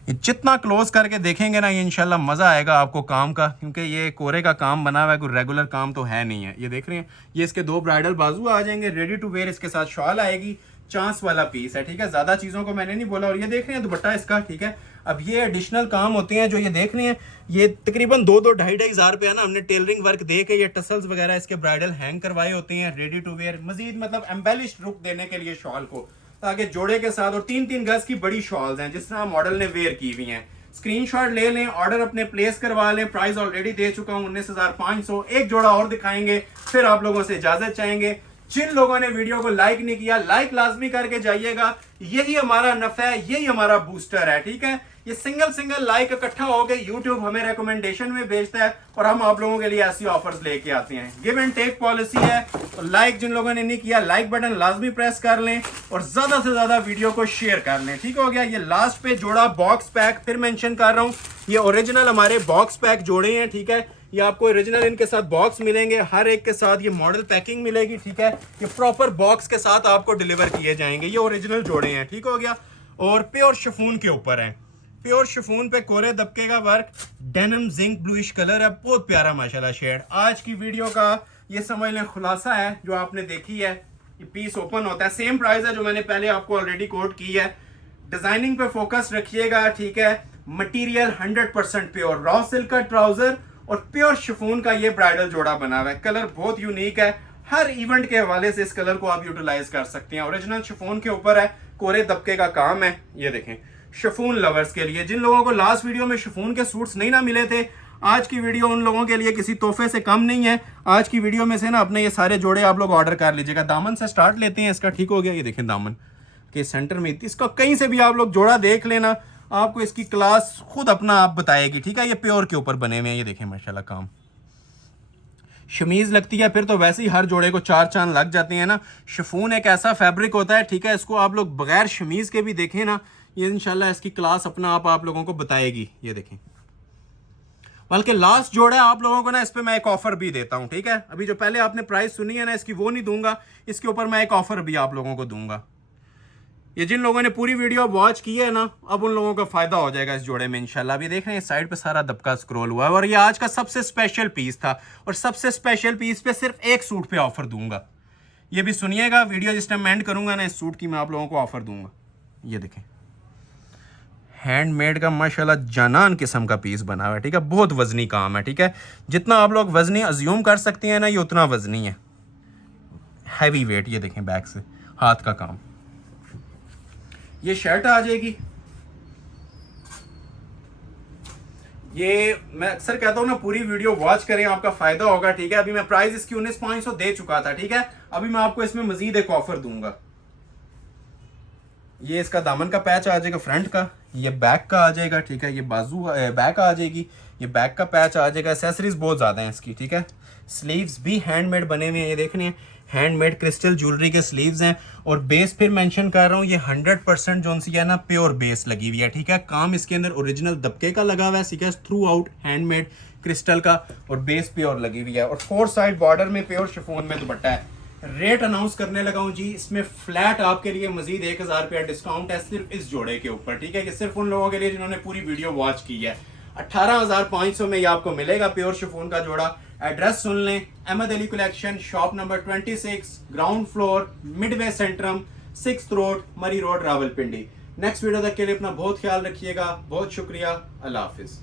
ये जितना क्लोज करके देखेंगे ना ये इंशाल्लाह मज़ा आएगा आपको काम का, क्योंकि ये कोरे का काम बना हुआ है, कोई रेगुलर काम तो है नहीं है। ये देख रहे हैं ये इसके दो ब्राइडल बाजू आ जाएंगे, रेडी टू वेयर। इसके साथ शॉल आएगी, चांस वाला पीस है, ठीक है। ज़्यादा चीज़ों को मैंने नहीं बोला। और ये देख रहे हैं दुपट्टा इसका, ठीक है। अब ये एडिशनल काम होते हैं जो ये देख रहे हैं, ये तकरीबन 2-2 हज़ार रुपया ना हमने टेलरिंग वर्क दे के ये टसल्स वगैरह इसके ब्राइडल हैंग करवाए होते हैं, रेडी टू वेयर। मजीद मतलब एम्बेलिश्ड लुक देने के लिए शॉल को, ताकि जोड़े के साथ। और 3-3 गज की बड़ी शॉल्स हैं जिस तरह मॉडल ने वेयर की हुई हैं। स्क्रीनशॉट ले लें, ऑर्डर अपने प्लेस करवा लें। प्राइस ऑलरेडी दे चुका हूं 19,500। एक जोड़ा और दिखाएंगे फिर आप लोगों से इजाजत चाहेंगे। जिन लोगों ने वीडियो को लाइक नहीं किया, लाइक लाजमी करके जाइएगा, यही हमारा नफा है, यही हमारा बूस्टर है, ठीक है। ये सिंगल लाइक इकट्ठा हो गए यूट्यूब हमें रिकमेंडेशन में भेजता है और हम आप लोगों के लिए ऐसी ऑफर्स लेके आते हैं। गिव एंड टेक पॉलिसी है। तो लाइक जिन लोगों ने नहीं किया, लाइक बटन लाजमी प्रेस कर लें और ज्यादा से ज्यादा वीडियो को शेयर कर लें, ठीक हो गया। ये लास्ट पे जोड़ा बॉक्स पैक फिर मेंशन कर रहा हूँ, ये ओरिजिनल हमारे बॉक्स पैक जोड़े हैं, ठीक है। ये आपको ओरिजिनल इनके साथ बॉक्स मिलेंगे, हर एक के साथ ये मॉडल पैकिंग मिलेगी, ठीक है। ये प्रॉपर बॉक्स के साथ आपको डिलीवर किए जाएंगे। ये ओरिजिनल जोड़े हैं, ठीक हो गया। और प्योर शिफॉन के ऊपर है, प्योर शिफॉन पे कोरे दबके का work, denim zinc bluish colour है, बहुत प्यारा माशाल्लाह शेड। आज की वीडियो का ये समझ लें खुलासा है जो आपने देखी है। ये पीस ओपन होता है, सेम प्राइस है जो मैंने पहले आपको ऑलरेडी कोट की है। डिजाइनिंग पे फोकस रखिएगा, ठीक है। मटेरियल 100% प्योर रॉ सिल्क का ट्राउजर और प्योर शिफॉन का ये ब्राइडल जोड़ा बना हुआ है। कलर बहुत यूनिक है, हर इवेंट के हवाले से इस कलर को आप यूटिलाइज कर सकते हैं। ओरिजिनल शिफॉन के ऊपर है, कोरे दबके का काम है। ये देखें शिफॉन लवर्स के लिए, जिन लोगों को लास्ट वीडियो में शिफॉन के सूट्स नहीं ना मिले थे, आज की वीडियो उन लोगों के लिए किसी तोहफे से कम नहीं है। आज की वीडियो में से ना अपने ये सारे जोड़े आप लोग ऑर्डर कर लीजिएगा। दामन से स्टार्ट लेते हैं इसका, ठीक हो गया। ये देखें दामन के सेंटर में, इसका कहीं से भी आप लोग जोड़ा देख लेना, आपको इसकी क्लास खुद अपना आप बताएगी, ठीक है। ये प्योर के ऊपर बने हुए हैं, ये देखें माशाल्लाह काम। शमीज लगती है फिर तो वैसे ही हर जोड़े को 4 चांद लग जाते हैं ना। शिफॉन एक ऐसा फैब्रिक होता है, ठीक है, इसको आप लोग बगैर शमीज के भी देखें ना, ये इंशाल्लाह इसकी क्लास अपना आप लोगों को बताएगी। ये देखें, बल्कि लास्ट जोड़ा है आप लोगों को ना, इस पे मैं एक ऑफर भी देता हूं, ठीक है। अभी जो पहले आपने प्राइस सुनी है ना इसकी, वो नहीं दूंगा, इसके ऊपर मैं एक ऑफर भी आप लोगों को दूंगा। ये जिन लोगों ने पूरी वीडियो वॉच की है ना, अब उन लोगों का फायदा हो जाएगा इस जोड़े में इंशाल्लाह। अभी देख रहे हैं साइड पे सारा दबका स्क्रॉल हुआ है और ये आज का सबसे स्पेशल पीस था। और सबसे स्पेशल पीस पे सिर्फ एक सूट पे ऑफर दूंगा। ये भी सुनिएगा, वीडियो जिस टाइम एंड करूंगा ना, इस सूट की मैं आप लोगों को ऑफर दूंगा। ये देखें हैंडमेड का माशाल्लाह जानान किस्म का पीस बना हुआ है, ठीक है। बहुत वजनी काम है, ठीक है। जितना आप लोग वजनी अज्यूम कर सकते हैं ना, ये उतना वजनी है, हैवी वेट। ये देखें बैक से हाथ का काम। ये शर्ट आ जाएगी। ये मैं अक्सर कहता हूं ना, पूरी वीडियो वॉच करें, आपका फायदा होगा, ठीक है। अभी मैं प्राइस इसकी 19,500 दे चुका था, ठीक है। अभी मैं आपको इसमें मजीद एक ऑफर दूंगा। ये इसका दामन का पैच आ जाएगा फ्रंट का, ये बैक का आ जाएगा, ठीक है। ये बाजू बैक आ जाएगी, ये बैक का पैच आ जाएगा। एसेसरीज बहुत ज़्यादा हैं इसकी, ठीक है। स्लीव्स भी हैंडमेड बने हुए हैं, ये देखने हैं हैंडमेड क्रिस्टल ज्वेलरी के स्लीव्स हैं। और बेस फिर मेंशन कर रहा हूँ, ये 100% जो सी है ना प्योर बेस लगी हुई है, ठीक है। काम इसके अंदर ओरिजिनल दबके का लगा हुआ है, ठीक है, थ्रू आउट हैंडमेड क्रिस्टल का, और बेस प्योर लगी हुई है। और 4 साइड बॉर्डर में प्योर शिफॉन में दुपट्टा है। रेट अनाउंस करने लगा हूं जी। इसमें फ्लैट आपके लिए मजीद 1000 रुपया डिस्काउंट है सिर्फ इस जोड़े के ऊपर, ठीक है, कि सिर्फ उन लोगों के लिए जिन्होंने पूरी वीडियो वॉच की है। 18,500 में ये आपको मिलेगा प्योर शिफॉन का जोड़ा। एड्रेस सुन लें, Ahmed Ali collection, shop number 26, ground floor, midway centrum, 6th road, Murree road, Rawalpindi. Next video तक के लिए अपना बहुत ख्याल रखिएगा। बहुत शुक्रिया। अल्लाह हाफिज।